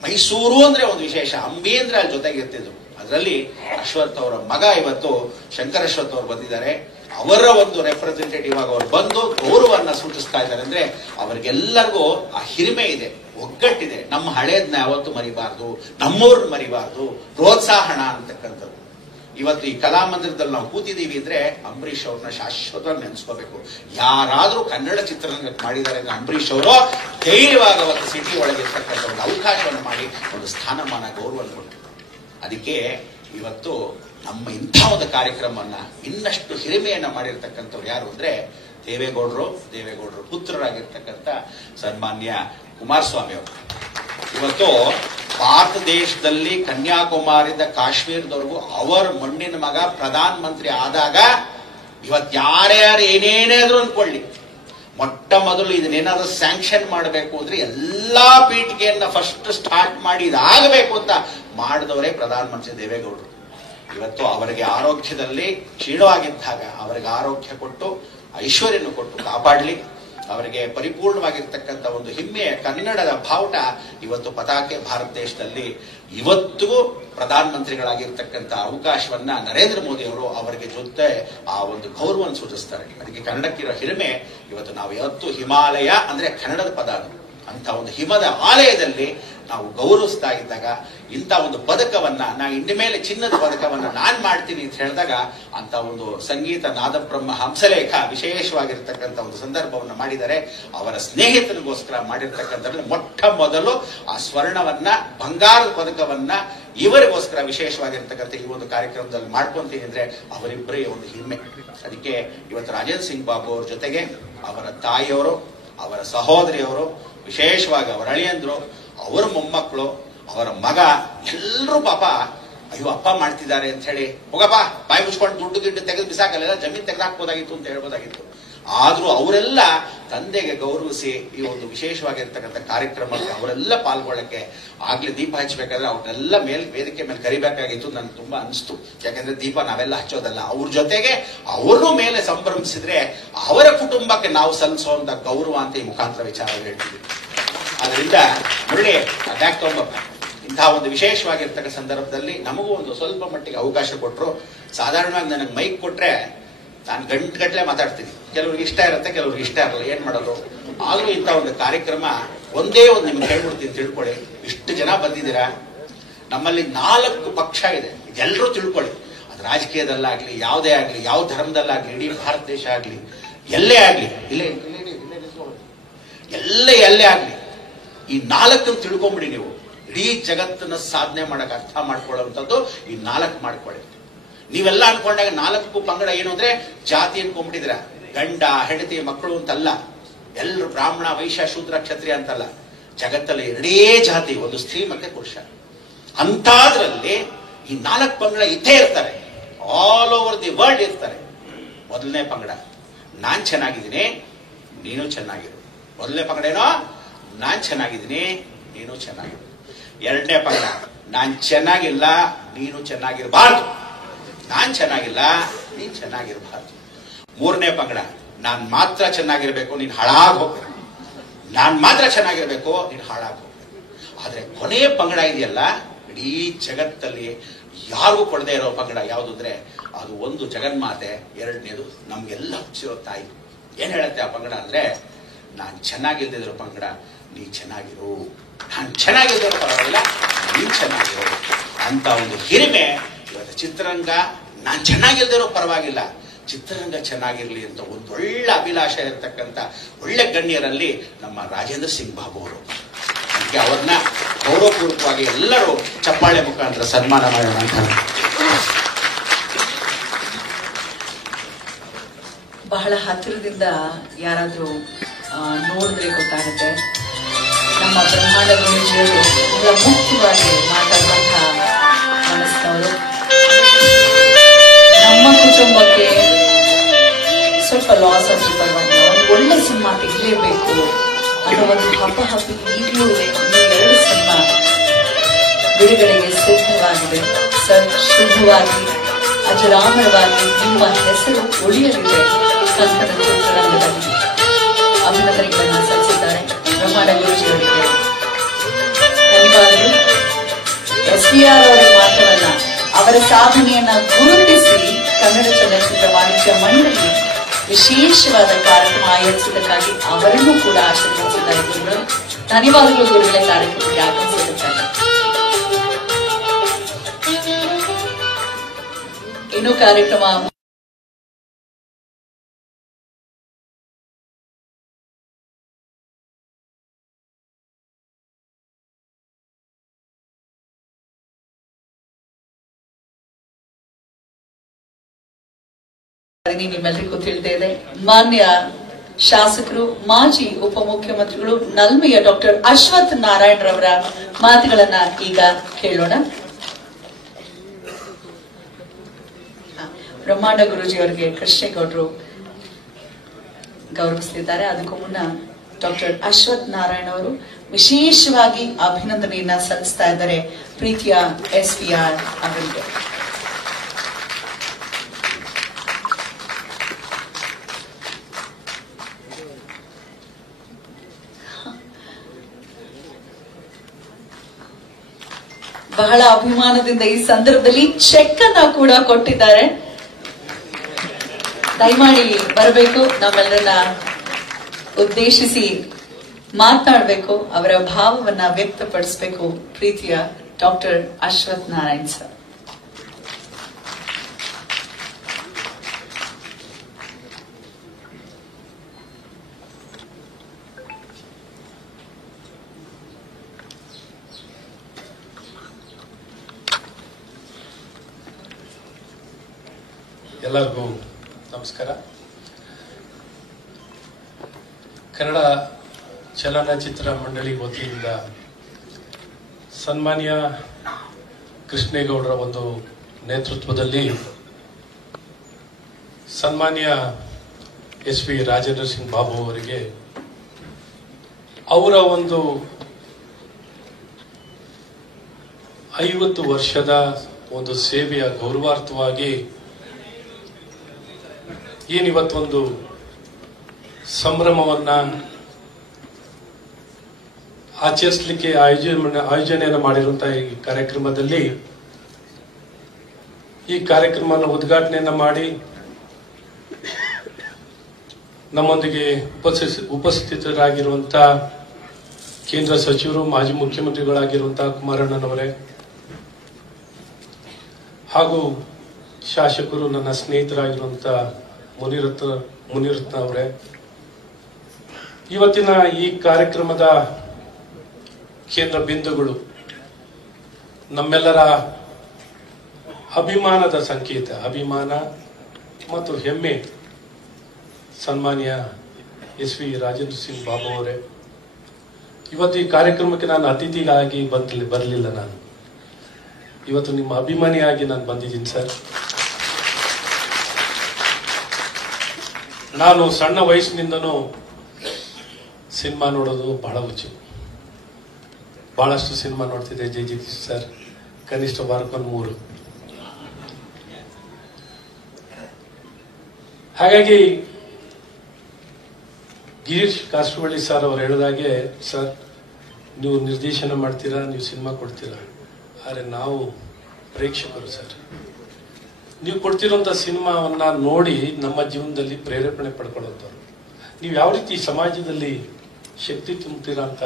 ಮೈಸೂರು ಅಂದ್ರೆ ಒಂದು ವಿಶೇಷ, ಅಂಬಿ ಅಂದ್ರೆ ಅಲ್ಲಿ ಜೊತೆಗೆ ಇರ್ತಿದ್ರು. ಅದರಲ್ಲಿ ಅಶ್ವಥ್ ಅವರ ಮಗ ಇವತ್ತು ಶಂಕರ್ ಅಶ್ವಥ್ ಅವರು ಬಂದಿದ್ದಾರೆ. ಅವರ ಒಂದು ರೆಪ್ರೆಸೆಂಟೇಟಿವ್ ಆಗಿ ಅವರು ಬಂದು ಗೌರವನ್ನ ಸೂಚಿಸ್ತಾ ಇದ್ದಾರೆ. ಅಂದ್ರೆ ಅವ್ರಿಗೆಲ್ಲರಿಗೂ ಆ ಹಿರಿಮೆ ಇದೆ, ಒಗ್ಗಟ್ಟಿದೆ. ನಮ್ಮ ಹಳೇದ್ನ ಯಾವತ್ತು ಮರಿಬಾರ್ದು, ನಮ್ಮವ್ರನ್ನ ಮರಿಬಾರ್ದು, ಪ್ರೋತ್ಸಾಹನ ಅಂತಕ್ಕಂಥದ್ದು. ಇವತ್ತು ಈ ಕಲಾಮಂದಿರದಲ್ಲಿ ನಾವು ಕೂತಿದ್ದೀವಿ ಅಂದ್ರೆ ಅಂಬರೀಷ್ ಅವ್ರನ್ನ ಶಾಶ್ವತವಾಗಿ ನೆನೆಸ್ಕೋಬೇಕು. ಯಾರಾದ್ರೂ ಕನ್ನಡ ಚಿತ್ರರಂಗಕ್ಕೆ ಮಾಡಿದ್ದಾರೆ ಅಂದ್ರೆ ಅಂಬರೀಷ್ ಅವರು ಧೈರ್ಯವಾಗಿ ಅವತ್ತು ಸಿಟಿ ಒಳಗಿರ್ತಕ್ಕಂಥ ಒಂದು ಅವಕಾಶವನ್ನು ಮಾಡಿ ಒಂದು ಸ್ಥಾನಮಾನ ಗೌರವ ಕೊಟ್ಟರು. ಅದಕ್ಕೆ ಇವತ್ತು ನಮ್ಮ ಇಂಥ ಒಂದು ಕಾರ್ಯಕ್ರಮವನ್ನ ಇನ್ನಷ್ಟು ಹಿರಿಮೆಯನ್ನ ಮಾಡಿರ್ತಕ್ಕಂಥವ್ರು ಯಾರು ಅಂದ್ರೆ ದೇವೇಗೌಡರು ಪುತ್ರರಾಗಿರ್ತಕ್ಕಂಥ ಸನ್ಮಾನ್ಯ ಕುಮಾರಸ್ವಾಮಿ ಅವರು. ಇವತ್ತು ಭಾರತ ದೇಶದಲ್ಲಿ ಕನ್ಯಾಕುಮಾರಿಯಿಂದ ಕಾಶ್ಮೀರದವರೆಗೂ ಅವರ ಮಣ್ಣಿನ ಮಗ ಪ್ರಧಾನ ಮಂತ್ರಿ ಆದಾಗ ಇವತ್ತು ಯಾರ್ಯಾರು ಏನೇನಾದ್ರೂ ಅನ್ಕೊಳ್ಳಿ, ಮೊಟ್ಟ ಮೊದಲು ಇದನ್ನೇನಾದ್ರೂ ಸ್ಯಾಂಕ್ಷನ್ ಮಾಡಬೇಕು ಅಂದ್ರೆ ಎಲ್ಲಾ ಪೀಠಿಗೆಯನ್ನ ಫಸ್ಟ್ ಸ್ಟಾರ್ಟ್ ಮಾಡಿ ಇದಾಗಬೇಕು ಅಂತ ಮಾಡಿದವರೇ ಪ್ರಧಾನ ಮಂತ್ರಿ ದೇವೇಗೌಡರು. ಇವತ್ತು ಅವರಿಗೆ ಆರೋಗ್ಯದಲ್ಲಿ ಕ್ಷೀಣವಾಗಿದ್ದಾಗ ಅವರಿಗೆ ಆರೋಗ್ಯ ಕೊಟ್ಟು ಐಶ್ವರ್ಯನು ಕೊಟ್ಟು ಕಾಪಾಡಲಿ. ಅವರಿಗೆ ಪರಿಪೂರ್ಣವಾಗಿರ್ತಕ್ಕಂಥ ಒಂದು ಹೆಮ್ಮೆಯ ಕನ್ನಡದ ಬಾವುಟ ಇವತ್ತು ಪತಾಕೆ ಭಾರತ ದೇಶದಲ್ಲಿ ಇವತ್ತಿಗೂ ಪ್ರಧಾನ ಮಂತ್ರಿಗಳಾಗಿರ್ತಕ್ಕಂಥ ಅವಕಾಶವನ್ನ ನರೇಂದ್ರ ಮೋದಿ ಅವರು ಅವರಿಗೆ ಜೊತೆ ಆ ಒಂದು ಗೌರವವನ್ನು ಸೂಚಿಸ್ತಾರೆ. ಅದಕ್ಕೆ ಕನ್ನಡಕ್ಕಿರೋ ಹಿರಿಮೆ ಇವತ್ತು ನಾವು ಯಾವತ್ತು ಹಿಮಾಲಯ ಅಂದ್ರೆ ಕನ್ನಡದ ಪದ ಅದು. ಅಂತ ಒಂದು ಹಿಮದ ಆಲಯದಲ್ಲಿ ನಾವು ಗೌರವಿಸ್ತಾ ಇದ್ದಾಗ ಇಂಥ ಒಂದು ಪದಕವನ್ನ ನಾನು ಇನ್ನು ಮೇಲೆ ಚಿನ್ನದ ಪದಕವನ್ನ ನಾನ್ ಮಾಡ್ತೀನಿ ಅಂತ ಹೇಳಿದಾಗ ಅಂತ ಒಂದು ಸಂಗೀತ ನಾದಬ್ರಹ್ಮ ಹಂಸಲೇಖ ವಿಶೇಷವಾಗಿರ್ತಕ್ಕಂಥ ಒಂದು ಸಂದರ್ಭವನ್ನ ಮಾಡಿದರೆ ಅವರ ಸ್ನೇಹಿತನಿಗೋಸ್ಕರ ಮಾಡಿರ್ತಕ್ಕಂಥ ಮೊಟ್ಟ ಮೊದಲು ಆ ಸ್ವರ್ಣವನ್ನ ಬಂಗಾರದ ಪದಕವನ್ನ ಇವರಿಗೋಸ್ಕರ ವಿಶೇಷವಾಗಿರ್ತಕ್ಕಂಥ ಈ ಒಂದು ಕಾರ್ಯಕ್ರಮದಲ್ಲಿ ಮಾಡ್ಕೊಂತೀನಿ ಅಂದ್ರೆ ಅವರಿಬ್ಬರೇ ಒಂದು ಹಿಮ್ಮೆ. ಅದಕ್ಕೆ ಇವತ್ತು ರಾಜೇಂದ್ರ ಸಿಂಗ್ ಬಾಬು ಅವ್ರ ಜೊತೆಗೆ ಅವರ ತಾಯಿಯವರು, ಅವರ ಸಹೋದರಿಯವರು, ವಿಶೇಷವಾಗಿ ಅವರ ಅಳಿಯಂದ್ರು, ಅವರ ಮೊಮ್ಮಕ್ಕಳು, ಅವರ ಮಗ ಎಲ್ಲರೂ ಪಾಪ ಅಯ್ಯೋ ಅಪ್ಪ ಮಾಡ್ತಿದ್ದಾರೆ ಅಂತ ಹೇಳಿ ಹೋಗಪ್ಪ ಬಾಯಿ ಮುಚ್ಕೊಂಡು ದುಡ್ಡು ತೆಗೆದು ಬಿಸಾಕಲ್ಲ, ಜಮೀನು ತೆಗೆದಾಕ್ಬೋದಾಗಿತ್ತು ಅಂತ ಹೇಳ್ಬೋದಾಗಿತ್ತು. ಆದ್ರೂ ಅವರೆಲ್ಲ ತಂದೆಗೆ ಗೌರವಿಸಿ ಈ ಒಂದು ವಿಶೇಷವಾಗಿರ್ತಕ್ಕಂಥ ಕಾರ್ಯಕ್ರಮಕ್ಕೆ ಅವರೆಲ್ಲ ಪಾಲ್ಗೊಳ್ಳಕ್ಕೆ ಆಗ್ಲೇ ದೀಪ ಹಚ್ಚಬೇಕಾದ್ರೆ ಅವ್ರನ್ನೆಲ್ಲ ವೇದಿಕೆ ಮೇಲೆ ಕರಿಬೇಕಾಗಿತ್ತು. ನನ್ಗೆ ತುಂಬಾ ಅನಿಸ್ತು. ಯಾಕಂದ್ರೆ ದೀಪ ನಾವೆಲ್ಲ ಹಚ್ಚೋದಲ್ಲ, ಅವ್ರ ಜೊತೆಗೆ ಅವರು ಮೇಲೆ ಸಂಭ್ರಮಿಸಿದ್ರೆ ಅವರ ಕುಟುಂಬಕ್ಕೆ ನಾವು ಸಲ್ಲಿಸುವಂತ ಗೌರವ ಅಂತ ಈ ಮುಖಾಂತರ ವಿಚಾರ ಹೇಳ್ತೀವಿ. ಅದರಿಂದ ಒಳ್ಳೆ ಅಟ್ಯಾಕ್ ತಗೊಂಬಪ್ಪ ಇಂತಹ ಒಂದು ವಿಶೇಷವಾಗಿರ್ತಕ್ಕ ಸಂದರ್ಭದಲ್ಲಿ ನಮಗೂ ಒಂದು ಸ್ವಲ್ಪ ಮಟ್ಟಿಗೆ ಅವಕಾಶ ಕೊಟ್ಟರು. ಸಾಧಾರಣವಾಗಿ ನನಗೆ ಮೈಕ್ ಕೊಟ್ರೆ ನಾನು ಗಂಟೆಗಟ್ಟಲೆ ಮಾತಾಡ್ತೀನಿ. ಕೆಲವ್ರಿಗೆ ಇಷ್ಟ ಇರುತ್ತೆ, ಕೆಲವ್ರಿಗೆ ಇಷ್ಟ ಇರಲ್ಲ, ಏನ್ ಮಾಡೋದು. ಆದ್ರೂ ಇಂಥ ಒಂದು ಕಾರ್ಯಕ್ರಮ ಒಂದೇ ಒಂದು ನಿಮ್ಗೆ ಹೇಳ್ಬಿಡ್ತೀನಿ, ತಿಳ್ಕೊಳ್ಳಿ. ಇಷ್ಟು ಜನ ಬಂದಿದ್ದೀರಾ, ನಮ್ಮಲ್ಲಿ 4 ಪಕ್ಷ ಇದೆ, ಎಲ್ಲರೂ ತಿಳ್ಕೊಳ್ಳಿ. ಅದು ರಾಜಕೀಯದಲ್ಲಾಗ್ಲಿ, ಯಾವುದೇ ಆಗ್ಲಿ, ಯಾವ ಧರ್ಮದಲ್ಲಾಗ್ಲಿ, ಇಡೀ ಭಾರತ ದೇಶ ಆಗ್ಲಿ, ಎಲ್ಲೇ ಆಗ್ಲಿ, ಎಲ್ಲೇ ಆಗ್ಲಿ, ಈ 4 ತಿಳ್ಕೊಂಬಿಡಿ. ನೀವು ಇಡೀ ಜಗತ್ತನ್ನ ಸಾಧನೆ ಮಾಡಕ್ ಅರ್ಥ ಮಾಡ್ಕೊಳ್ಳುವಂಥದ್ದು ಈ 4 ಮಾಡ್ಕೊಳ್ಳಿ. ನೀವೆಲ್ಲ ಅನ್ಕೊಂಡಾಗ 4 ಪಂಗಡ ಏನು ಅಂದ್ರೆ ಜಾತಿ ಅನ್ಕೊಂಡ್ಬಿಟ್ಟಿದ್ರ, ಗಂಡ ಹೆಂಡತಿ ಮಕ್ಕಳು ಅಂತಲ್ಲ, ಎಲ್ಲರೂ ಬ್ರಾಹ್ಮಣ ವೈಶ್ಯ ಶೂದ್ರ ಕ್ಷತ್ರಿಯ ಅಂತಲ್ಲ. ಜಗತ್ತಲ್ಲಿ 2 ಜಾತಿ, ಒಂದು ಸ್ತ್ರೀ ಮತ್ತೆ ಪುರುಷ. ಅಂತಾದ್ರಲ್ಲಿ ಈ 4 ಪಂಗಡ ಇದ್ದೇ ಇರ್ತಾರೆ, ಆಲ್ ಓವರ್ ದಿ ವರ್ಲ್ಡ್ ಇರ್ತಾರೆ. ಮೊದಲನೇ ಪಂಗಡ ನಾನ್ ಚೆನ್ನಾಗಿದ್ದೀನಿ ನೀನು ಚೆನ್ನಾಗಿರು. ಮೊದಲನೇ ಪಂಗಡ ಏನೋ ನಾನ್ ಚೆನ್ನಾಗಿದ್ದೀನಿ ನೀನು ಚೆನ್ನಾಗಿರು. 2ನೇ ಪಂಗಡ ನಾನ್ ಚೆನ್ನಾಗಿಲ್ಲ ನೀನು ಚೆನ್ನಾಗಿರಬಾರ್ದು, ನಾನ್ ಚೆನ್ನಾಗಿಲ್ಲ ನೀನ್ ಚೆನ್ನಾಗಿರಬಾರ್ದು. 3ನೇ ಪಂಗಡ ನಾನ್ ಮಾತ್ರ ಚೆನ್ನಾಗಿರ್ಬೇಕು ನೀನ್ ಹಾಳಾಗ್ ಹೋಗ್ಬೇಕು, ನಾನ್ ಮಾತ್ರ ಚೆನ್ನಾಗಿರ್ಬೇಕು ನೀನ್ ಹಾಳಾಗ್ ಹೋಗ್ಬೇಕು. ಆದ್ರೆ ಕೊನೆಯ ಪಂಗಡ ಇದೆಯಲ್ಲ, ಇಡೀ ಜಗತ್ತಲ್ಲಿ ಯಾರಿಗೂ ಕೊಡದೆ ಇರೋ ಪಂಗಡ ಯಾವುದು ಅಂದ್ರೆ ಅದು ಒಂದು ಜಗನ್ಮಾತೆ, 2ನೇದು ನಮ್ಗೆಲ್ಲ ಹುಟ್ಟಿಸಿರೋ ತಾಯಿ. ಏನ್ ಹೇಳತ್ತೆ ಆ ಪಂಗಡ ಅಂದ್ರೆ, ನಾನ್ ಚೆನ್ನಾಗಿಲ್ದಿರೋ ಪಂಗಡ ನೀ ಚೆನ್ನಾಗಿರು, ನಾನ್ ಚೆನ್ನಾಗಿಲ್ದಿರೋ ಪರವಾಗಿಲ್ಲ ನೀನ್ ಚೆನ್ನಾಗಿರು ಅಂತ ಒಂದು ಹಿರಿಮೆ ಇವತ್ತು ಚಿತ್ರರಂಗ. ನಾನ್ ಚೆನ್ನಾಗಿಲ್ದಿರೋ ಪರವಾಗಿಲ್ಲ, ಚಿತ್ರರಂಗ ಚೆನ್ನಾಗಿರ್ಲಿ ಅಂತ ಒಂದು ಒಳ್ಳೆ ಅಭಿಲಾಷ ಇರತಕ್ಕಂಥ ಒಳ್ಳೆ ಗಣ್ಯರಲ್ಲಿ ನಮ್ಮ ರಾಜೇಂದ್ರ ಸಿಂಗ್ ಬಾಬು ಅವರು. ಅದಕ್ಕೆ ಅವ್ರನ್ನ ಗೌರವಪೂರ್ವಕವಾಗಿ ಎಲ್ಲರೂ ಚಪ್ಪಾಳೆ ಮುಖಾಂತರ ಸನ್ಮಾನ ಮಾಡೋಣ ಅಂತ. ಬಹಳ ಹತ್ತಿರದಿಂದ ಯಾರಾದ್ರೂ ನೋಡಿದ್ರೆ ಗೊತ್ತಾಗುತ್ತೆ, ನಮ್ಮ ಬ್ರಹ್ಮಾಂಡ ಗುರುಜಿಯವರು ಬಹಳ ಮುಖ್ಯವಾಗಿ ಮಾತಾಡುವಂತಹ ಮನಸ್ಸಿನವರು. ನಮ್ಮ ಕುಟುಂಬಕ್ಕೆ ಸ್ವಲ್ಪ ಲಾಸ್ ಅನ್ಸುತ್ತೆ, ಒಳ್ಳೆ ಸಿನಿಮಾ ತೆಗಿಲೇಬೇಕು ಅನ್ನೋ ಒಂದು ಹಪ್ಪಿ ಈಗಲೂ ಇದೆ. 2 ಸಿನಿಮಾ ಬಿಡುಗಡೆಗೆ ಸಿದ್ಧವಾಗಿದೆ ಸರ್. ಶುಭವಾಗಿ ಅಜರಾಮರವಾಗಿ ನಿಮ್ಮ ಹೆಸರು ಉಳಿಯಲಿದೆ ಕನ್ನಡ ಚಿತ್ರರಂಗದಲ್ಲಿ. ಅಭಿನಂದನೆಗಳನ್ನು ಸಲ್ಲಿಸಿದ್ದಾರೆ ಬ್ರಹ್ಮಾಂಡ ಗುರುಜಿಯವರಿಗೆ. ಧನ್ಯವಾದಗಳು. SVR ಅವರಿಗೆ ಮಾತ್ರವಲ್ಲ, ಅವರ ಸಾಧನೆಯನ್ನ ಗುರುತಿಸಿ ಕನ್ನಡ ಚಲನಚಿತ್ರ ವಾಣಿಜ್ಯ ಮಂಡಳಿ ವಿಶೇಷವಾದ ಕಾರ್ಯಕ್ರಮ ಆಯೋಜಿಸಿದ್ದಕ್ಕಾಗಿ ಅವರನ್ನು ಕೂಡ ಆಶೀರ್ವದಿಸಿದ್ದಾರೆ ಗುರುಗಳು. ಧನ್ಯವಾದಗಳು ಗುರುಗಳೇ ಕಾರ್ಯಕ್ರಮಕ್ಕೆ ಆಗಮಿಸಿರುತ್ತಾರೆ. ಇನ್ನು ಕಾರ್ಯಕ್ರಮ ನಿಮ್ಮೆಲ್ಲರಿಗೂ ತಿಳಿದೇ ಇದೆ. ಮಾನ್ಯ ಶಾಸಕರು, ಮಾಜಿ ಉಪಮುಖ್ಯಮಂತ್ರಿಗಳು ನಲ್ಮೆಯ ಡಾಕ್ಟರ್ ಅಶ್ವಥ್ ನಾರಾಯಣ್ ರವರ ಮಾತುಗಳನ್ನ ಈಗ ಕೇಳೋಣ. ಬ್ರಹ್ಮಾಂಡ ಗುರುಜಿಯವರಿಗೆ ಕೃಷ್ಣೇಗೌಡರು ಗೌರವಿಸುತ್ತಿದ್ದಾರೆ. ಅದಕ್ಕೂ ಮುನ್ನ ಡಾಕ್ಟರ್ ಅಶ್ವಥ್ ನಾರಾಯಣ್ ಅವರು ವಿಶೇಷವಾಗಿ ಅಭಿನಂದನೆಯನ್ನ ಸಲ್ಲಿಸ್ತಾ ಇದ್ದಾರೆ ಪ್ರೀತಿಯ SVR ಅವರಿಗೆ. ಬಹಳ ಅಭಿಮಾನದಿಂದ ಈ ಸಂದರ್ಭದಲ್ಲಿ ಚೆಕ್ ಅನ್ನ ಕೂಡ ಕೊಟ್ಟಿದ್ದಾರೆ. ದಯಮಾಡಿ ಬರಬೇಕು, ನಮ್ಮೆಲ್ಲರನ್ನ ಉದ್ದೇಶಿಸಿ ಮಾತನಾಡಬೇಕು, ಅವರ ಭಾವವನ್ನ ವ್ಯಕ್ತಪಡಿಸಬೇಕು ಪ್ರೀತಿಯ ಡಾಕ್ಟರ್ ಅಶ್ವಥ್ ನಾರಾಯಣ್ ಸರ್. ಎಲ್ಲರಿಗೂ ನಮಸ್ಕಾರ. ಕನ್ನಡ ಚಲನಚಿತ್ರ ಮಂಡಳಿ ವತಿಯಿಂದ ಸನ್ಮಾನ್ಯ ಕೃಷ್ಣೇಗೌಡರ ಒಂದು ನೇತೃತ್ವದಲ್ಲಿ ಸನ್ಮಾನ್ಯ ಎಸ್.ವಿ. ರಾಜೇಂದ್ರ ಸಿಂಗ್ ಬಾಬು ಅವರಿಗೆ ಅವರ ಒಂದು 50 ವರ್ಷದ ಒಂದು ಸೇವೆಯ ಗೌರವಾರ್ಥವಾಗಿ ಏನಿವತ್ತೊಂದು ಸಂಭ್ರಮವನ್ನ ಆಚರಿಸಲಿಕ್ಕೆ ಆಯೋಜನೆಯನ್ನು ಮಾಡಿರುವಂತಹ ಈ ಕಾರ್ಯಕ್ರಮದಲ್ಲಿ ಈ ಕಾರ್ಯಕ್ರಮವನ್ನು ಉದ್ಘಾಟನೆಯನ್ನ ಮಾಡಿ ನಮ್ಮೊಂದಿಗೆ ಉಪಸ್ಥಿತರಾಗಿರುವಂತಹ ಕೇಂದ್ರ ಸಚಿವರು, ಮಾಜಿ ಮುಖ್ಯಮಂತ್ರಿಗಳಾಗಿರುವಂತಹ ಕುಮಾರಣ್ಣನವರೇ ಹಾಗೂ ಶಾಸಕರು, ನನ್ನ ಸ್ನೇಹಿತರಾಗಿರುವಂತಹ ಮುನಿರತ್ನ ಅವರೇ, ಇವತ್ತಿನ ಈ ಕಾರ್ಯಕ್ರಮದ ಕೇಂದ್ರ ಬಿಂದುಗಳು, ನಮ್ಮೆಲ್ಲರ ಅಭಿಮಾನದ ಸಂಕೇತ, ಅಭಿಮಾನ ಮತ್ತು ಹೆಮ್ಮೆ ಸನ್ಮಾನ್ಯ ಎಸ್.ವಿ. ರಾಜೇಂದ್ರ ಸಿಂಗ್ ಬಾಬು ಅವರೇ. ಇವತ್ತು ಈ ಕಾರ್ಯಕ್ರಮಕ್ಕೆ ನಾನು ಅತಿಥಿಯಾಗಿ ಬರಲಿಲ್ಲ. ನಾನು ಇವತ್ತು ನಿಮ್ಮ ಅಭಿಮಾನಿಯಾಗಿ ನಾನು ಬಂದಿದ್ದೀನಿ ಸರ್. ನಾನು ಸಣ್ಣ ವಯಸ್ಸಿನಿಂದನೂ ಸಿನಿಮಾ ನೋಡೋದು ಬಹಳ ಹುಚ್ಚು. ಬಹಳಷ್ಟು ಸಿನಿಮಾ ನೋಡ್ತಿದ್ದೆ. ಜಗದೀಶ್ ಸರ್ ಕನಿಷ್ಠ ವಾರಕ್ಕೊಂದು 3. ಹಾಗಾಗಿ ಗಿರೀಶ್ ಕಾಸರವಳ್ಳಿ ಸರ್ ಅವರು ಹೇಳಿದಾಗೆ, ಸರ್ ನೀವು ನಿರ್ದೇಶನ ಮಾಡ್ತೀರಾ, ನೀವು ಸಿನಿಮಾ ಕೊಡ್ತೀರಾ, ಆದರೆ ನಾವು ಪ್ರೇಕ್ಷಕರು ಸರ್. ನೀವು ಕೊಡ್ತಿರುವಂತ ಸಿನಿಮಾವನ್ನ ನೋಡಿ ನಮ್ಮ ಜೀವನದಲ್ಲಿ ಪ್ರೇರೇಪಣೆ ಪಡ್ಕೊಳ್ಳೋಂಥವ್ರು. ನೀವು ಯಾವ ರೀತಿ ಸಮಾಜದಲ್ಲಿ ಶಕ್ತಿ ತುಂಬ್ತೀರಾ ಅಂತ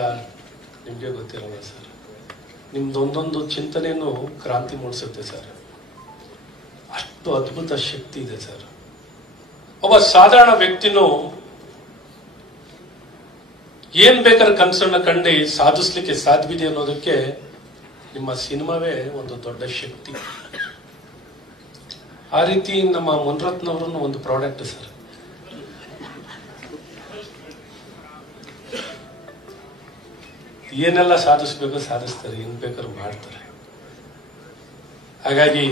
ನಿಮಗೆ ಗೊತ್ತಿರಲ್ಲ ಸರ್. ನಿಮ್ದೊಂದೊಂದು ಚಿಂತನೆಯನ್ನು ಕ್ರಾಂತಿ ಮೂಡಿಸುತ್ತೆ ಸರ್. ಅಷ್ಟು ಅದ್ಭುತ ಶಕ್ತಿ ಇದೆ ಸರ್. ಒಬ್ಬ ಸಾಧಾರಣ ವ್ಯಕ್ತಿನೂ ಏನ್ ಬೇಕಾದ್ರೆ ಕನಸನ್ನ ಕಂಡು ಸಾಧಿಸ್ಲಿಕ್ಕೆ ಸಾಧ್ಯವಿದೆ ಅನ್ನೋದಕ್ಕೆ ನಿಮ್ಮ ಸಿನಿಮಾವೇ ಒಂದು ದೊಡ್ಡ ಶಕ್ತಿ. ಆ ರೀತಿ ನಮ್ಮ ಮುನಿರತ್ನವರನ್ನು ಒಂದು ಪ್ರಾಡಕ್ಟ್ ಸರ್. ಏನೆಲ್ಲ ಸಾಧಿಸ್ಬೇಕು ಸಾಧಿಸ್ತಾರೆ, ಏನ್ ಬೇಕಾದ್ರೂ ಮಾಡ್ತಾರೆ. ಹಾಗಾಗಿ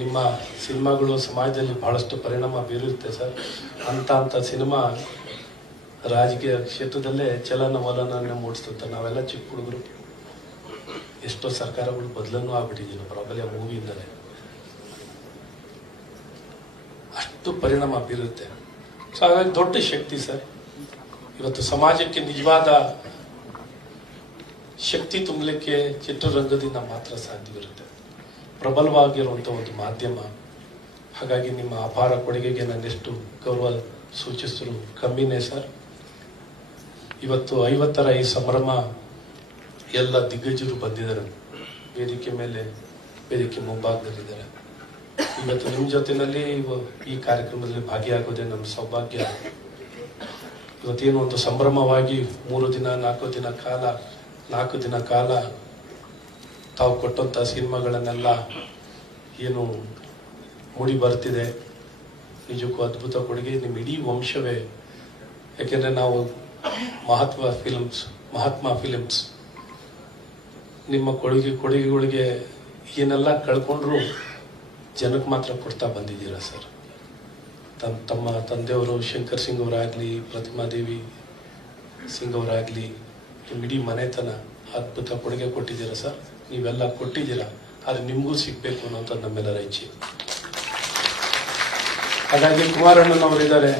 ನಿಮ್ಮ ಸಿನಿಮಾಗಳು ಸಮಾಜದಲ್ಲಿ ಬಹಳಷ್ಟು ಪರಿಣಾಮ ಬೀರುತ್ತೆ ಸರ್. ಅಂತ ಸಿನಿಮಾ ರಾಜಕೀಯ ಕ್ಷೇತ್ರದಲ್ಲೇ ಚಲನವಲನ ಮೂಡಿಸ್ತಂತ. ನಾವೆಲ್ಲ ಚಿಕ್ಕ ಹುಡುಗರು, ಎಷ್ಟೋ ಸರ್ಕಾರಗಳು ಬದಲನ್ನು ಆಗ್ಬಿಟ್ಟಿದ್ದೀವಿ ಪ್ರಾಬಲ್ಯ ಮೂವಿಯಿಂದಲೇ. ಅಷ್ಟು ಪರಿಣಾಮ ಬೀರುತ್ತೆ. ಸೊ ಹಾಗಾಗಿ ದೊಡ್ಡ ಶಕ್ತಿ ಸರ್. ಇವತ್ತು ಸಮಾಜಕ್ಕೆ ನಿಜವಾದ ಶಕ್ತಿ ತುಂಬಲಿಕ್ಕೆ ಚಿತ್ರರಂಗದಿಂದ ಮಾತ್ರ ಸಾಧ್ಯವಿರುತ್ತೆ. ಪ್ರಬಲವಾಗಿರುವಂತಹ ಒಂದು ಮಾಧ್ಯಮ. ಹಾಗಾಗಿ ನಿಮ್ಮ ಅಪಾರ ಕೊಡುಗೆಗೆ ನಾನೆಷ್ಟು ಗೌರವ ಸೂಚಿಸಿದ್ರು ಕಮ್ಮಿನೇ ಸರ್. ಇವತ್ತು 50ರ ಈ ಸಂಭ್ರಮ ಎಲ್ಲ ದಿಗ್ಗಜರು ಬಂದಿದ್ದಾರೆ. ವೇದಿಕೆ ಮೇಲೆ, ವೇದಿಕೆ ಮುಂಭಾಗದಲ್ಲಿದ್ದಾರೆ. ಇವತ್ತು ನಿಮ್ಮ ಜೊತೆನಲ್ಲಿ ಈ ಕಾರ್ಯಕ್ರಮದಲ್ಲಿ ಭಾಗಿಯಾಗೋದೇ ನಮ್ಮ ಸೌಭಾಗ್ಯ. ಇವತ್ತೇನು ಒಂದು ಸಂಭ್ರಮವಾಗಿ 3 ದಿನ 4 ದಿನ ಕಾಲ ತಾವು ಕೊಟ್ಟಂತ ಸಿನಿಮಾಗಳನ್ನೆಲ್ಲ ಏನು ಮೂಡಿ ಬರ್ತಿದೆ, ನಿಜಕ್ಕೂ ಅದ್ಭುತ ಕೊಡುಗೆ ನಿಮ್ಮ ಇಡೀ ವಂಶವೇ. ಯಾಕೆಂದ್ರೆ ನಾವು ಮಹಾತ್ಮ ಫಿಲಿಮ್ಸ್ ನಿಮ್ಮ ಕೊಡುಗೆಗಳಿಗೆ ಏನೆಲ್ಲ ಕಳ್ಕೊಂಡ್ರು ಜನಕ್ಕೆ ಮಾತ್ರ ಕೊಡ್ತಾ ಬಂದಿದ್ದೀರಾ ಸರ್. ತಮ್ಮ ತಂದೆಯವರು ಶಂಕರ್ ಸಿಂಗ್ ಅವರಾಗ್ಲಿ, ಪ್ರತಿಮಾದೇವಿ ಸಿಂಗ್ ಅವರಾಗ್ಲಿ, ಇಡೀ ಮನೆತನ ಅದ್ಭುತ ಕೊಡುಗೆ ಕೊಟ್ಟಿದ್ದೀರಾ ಸರ್. ನೀವೆಲ್ಲ ಕೊಟ್ಟಿದ್ದೀರಾ, ಆದ್ರೆ ನಿಮಗೂ ಸಿಗ್ಬೇಕು ಅನ್ನೋಂಥ ನಮ್ಮೆಲ್ಲರ ಇಚ್ಛೆ. ಹಾಗಾಗಿ ಕುಮಾರಣ್ಣನವರಿದ್ದಾರೆ.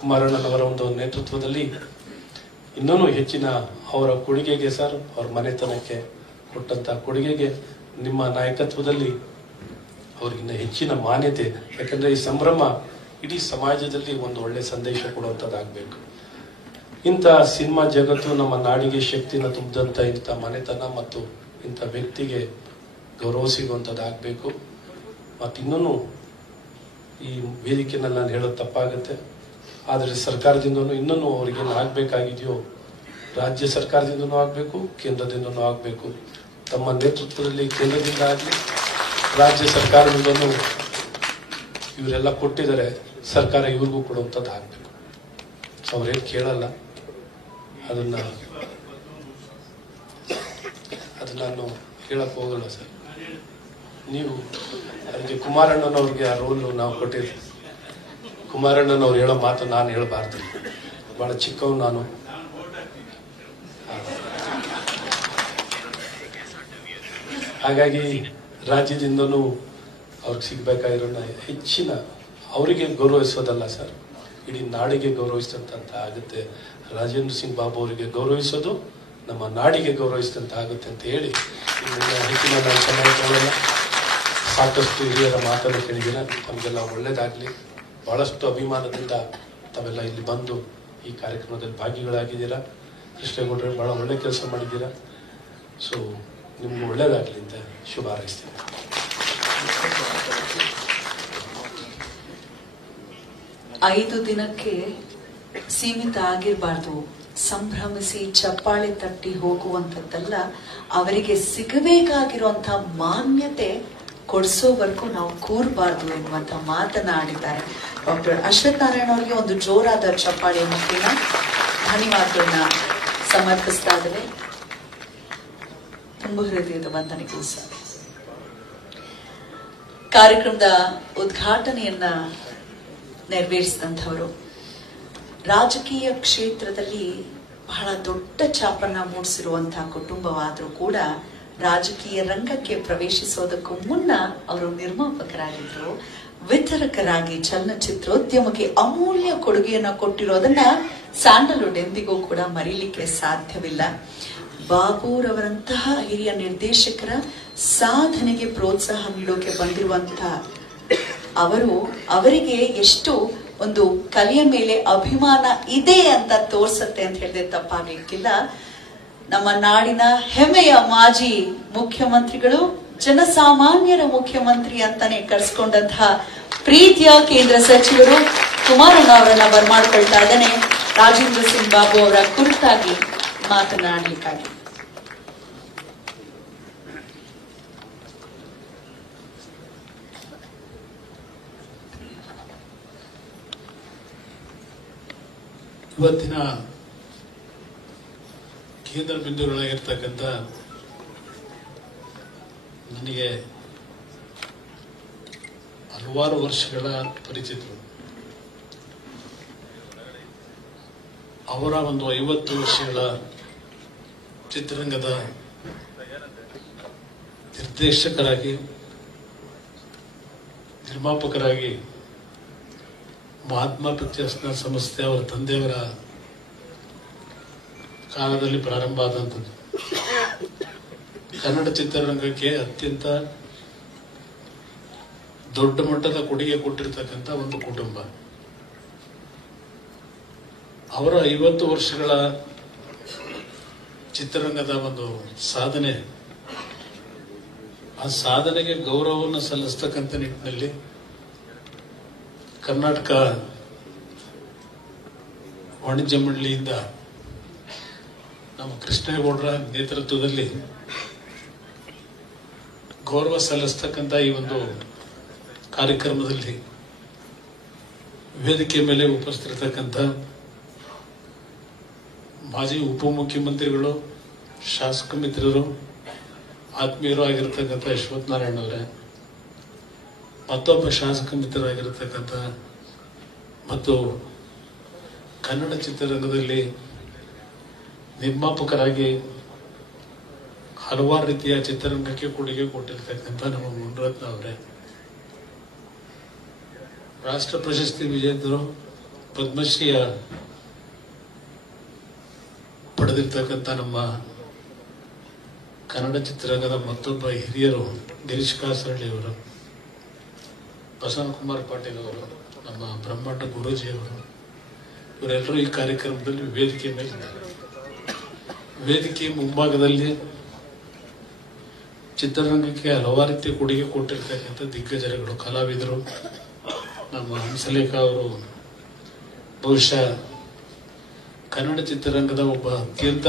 ಕುಮಾರಣ್ಣನವರ ಒಂದು ನೇತೃತ್ವದಲ್ಲಿ ಇನ್ನೂ ಹೆಚ್ಚಿನ ಅವರ ಕೊಡುಗೆಗೆ ಸರ್, ಅವ್ರ ಮನೆತನಕ್ಕೆ ಕೊಟ್ಟಂತ ಕೊಡುಗೆಗೆ ನಿಮ್ಮ ನಾಯಕತ್ವದಲ್ಲಿ ಅವ್ರಿಗಿನ್ನ ಹೆಚ್ಚಿನ ಮಾನ್ಯತೆ. ಯಾಕಂದ್ರೆ ಈ ಸಂಭ್ರಮ ಇಡೀ ಸಮಾಜದಲ್ಲಿ ಒಂದು ಒಳ್ಳೆ ಸಂದೇಶ ಕೊಡುವಂಥದ್ದಾಗಬೇಕು. ಇಂಥ ಸಿನಿಮಾ ಜಗತ್ತು ನಮ್ಮ ನಾಡಿಗೆ ಶಕ್ತಿನ ತುಂಬಿದಂಥ ಇಂಥ ಮನೆತನ ಮತ್ತು ಇಂಥ ವ್ಯಕ್ತಿಗೆ ಗೌರವ ಸಿಗುವಂಥದ್ದಾಗಬೇಕು. ಮತ್ತು ಇನ್ನೂ ಈ ವೇದಿಕೆಯಲ್ಲಿ ನಾನು ಹೇಳೋದು ತಪ್ಪಾಗುತ್ತೆ, ಆದರೆ ಸರ್ಕಾರದಿಂದನೂ ಇನ್ನೂ ಅವ್ರಿಗೇನು ಆಗಬೇಕಾಗಿದೆಯೋ ರಾಜ್ಯ ಸರ್ಕಾರದಿಂದನೂ ಆಗಬೇಕು, ಕೇಂದ್ರದಿಂದನೂ ಆಗಬೇಕು. ತಮ್ಮ ನೇತೃತ್ವದಲ್ಲಿ ಕೇಂದ್ರದಿಂದ ಆಗಲಿ ರಾಜ್ಯ ಸರ್ಕಾರದಿಂದನೂ ಇವರೆಲ್ಲ ಕೊಟ್ಟಿದ್ದಾರೆ, ಸರ್ಕಾರ ಇವ್ರಿಗೂ ಕೊಡುವಂಥದ್ದು ಆಗಬೇಕು. ಅವ್ರೇನು ಕೇಳಲ್ಲ, ಅದು ನಾನು ಹೇಳಕ್ ಹೋಗಲ್ಲ ಸರ್. ನೀವು ಅದಕ್ಕೆ ಕುಮಾರಣ್ಣನವ್ರಿಗೆ ಆ ರೋಲು ನಾವು ಕೊಟ್ಟಿದ್ವಿ. ಕುಮಾರಣ್ಣನವ್ರು ಹೇಳೋ ಮಾತು ನಾನು ಹೇಳಬಾರ್ದು, ಬಹಳ ಚಿಕ್ಕವನು ನಾನು. ಹಾಗಾಗಿ ರಾಜ್ಯದಿಂದನೂ ಅವ್ರಿಗೆ ಸಿಗ್ಬೇಕಾಗಿರೋ ಹೆಚ್ಚಿನ ಅವರಿಗೆ ಗೌರವಿಸೋದಲ್ಲ ಸರ್, ಇಡೀ ನಾಡಿಗೆ ಗೌರವಿಸಿದಂತ ಆಗುತ್ತೆ. ರಾಜೇಂದ್ರ ಸಿಂಗ್ ಬಾಬು ಅವರಿಗೆ ಗೌರವಿಸೋದು ನಮ್ಮ ನಾಡಿಗೆ ಗೌರವಿಸಿದಂತ ಆಗುತ್ತೆ ಅಂತ ಹೇಳಿ ಹೆಚ್ಚಿನ ನಾನು ಸಮಯ ತಗೊಳ್ಳಲ್ಲ. ಸಾಕಷ್ಟು ಹಿರಿಯರ ಮಾತನ್ನು ಕೇಳಿದ್ದೀರ, ತಮಗೆಲ್ಲ ಒಳ್ಳೇದಾಗಲಿ. ಬಹಳಷ್ಟು ಅಭಿಮಾನದಿಂದ ತಾವೆಲ್ಲ ಇಲ್ಲಿ ಬಂದು ಈ ಕಾರ್ಯಕ್ರಮದಲ್ಲಿ ಭಾಗಿಗಳಾಗಿದ್ದೀರಾ. ಕೃಷ್ಣೇಗೌಡರು ಬಹಳ ಒಳ್ಳೆ ಕೆಲಸ ಮಾಡಿದ್ದೀರಾ. ಸೊ ನಿಮ್ಗೆ ಒಳ್ಳೇದಾಗಲಿ ಅಂತ ಶುಭ ಹಾರೈಸ್ತೀನಿ. ಐದು ದಿನಕ್ಕೆ ಸೀಮಿತ ಆಗಿರಬಾರ್ದು, ಸಂಭ್ರಮಿಸಿ ಚಪ್ಪಾಳೆ ತಟ್ಟಿ ಹೋಗುವಂಥದ್ದಲ್ಲ, ಅವರಿಗೆ ಸಿಗಬೇಕಾಗಿರುವಂತಹ ಮಾನ್ಯತೆ ಕೊಡಿಸೋವರೆಗೂ ನಾವು ಕೂರಬಾರ್ದು ಎನ್ನುವಂತ ಮಾತನಾಡಿದ್ದಾರೆ. ಡಾಕ್ಟರ್ ಅಶ್ವಥ್ ನಾರಾಯಣ ಅವರಿಗೆ ಒಂದು ಜೋರಾದ ಚಪ್ಪಾಳೆ ಮುಖೇನ ಧನ್ಯವಾದಗಳನ್ನ ಸಮರ್ಪಿಸ್ತಾ ಇದ್ದೇವೆ. ತುಂಬ ಹೃದಯದ ವಂದನೆಗಳು ಸರ್. ಕಾರ್ಯಕ್ರಮದ ಉದ್ಘಾಟನೆಯನ್ನ ನೆರವೇರಿಸಿದಂಥವರು ರಾಜಕೀಯ ಕ್ಷೇತ್ರದಲ್ಲಿ ಬಹಳ ದೊಡ್ಡ ಛಾಪನ್ನ ಮೂಡಿಸಿರುವಂತಹ ಕುಟುಂಬವಾದರೂ ಕೂಡ ರಾಜಕೀಯ ರಂಗಕ್ಕೆ ಪ್ರವೇಶಿಸೋದಕ್ಕೂ ಮುನ್ನ ಅವರು ನಿರ್ಮಾಪಕರಾಗಿದ್ರು, ವಿತರಕರಾಗಿ ಚಲನಚಿತ್ರೋದ್ಯಮಕ್ಕೆ ಅಮೂಲ್ಯ ಕೊಡುಗೆಯನ್ನ ಕೊಟ್ಟಿರೋದನ್ನ ಸ್ಯಾಂಡಲ್ವುಡ್ ಎಂದಿಗೂ ಕೂಡ ಮರೀಲಿಕ್ಕೆ ಸಾಧ್ಯವಿಲ್ಲ. ಬಾಬುರವರಂತಹ ಹಿರಿಯ ನಿರ್ದೇಶಕರ ಸಾಧನೆಗೆ ಪ್ರೋತ್ಸಾಹ ನೀಡೋಕೆ ಬಂದಿರುವಂತಹ ಅವರಿಗೆ ಎಷ್ಟು ಒಂದು ಕಲೆಯ ಮೇಲೆ ಅಭಿಮಾನ ಇದೆ ಅಂತ ತೋರ್ಸತ್ತೆ ಅಂತ ಹೇಳಿದ್ರೆ ತಪ್ಪಾಗಲಿಕ್ಕಿಲ್ಲ. ನಮ್ಮ ನಾಡಿನ ಹೆಮ್ಮೆಯ ಮಾಜಿ ಮುಖ್ಯಮಂತ್ರಿಗಳು, ಜನಸಾಮಾನ್ಯರ ಮುಖ್ಯಮಂತ್ರಿ ಅಂತಾನೆ ಕರೆಸ್ಕೊಂಡಂತಹ ಪ್ರೀತಿಯ ಕೇಂದ್ರ ಸಚಿವರು ಕುಮಾರಣ್ಣ ಅವರನ್ನ ಬರ್ಮಾಡ್ಕೊಳ್ತಾ ಇದ್ದಾನೆ. ರಾಜೇಂದ್ರ ಸಿಂಗ್ ಬಾಬು ಅವರ ಕುರಿತಾಗಿ ಮಾತನಾಡಲಿಕ್ಕಾಗಿ ಇವತ್ತಿನ ಕೇಂದ್ರ ಬಿಂದುಗಳಾಗಿರ್ತಕ್ಕಂಥ ನನಗೆ ಹಲವಾರು ವರ್ಷಗಳ ಪರಿಚಿತರು. ಅವರ ಒಂದು 50 ವರ್ಷಗಳ ಚಿತ್ರರಂಗದ ನಿರ್ದೇಶಕರಾಗಿ, ನಿರ್ಮಾಪಕರಾಗಿ ಮಹಾತ್ಮ ಪಿಕ್ಚರ್ಸ್ನ ಸಂಸ್ಥೆ ಅವರ ತಂದೆಯವರ ಕಾಲದಲ್ಲಿ ಪ್ರಾರಂಭ ಆದಂಥದ್ದು. ಕನ್ನಡ ಚಿತ್ರರಂಗಕ್ಕೆ ಅತ್ಯಂತ ದೊಡ್ಡ ಮಟ್ಟದ ಕೊಡುಗೆ ಕೊಟ್ಟಿರ್ತಕ್ಕಂಥ ಒಂದು ಕುಟುಂಬ. ಅವರ 50 ವರ್ಷಗಳ ಚಿತ್ರರಂಗದ ಒಂದು ಸಾಧನೆ, ಆ ಸಾಧನೆಗೆ ಗೌರವವನ್ನು ಸಲ್ಲಿಸ್ತಕ್ಕಂಥ ನಿಟ್ಟಿನಲ್ಲಿ ಕರ್ನಾಟಕ ವಾಣಿಜ್ಯ ಮಂಡಳಿಯಿಂದ ನಮ್ಮ ಕೃಷ್ಣೇಗೌಡರ ನೇತೃತ್ವದಲ್ಲಿ ಗೌರವ ಸಲ್ಲಿಸ್ತಕ್ಕಂಥ ಈ ಒಂದು ಕಾರ್ಯಕ್ರಮದಲ್ಲಿ ವೇದಿಕೆ ಮೇಲೆ ಉಪಸ್ಥಿತರ್ತಕ್ಕಂಥ ಮಾಜಿ ಉಪಮುಖ್ಯಮಂತ್ರಿಗಳು, ಶಾಸಕ ಮಿತ್ರರು, ಆತ್ಮೀಯರು ಆಗಿರತಕ್ಕಂಥ ಅಶ್ವಥ್ ನಾರಾಯಣ ಅವರೇ, ಮತ್ತೊಬ್ಬ ಶಾಸಕ ಮಿತ್ರರಾಗಿರತಕ್ಕಂಥ ಮತ್ತು ಕನ್ನಡ ಚಿತ್ರರಂಗದಲ್ಲಿ ನಿರ್ಮಾಪಕರಾಗಿ ಹಲವಾರು ರೀತಿಯ ಚಿತ್ರರಂಗಕ್ಕೆ ಕೊಡುಗೆ ಕೊಟ್ಟಿರ್ತಕ್ಕಂಥ ನಮ್ಮ ಮುನಿರತ್ನ ಅವರೇ, ರಾಷ್ಟ್ರ ಪ್ರಶಸ್ತಿ ವಿಜೇತರು, ಪದ್ಮಶ್ರೀಯ ಪಡೆದಿರ್ತಕ್ಕಂಥ ನಮ್ಮ ಕನ್ನಡ ಚಿತ್ರರಂಗದ ಮತ್ತೊಬ್ಬ ಹಿರಿಯರು ಗಿರೀಶ್ ಕಾಸರಳ್ಳಿ ಅವರು, ಬಸವನಕುಮಾರ್ ಪಾಟೀಲ್ ಅವರು, ನಮ್ಮ ಬ್ರಹ್ಮಾಂಡ ಗುರೂಜಿಯವರು, ಇವರೆಲ್ಲರೂ ಈ ಕಾರ್ಯಕ್ರಮದಲ್ಲಿ ವೇದಿಕೆ ಮೇಲೆ ವೇದಿಕೆ ಮುಂಭಾಗದಲ್ಲಿ ಚಿತ್ರರಂಗಕ್ಕೆ ಹಲವಾರು ರೀತಿಯ ಕೊಡುಗೆ ಕೊಟ್ಟಿರ್ತಕ್ಕಂಥ ದಿಗ್ಗಜರುಗಳು, ಕಲಾವಿದರು. ನಮ್ಮ ಹಂಸಲೇಖ ಅವರು ಬಹುಶಃ ಕನ್ನಡ ಚಿತ್ರರಂಗದ ಒಬ್ಬ ಅತ್ಯಂತ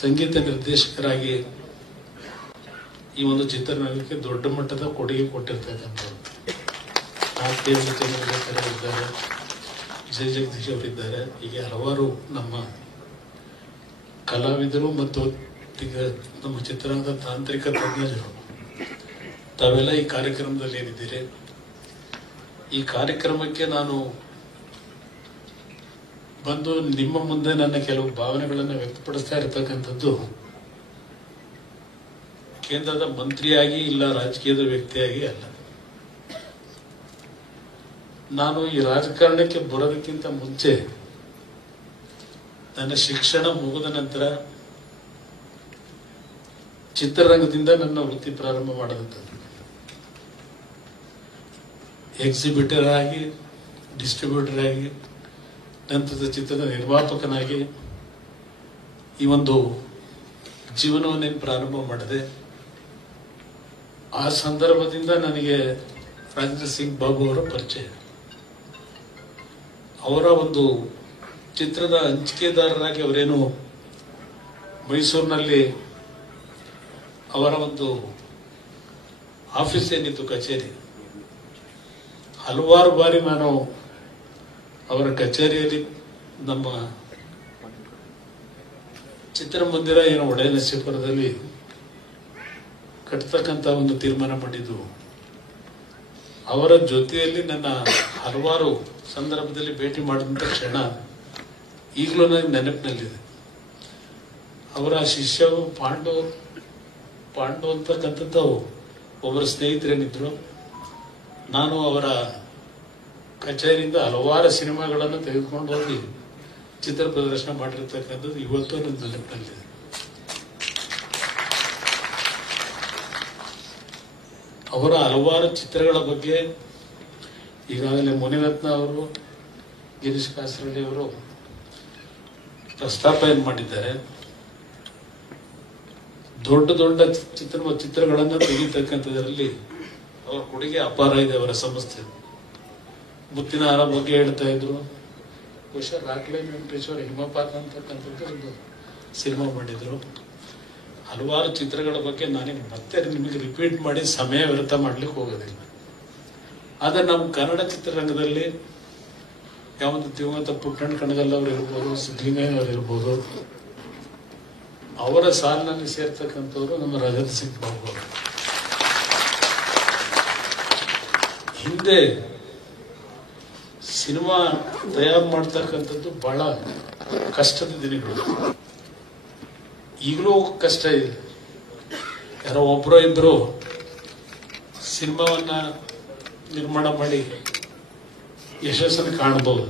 ಸಂಗೀತ ನಿರ್ದೇಶಕರಾಗಿ ಈ ಒಂದು ಚಿತ್ರರಂಗಕ್ಕೆ ದೊಡ್ಡ ಮಟ್ಟದ ಕೊಡುಗೆ ಕೊಟ್ಟಿರ್ತಕ್ಕಂಥವ್ರು. ಇದ್ದಾರೆ, ಜಯ ಜಗದೀಶ್ ಅವರಿದ್ದಾರೆ, ಹೀಗೆ ಹಲವಾರು ನಮ್ಮ ಕಲಾವಿದರು ಮತ್ತು ನಮ್ಮ ಚಿತ್ರರಂಗದ ತಾಂತ್ರಿಕ ತಜ್ಞರು ತಾವೆಲ್ಲ ಈ ಕಾರ್ಯಕ್ರಮದಲ್ಲಿ ಏನಿದ್ದೀರಿ. ಈ ಕಾರ್ಯಕ್ರಮಕ್ಕೆ ನಾನು ಬಂದು ನಿಮ್ಮ ಮುಂದೆ ನನ್ನ ಕೆಲವು ಭಾವನೆಗಳನ್ನು ವ್ಯಕ್ತಪಡಿಸ್ತಾ ಇರತಕ್ಕಂಥದ್ದು ಕೇಂದ್ರದ ಮಂತ್ರಿಯಾಗಿ ಇಲ್ಲ ರಾಜಕೀಯದ ವ್ಯಕ್ತಿಯಾಗಿ ಅಲ್ಲ. ನಾನು ಈ ರಾಜಕಾರಣಕ್ಕೆ ಬರೋದಕ್ಕಿಂತ ಮುಂಚೆ ನನ್ನ ಶಿಕ್ಷಣ ಮುಗಿದ ನಂತರ ಚಿತ್ರರಂಗದಿಂದ ನನ್ನ ವೃತ್ತಿ ಪ್ರಾರಂಭ ಮಾಡಿದಂಥದ್ದು. ಎಕ್ಸಿಬಿಟರ್ ಆಗಿ, ಡಿಸ್ಟ್ರಿಬ್ಯೂಟರ್ ಆಗಿ, ನಂತರದ ಚಿತ್ರದ ನಿರ್ಮಾಪಕನಾಗಿ ಈ ಒಂದು ಜೀವನವನ್ನೇನು ಪ್ರಾರಂಭ ಮಾಡಿದೆ. ಆ ಸಂದರ್ಭದಿಂದ ನನಗೆ ರಾಜೇಂದ್ರ ಸಿಂಗ್ ಬಾಬು ಅವರ ಪರಿಚಯ. ಅವರ ಒಂದು ಚಿತ್ರದ ಹಂಚಿಕೆದಾರರಾಗಿ ಅವರೇನು ಮೈಸೂರಿನಲ್ಲಿ ಅವರ ಒಂದು ಆಫೀಸ್ ಏನಿತ್ತು, ಕಚೇರಿ, ಹಲವಾರು ಬಾರಿ ನಾನು ಅವರ ಕಚೇರಿಯಲ್ಲಿ ನಮ್ಮ ಚಿತ್ರಮಂದಿರ ಏನು ಒಡೆಯನರಸೀಪುರದಲ್ಲಿ ಕಟ್ಟತಕ್ಕಂಥ ಒಂದು ತೀರ್ಮಾನ ಮಾಡಿದ್ದು. ಅವರ ಜೊತೆಯಲ್ಲಿ ನನ್ನ ಹಲವಾರು ಸಂದರ್ಭದಲ್ಲಿ ಭೇಟಿ ಮಾಡಿದಂಥ ಕ್ಷಣ ಈಗಲೂ ನನಗೆ ನೆನಪಿನಲ್ಲಿದೆ. ಅವರ ಶಿಷ್ಯ ಪಾಂಡು ಅಂತಕ್ಕಂಥದ್ದು ಒಬ್ಬರ ಸ್ನೇಹಿತರೇನಿದ್ರು. ನಾನು ಅವರ ಕಚೇರಿಯಿಂದ ಹಲವಾರು ಸಿನಿಮಾಗಳನ್ನು ತೆಗೆದುಕೊಂಡು ಹೋಗಿ ಚಿತ್ರ ಪ್ರದರ್ಶನ ಮಾಡಿರ್ತಕ್ಕಂಥದ್ದು ಇವತ್ತು ನನ್ನ ನೆನಪಿನಲ್ಲಿದೆ. ಅವರ ಹಲವಾರು ಚಿತ್ರಗಳ ಬಗ್ಗೆ ಈಗಾಗಲೇ ಮುನಿರತ್ನ ಅವರು, ಗಿರೀಶ್ ಕಾಸರಳ್ಳಿ ಅವರು ಪ್ರಸ್ತಾಪ ಮಾಡಿದ್ದಾರೆ. ದೊಡ್ಡ ದೊಡ್ಡ ಚಿತ್ರಗಳನ್ನು ತೆಗಿತಕ್ಕಂಥದ್ರಲ್ಲಿ ಅವರ ಕೊಡುಗೆ ಅಪಾರ ಇದೆ. ಅವರ ಸಂಸ್ಥೆ ಮುತ್ತಿನ ಹಾರ ಬಗ್ಗೆ ಹೇಳ್ತಾ ಇದ್ರು. ಬಹುಶಃ ರಾಕ್ಲೈ ವೆಂಕಟೇಶ್ವರ ಹಿಮಪಾತ ಅಂತಕ್ಕಂಥದ್ದು ಒಂದು ಸಿನಿಮಾ ಮಾಡಿದ್ರು. ಹಲವಾರು ಚಿತ್ರಗಳ ಬಗ್ಗೆ ನಾನೀಗ ಮತ್ತೆ ನಿಮಗೆ ರಿಪೀಟ್ ಮಾಡಿ ಸಮಯ ವ್ಯರ್ಥ ಮಾಡ್ಲಿಕ್ಕೆ ಹೋಗೋದಿಲ್ಲ. ಆದ್ರೆ ನಮ್ಮ ಕನ್ನಡ ಚಿತ್ರರಂಗದಲ್ಲಿ ಯಾವುದು ದಿವಂಗತ ಪುಟ್ಟಣ್ಣ ಕಣಗಲ್ ಅವರು ಇರ್ಬೋದು, ಸಿದ್ಧಲಿಂಗಯ್ಯ ಅವರು ಇರ್ಬೋದು, ಅವರ ಸಾಲಿನಲ್ಲಿ ಸೇರ್ತಕ್ಕಂಥವ್ರು ನಮ್ಮ ರಾಜೇಂದ್ರ ಸಿಂಗ್ ಬಾಬು ಅವರು. ಹಿಂದೆ ಸಿನಿಮಾ ತಯಾರು ಮಾಡ್ತಕ್ಕಂಥದ್ದು ಬಹಳ ಕಷ್ಟದ ದಿನಗಳು. ಈಗಲೂ ಕಷ್ಟ ಇದೆ. ಯಾರೋ ಒಬ್ಬರೋ ಇಬ್ಬರು ಸಿನಿಮಾವನ್ನ ನಿರ್ಮಾಣ ಮಾಡಿ ಯಶಸ್ಸನ್ನು ಕಾಣಬಹುದು.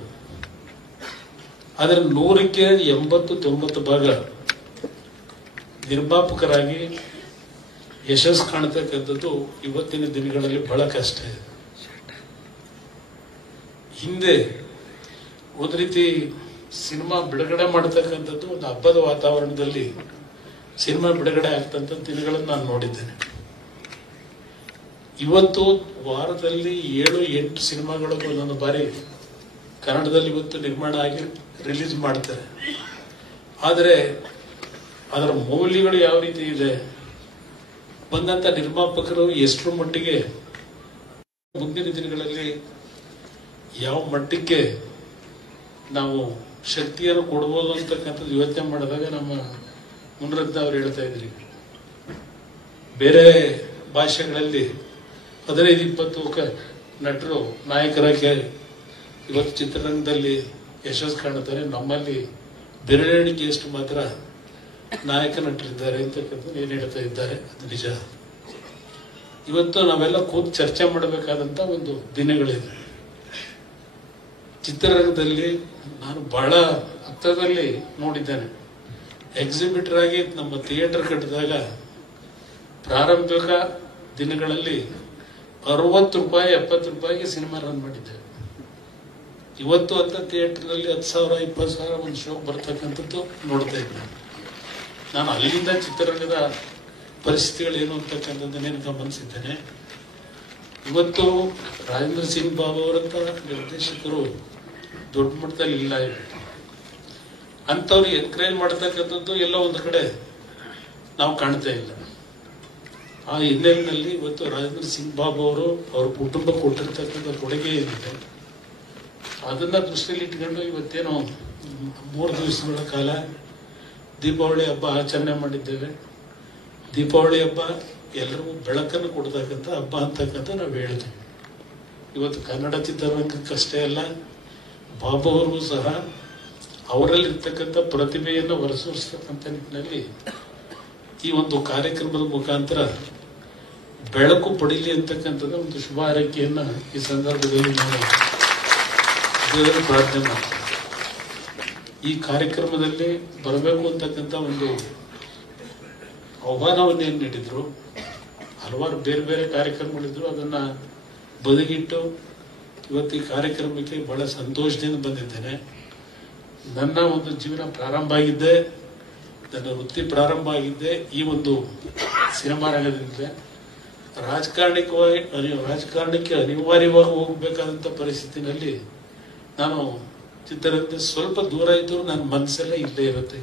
ಆದರೆ 100ಕ್ಕೆ 80-90 ಭಾಗ ನಿರ್ಮಾಪಕರಾಗಿ ಯಶಸ್ಸು ಕಾಣತಕ್ಕಂಥದ್ದು ಇವತ್ತಿನ ದಿನಗಳಲ್ಲಿ ಬಹಳ ಕಷ್ಟ ಇದೆ. ಹಿಂದೆ ಒಂದು ರೀತಿ ಸಿನಿಮಾ ಬಿಡುಗಡೆ ಮಾಡತಕ್ಕಂಥದ್ದು ಒಂದು ಹಬ್ಬದ ವಾತಾವರಣದಲ್ಲಿ ಸಿನಿಮಾ ಬಿಡುಗಡೆ ಆಗ್ತಂತ ದಿನಗಳನ್ನು ನಾನು ನೋಡಿದ್ದೇನೆ. ಇವತ್ತು ವಾರದಲ್ಲಿ 7-8 ಸಿನಿಮಾಗಳು ಒಂದೊಂದು ಬಾರಿ ಕನ್ನಡದಲ್ಲಿ ಇವತ್ತು ನಿರ್ಮಾಣ ಆಗಿ ರಿಲೀಸ್ ಮಾಡ್ತಾರೆ. ಆದರೆ ಅದರ ಮೌಲ್ಯಗಳು ಯಾವ ರೀತಿ ಇದೆ, ಬಂದಂತ ನಿರ್ಮಾಪಕರು ಎಷ್ಟರ ಮಟ್ಟಿಗೆ ಮುಂದಿನ ದಿನಗಳಲ್ಲಿ ಯಾವ ಮಟ್ಟಕ್ಕೆ ನಾವು ಶಕ್ತಿಯನ್ನು ಕೊಡ್ಬೋದು ಅಂತಕ್ಕಂಥದ್ದು ಯೋಚನೆ ಮಾಡಿದಾಗ ನಮ್ಮ ಮುನಿರತ್ನ ಅವರು ಹೇಳ್ತಾ ಇದ್ರಿ, ಬೇರೆ ಭಾಷೆಗಳಲ್ಲಿ 15-20 ನಟರು ನಾಯಕರಾಗಿ ಇವತ್ತು ಚಿತ್ರರಂಗದಲ್ಲಿ ಯಶಸ್ಸು ಕಾಣುತ್ತಾರೆ. ನಮ್ಮಲ್ಲಿ ಬೆರಳೆಣಿಕೆಯಷ್ಟು ಮಾತ್ರ ನಾಯಕ ನಟರಿದ್ದಾರೆ ಅಂತಕ್ಕಂಥದ್ದು ಏನ್ ಹೇಳ್ತಾ ಇದ್ದಾರೆ, ಅದು ನಿಜ. ಇವತ್ತು ನಾವೆಲ್ಲ ಕೂತು ಚರ್ಚೆ ಮಾಡಬೇಕಾದಂತ ಒಂದು ದಿನಗಳಿದೆ. ಚಿತ್ರರಂಗದಲ್ಲಿ ನಾನು ಬಹಳ ಹತ್ತದಲ್ಲಿ ನೋಡಿದ್ದೇನೆ. ಎಕ್ಸಿಬಿಟರ್ ಆಗಿ ನಮ್ಮ ಥಿಯೇಟರ್ ಕಟ್ಟಿದಾಗ ಪ್ರಾರಂಭಿಕ ದಿನಗಳಲ್ಲಿ 60 ರೂಪಾಯಿ 70 ರೂಪಾಯಿಗೆ ಸಿನಿಮಾ ರನ್ ಮಾಡಿದ್ದೇವೆ. ಇವತ್ತು ಅಂತ ಥಿಯೇಟರ್ನಲ್ಲಿ 10,000 20,000 ಒಂದು ಶೋ ಬರ್ತಕ್ಕಂಥದ್ದು ನೋಡ್ತಾ ಇದ್ದೆ. ನಾನು ಅಲ್ಲಿಂದ ಚಿತ್ರರಂಗದ ಪರಿಸ್ಥಿತಿಗಳೇನು ಅಂತಕ್ಕಂಥದ್ದನ್ನೇನು ಗಮನಿಸಿದ್ದೇನೆ. ಇವತ್ತು ರಾಜೇಂದ್ರ ಸಿಂಗ್ ಬಾಬು ಅವರಂತ ನಿರ್ದೇಶಕರು ದೊಡ್ಡ ಮಟ್ಟದಲ್ಲಿ ಇಲ್ಲ. ಅಂಥವ್ರು ಎನ್ಕರೇಜ್ ಮಾಡತಕ್ಕಂಥದ್ದು ಎಲ್ಲ ಒಂದು ಕಡೆ ನಾವು ಕಾಣ್ತಾ ಇಲ್ಲ. ಆ ಹಿನ್ನೆಲೆಯಲ್ಲಿ ಇವತ್ತು ರಾಜೇಂದ್ರ ಸಿಂಗ್ ಬಾಬು ಅವರು ಅವ್ರ ಕುಟುಂಬ ಕೊಟ್ಟಿರ್ತಕ್ಕಂಥ ಕೊಡುಗೆ ಏನಿದೆ ಅದನ್ನ ದೃಷ್ಟಿಯಲ್ಲಿ ಇಟ್ಕೊಂಡು ಇವತ್ತೇನೋ 3 ದಿವಸಗಳ ಕಾಲ ದೀಪಾವಳಿ ಹಬ್ಬ ಆಚರಣೆ ಮಾಡಿದ್ದೇವೆ. ದೀಪಾವಳಿ ಹಬ್ಬ ಎಲ್ಲರಿಗೂ ಬೆಳಕನ್ನು ಕೊಡ್ತಕ್ಕಂಥ ಹಬ್ಬ ಅಂತಕ್ಕಂಥ ನಾವು ಹೇಳ್ತೀವಿ. ಇವತ್ತು ಕನ್ನಡ ಚಿತ್ರರಂಗಕ್ಕಷ್ಟೇ ಅಲ್ಲ, ಬಾಬು ಅವ್ರಿಗೂ ಸಹ ಅವರಲ್ಲಿರ್ತಕ್ಕಂಥ ಪ್ರತಿಭೆಯನ್ನು ಹೊರಸೂರಿಸ್ತಕ್ಕಂಥ ನಿಟ್ಟಿನಲ್ಲಿ ಈ ಒಂದು ಕಾರ್ಯಕ್ರಮದ ಮುಖಾಂತರ ಬೆಳಕು ಪಡೀಲಿ ಅಂತಕ್ಕಂಥದ್ದು ಒಂದು ಶುಭ ಹಾರೈಕೆಯನ್ನ ಈ ಸಂದರ್ಭದಲ್ಲಿ ನಾವು ದೇವರ ಪ್ರಾರ್ಥನೆ ಮಾಡ್ತೀವಿ. ಈ ಕಾರ್ಯಕ್ರಮದಲ್ಲಿ ಬರಬೇಕು ಅಂತಕ್ಕಂಥ ಒಂದು ಆಹ್ವಾನವನ್ನೇನು ನೀಡಿದ್ರು, ಹಲವಾರು ಬೇರೆ ಬೇರೆ ಕಾರ್ಯಕ್ರಮಗಳಿದ್ರು, ಅದನ್ನ ಬದಿಗಿಟ್ಟು ಇವತ್ತು ಈ ಕಾರ್ಯಕ್ರಮಕ್ಕೆ ಬಹಳ ಸಂತೋಷದಿಂದ ಬಂದಿದ್ದೇನೆ. ನನ್ನ ಒಂದು ಜೀವನ ಪ್ರಾರಂಭ ಆಗಿದ್ದೆ, ನನ್ನ ವೃತ್ತಿ ಪ್ರಾರಂಭ ಆಗಿದ್ದೆ ಈ ಒಂದು ಸಿನಿಮಾ ರಂಗದಿಂದ. ರಾಜಕಾರಣಕ್ಕೆ ಅನಿವಾರ್ಯವಾಗಿ ಹೋಗಬೇಕಾದಂತ ಪರಿಸ್ಥಿತಿನಲ್ಲಿ ನಾನು ಚಿತ್ರರಂಗದ ಸ್ವಲ್ಪ ದೂರ ಇದ್ದರೂ ನನ್ನ ಮನಸ್ಸೆಲ್ಲ ಇಲ್ಲೇ ಇರುತ್ತೆ.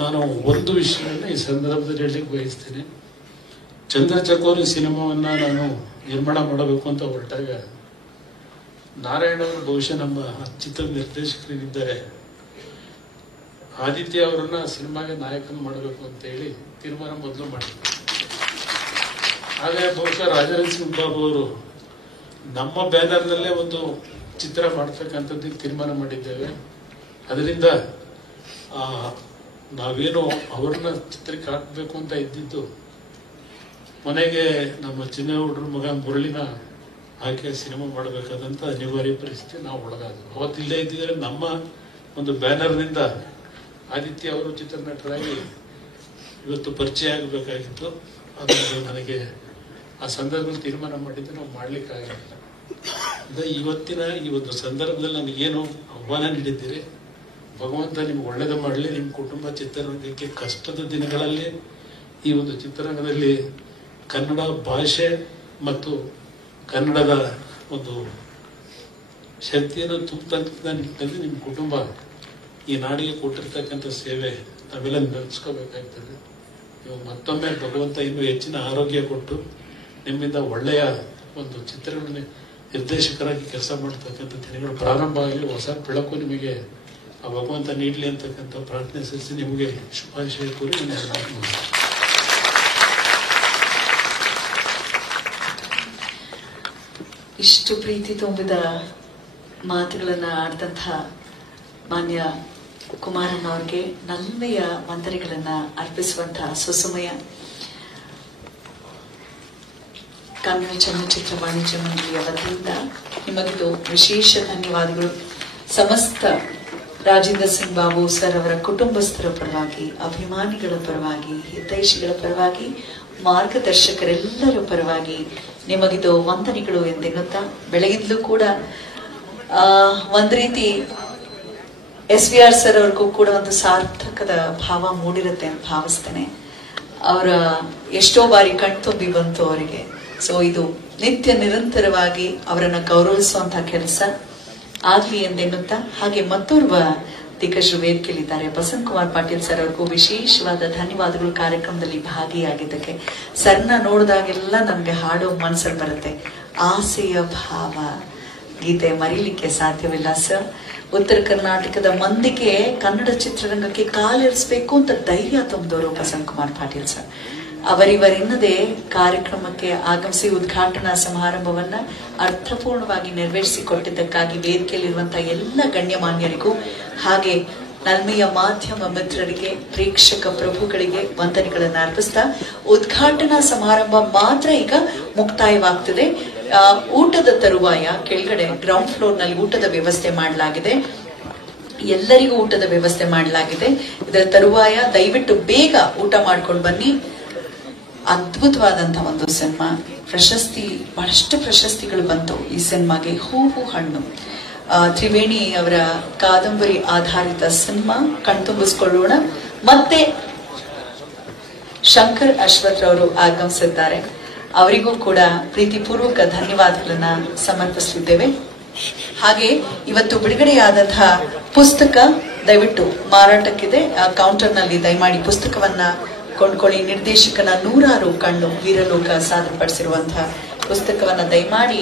ನಾನು ಒಂದು ವಿಷಯವನ್ನ ಈ ಸಂದರ್ಭದಲ್ಲಿ ಹೇಳಲಿಕ್ಕೆ ಬಯಸ್ತೇನೆ. ಚಂದ್ರಚಕೋರಿ ಸಿನಿಮಾವನ್ನ ನಾನು ನಿರ್ಮಾಣ ಮಾಡಬೇಕು ಅಂತ ಹೊರಟಾಗ ನಾರಾಯಣ ಅವರು ಬಹುಶಃ ನಮ್ಮ ಚಿತ್ರ ನಿರ್ದೇಶಕರಿದ್ದಾರೆ, ಆದಿತ್ಯ ಅವರನ್ನ ಸಿನಿಮಾಗೆ ನಾಯಕನ ಮಾಡಬೇಕು ಅಂತ ಹೇಳಿ ತೀರ್ಮಾನ ಮೊದಲು ಮಾಡಿದ್ರು. ಹಾಗೆ ಬಹುಶಃ ರಾಜೇಂದ್ರ ಸಿಂಗ್ ಬಾಬು ಅವರು ನಮ್ಮ ಬ್ಯಾನರ್ನಲ್ಲೇ ಒಂದು ಚಿತ್ರ ಮಾಡ್ತಕ್ಕಂಥದ್ದಕ್ಕೆ ತೀರ್ಮಾನ ಮಾಡಿದ್ದೇವೆ. ಅದರಿಂದ ನಾವೇನು ಅವ್ರನ್ನ ಚಿತ್ರಕ್ಕೆ ಹಾಕಬೇಕು ಅಂತ ಇದ್ದಿದ್ದು, ಮನೆಗೆ ನಮ್ಮ ಚಿನ್ನೇಗೌಡರ ಮಗ ಮುರಳಿನ ಆಕೆ ಸಿನಿಮಾ ಮಾಡಬೇಕಾದಂತ ಅನಿವಾರ್ಯ ಪರಿಸ್ಥಿತಿ ನಾವು ಒಳಗಾದ್ವಿ. ಅವತ್ತಿಲ್ಲೇ ಇದ್ದಿದ್ರೆ ನಮ್ಮ ಒಂದು ಬ್ಯಾನರ್ನಿಂದ ಆದಿತ್ಯ ಅವರು ಚಿತ್ರನಟರಾಗಿ ಇವತ್ತು ಪರಿಚಯ ಆಗಬೇಕಾಗಿತ್ತು. ಅದನ್ನು ನನಗೆ ಆ ಸಂದರ್ಭದಲ್ಲಿ ತೀರ್ಮಾನ ಮಾಡಿದ್ದು ನಾವು ಮಾಡ್ಲಿಕ್ಕಾಗಿಲ್ಲ. ಇವತ್ತಿನ ಈ ಒಂದು ಸಂದರ್ಭದಲ್ಲಿ ನನಗೇನು ಆಹ್ವಾನ ನೀಡಿದ್ದೀರಿ, ಭಗವಂತ ನಿಮ್ಗೆ ಒಳ್ಳೇದು ಮಾಡಲಿ. ನಿಮ್ಮ ಕುಟುಂಬ ಚಿತ್ರರಂಗಕ್ಕೆ ಕಷ್ಟದ ದಿನಗಳಲ್ಲಿ ಈ ಒಂದು ಚಿತ್ರರಂಗದಲ್ಲಿ ಕನ್ನಡ ಭಾಷೆ ಮತ್ತು ಕನ್ನಡದ ಒಂದು ಶಕ್ತಿಯನ್ನು ತುಂಬತಕ್ಕಂಥ ನಿಟ್ಟಿನಲ್ಲಿ ನಿಮ್ಮ ಕುಟುಂಬ ಈ ನಾಡಿಗೆ ಕೊಟ್ಟಿರ್ತಕ್ಕಂಥ ಸೇವೆ ನಾವೆಲ್ಲ ನೆನೆಸ್ಕೋಬೇಕಾಗ್ತದೆ. ನೀವು ಮತ್ತೊಮ್ಮೆ ಭಗವಂತ ಇನ್ನೂ ಹೆಚ್ಚಿನ ಆರೋಗ್ಯ ಕೊಟ್ಟು ನಿಮ್ಮಿಂದ ಒಳ್ಳೆಯ ಒಂದು ಚಿತ್ರಗಳ ನಿರ್ದೇಶಕರಾಗಿ ಕೆಲಸ ಮಾಡ್ತಕ್ಕಂಥ ದಿನಗಳು ಪ್ರಾರಂಭ ಆಗಲಿ, ಹೊಸ ಬೆಳಕು ನಿಮಗೆ ಆ ಭಗವಂತ ನೀಡಲಿ ಅಂತಕ್ಕಂಥ ಪ್ರಾರ್ಥನೆ ಸಲ್ಲಿಸಿ ನಿಮಗೆ ಶುಭಾಶಯ ಕೋರಿ ನಾನು ಇಷ್ಟು ಪ್ರೀತಿ ತುಂಬಿದ ಮಾತುಗಳನ್ನ ಆಡಿದಂಥ ಮಾನ್ಯ ಕುಮಾರಣ್ಣ ಅವ್ರಿಗೆ ನಲ್ಮೆಯ ವಂದನೆಗಳನ್ನ ಅರ್ಪಿಸುವಂತಹ ಸುಸಮಯ. ಕನ್ನಡ ಚಲನಚಿತ್ರ ವಾಣಿಜ್ಯ ಮಂಡಳಿಯ ವತಿಯಿಂದ ನಿಮಗಿದು ವಿಶೇಷ ಧನ್ಯವಾದಗಳು. ಸಮಸ್ತ ರಾಜೇಂದ್ರ ಸಿಂಗ್ ಬಾಬು ಸರ್ ಅವರ ಕುಟುಂಬಸ್ಥರ ಪರವಾಗಿ, ಅಭಿಮಾನಿಗಳ ಪರವಾಗಿ, ಹಿತೈಷಿಗಳ ಪರವಾಗಿ, ಮಾರ್ಗದರ್ಶಕರೆಲ್ಲರ ಪರವಾಗಿ ನಿಮಗಿದು ವಂದನೆಗಳು ಎಂದೆನ್ನುತ್ತಾ, ಬೆಳಗಿದ್ಲೂ ಕೂಡ ಒಂದ್ ರೀತಿ SVR ಸರ್ ಅವ್ರಿಗೂ ಕೂಡ ಒಂದು ಸಾರ್ಥಕದ ಭಾವ ಮೂಡಿರುತ್ತೆ ಅಂತ ಭಾವಿಸ್ತೇನೆ. ಅವರ ಎಷ್ಟೋ ಬಾರಿ ಕಣ್ತುಂಬಿ ಬಂತು ಅವರಿಗೆ. ಸೊ ಇದು ನಿತ್ಯ ನಿರಂತರವಾಗಿ ಅವರನ್ನ ಗೌರವಿಸುವಂತಹ ಕೆಲಸ ಆಗ್ಲಿ ಎಂದೆನ್ನುತ್ತಾ, ಹಾಗೆ ಮತ್ತೋರ್ವ ದಿಗ್ಗಜರು ವೇದಿಕೆಯಲ್ಲಿದ್ದಾರೆ. ಬಸಂತ್ ಕುಮಾರ್ ಪಾಟೀಲ್ ಸರ್ ಅವ್ರಿಗೂ ವಿಶೇಷವಾದ ಧನ್ಯವಾದಗಳು ಕಾರ್ಯಕ್ರಮದಲ್ಲಿ ಭಾಗಿಯಾಗಿದ್ದಕ್ಕೆ. ಸರ್ನ ನೋಡಿದಾಗೆಲ್ಲ ನಮ್ಗೆ ಹಾಡೋ ಮನ್ಸಲ್ಲಿ ಬರುತ್ತೆ. ಆಸೆಯ ಭಾವ ಗೀತೆ ಮರೀಲಿಕ್ಕೆ ಸಾಧ್ಯವಿಲ್ಲ ಸರ್. ಉತ್ತರ ಕರ್ನಾಟಕದ ಮಂದಿಗೆ ಕನ್ನಡ ಚಿತ್ರರಂಗಕ್ಕೆ ಕಾಲಿರಿಸಬೇಕು ಅಂತ ಧೈರ್ಯ ತುಂಬಿದವರು ಬಸಂತ್ ಕುಮಾರ್ ಪಾಟೀಲ್ ಸರ್. ಅವರಿವರೆನ್ನದೇ ಕಾರ್ಯಕ್ರಮಕ್ಕೆ ಆಗಮಿಸಿ ಉದ್ಘಾಟನಾ ಸಮಾರಂಭವನ್ನ ಅರ್ಥಪೂರ್ಣವಾಗಿ ನೆರವೇರಿಸಿಕೊಟ್ಟಿದ್ದಕ್ಕಾಗಿ ವೇದಿಕೆಯಲ್ಲಿರುವಂತಹ ಎಲ್ಲ ಗಣ್ಯಮಾನ್ಯರಿಗೂ, ಹಾಗೆ ನಲ್ಮೆಯ ಮಾಧ್ಯಮ ಮಿತ್ರರಿಗೆ, ಪ್ರೇಕ್ಷಕ ಪ್ರಭುಗಳಿಗೆ ವಂದನೆಗಳನ್ನು ಅರ್ಪಿಸ್ತಾ, ಉದ್ಘಾಟನಾ ಸಮಾರಂಭ ಮಾತ್ರ ಈಗ ಮುಕ್ತಾಯವಾಗ್ತದೆ. ಊಟದ ತರುವಾಯ ಕೆಳಗಡೆ ಗ್ರೌಂಡ್ ಫ್ಲೋರ್ ನಲ್ಲಿ ಊಟದ ವ್ಯವಸ್ಥೆ ಮಾಡಲಾಗಿದೆ. ಎಲ್ಲರಿಗೂ ಊಟದ ವ್ಯವಸ್ಥೆ ಮಾಡಲಾಗಿದೆ. ಇದರ ತರುವಾಯ ದಯವಿಟ್ಟು ಬೇಗ ಊಟ ಮಾಡ್ಕೊಂಡು ಬನ್ನಿ. ಅದ್ಭುತವಾದಂತಹ ಒಂದು ಸಿನಿಮಾ. ಪ್ರಶಸ್ತಿ, ಬಹಳಷ್ಟು ಪ್ರಶಸ್ತಿಗಳು ಬಂತು ಈ ಸಿನಿಮಾಗೆ. ಹೂವು ಹಣ್ಣು ತ್ರಿವೇಣಿ ಅವರ ಕಾದಂಬರಿ ಆಧಾರಿತ ಸಿನಿಮಾ, ಕಣ್ತುಂಬಿಸ್ಕೊಳ್ಳೋಣ. ಮತ್ತೆ ಶಂಕರ್ ಅಶ್ವಥ್ ರವರು ಆಗಮಿಸಿದ್ದಾರೆ. ಅವರಿಗೂ ಕೂಡ ಪ್ರೀತಿಪೂರ್ವಕ ಧನ್ಯವಾದಗಳನ್ನ ಸಮರ್ಪಿಸುತ್ತಿದ್ದೇವೆ. ಹಾಗೆ ಇವತ್ತು ಬಿಡುಗಡೆಯಾದಂತಹ ಪುಸ್ತಕ ದಯವಿಟ್ಟು ಮಾರಾಟಕ್ಕಿದೆ, ಕೌಂಟರ್ನಲ್ಲಿ ದಯಮಾಡಿ ಪುಸ್ತಕವನ್ನ ಕೊಂಡ್ಕೊಳ್ಳಿ. ನಿರ್ದೇಶಕನ 100 ಕಣ್ಣು ವೀರಲೋಕ ಸಾಧನೆಪಡಿಸಿರುವಂತಹ ಪುಸ್ತಕವನ್ನ ದಯಮಾಡಿ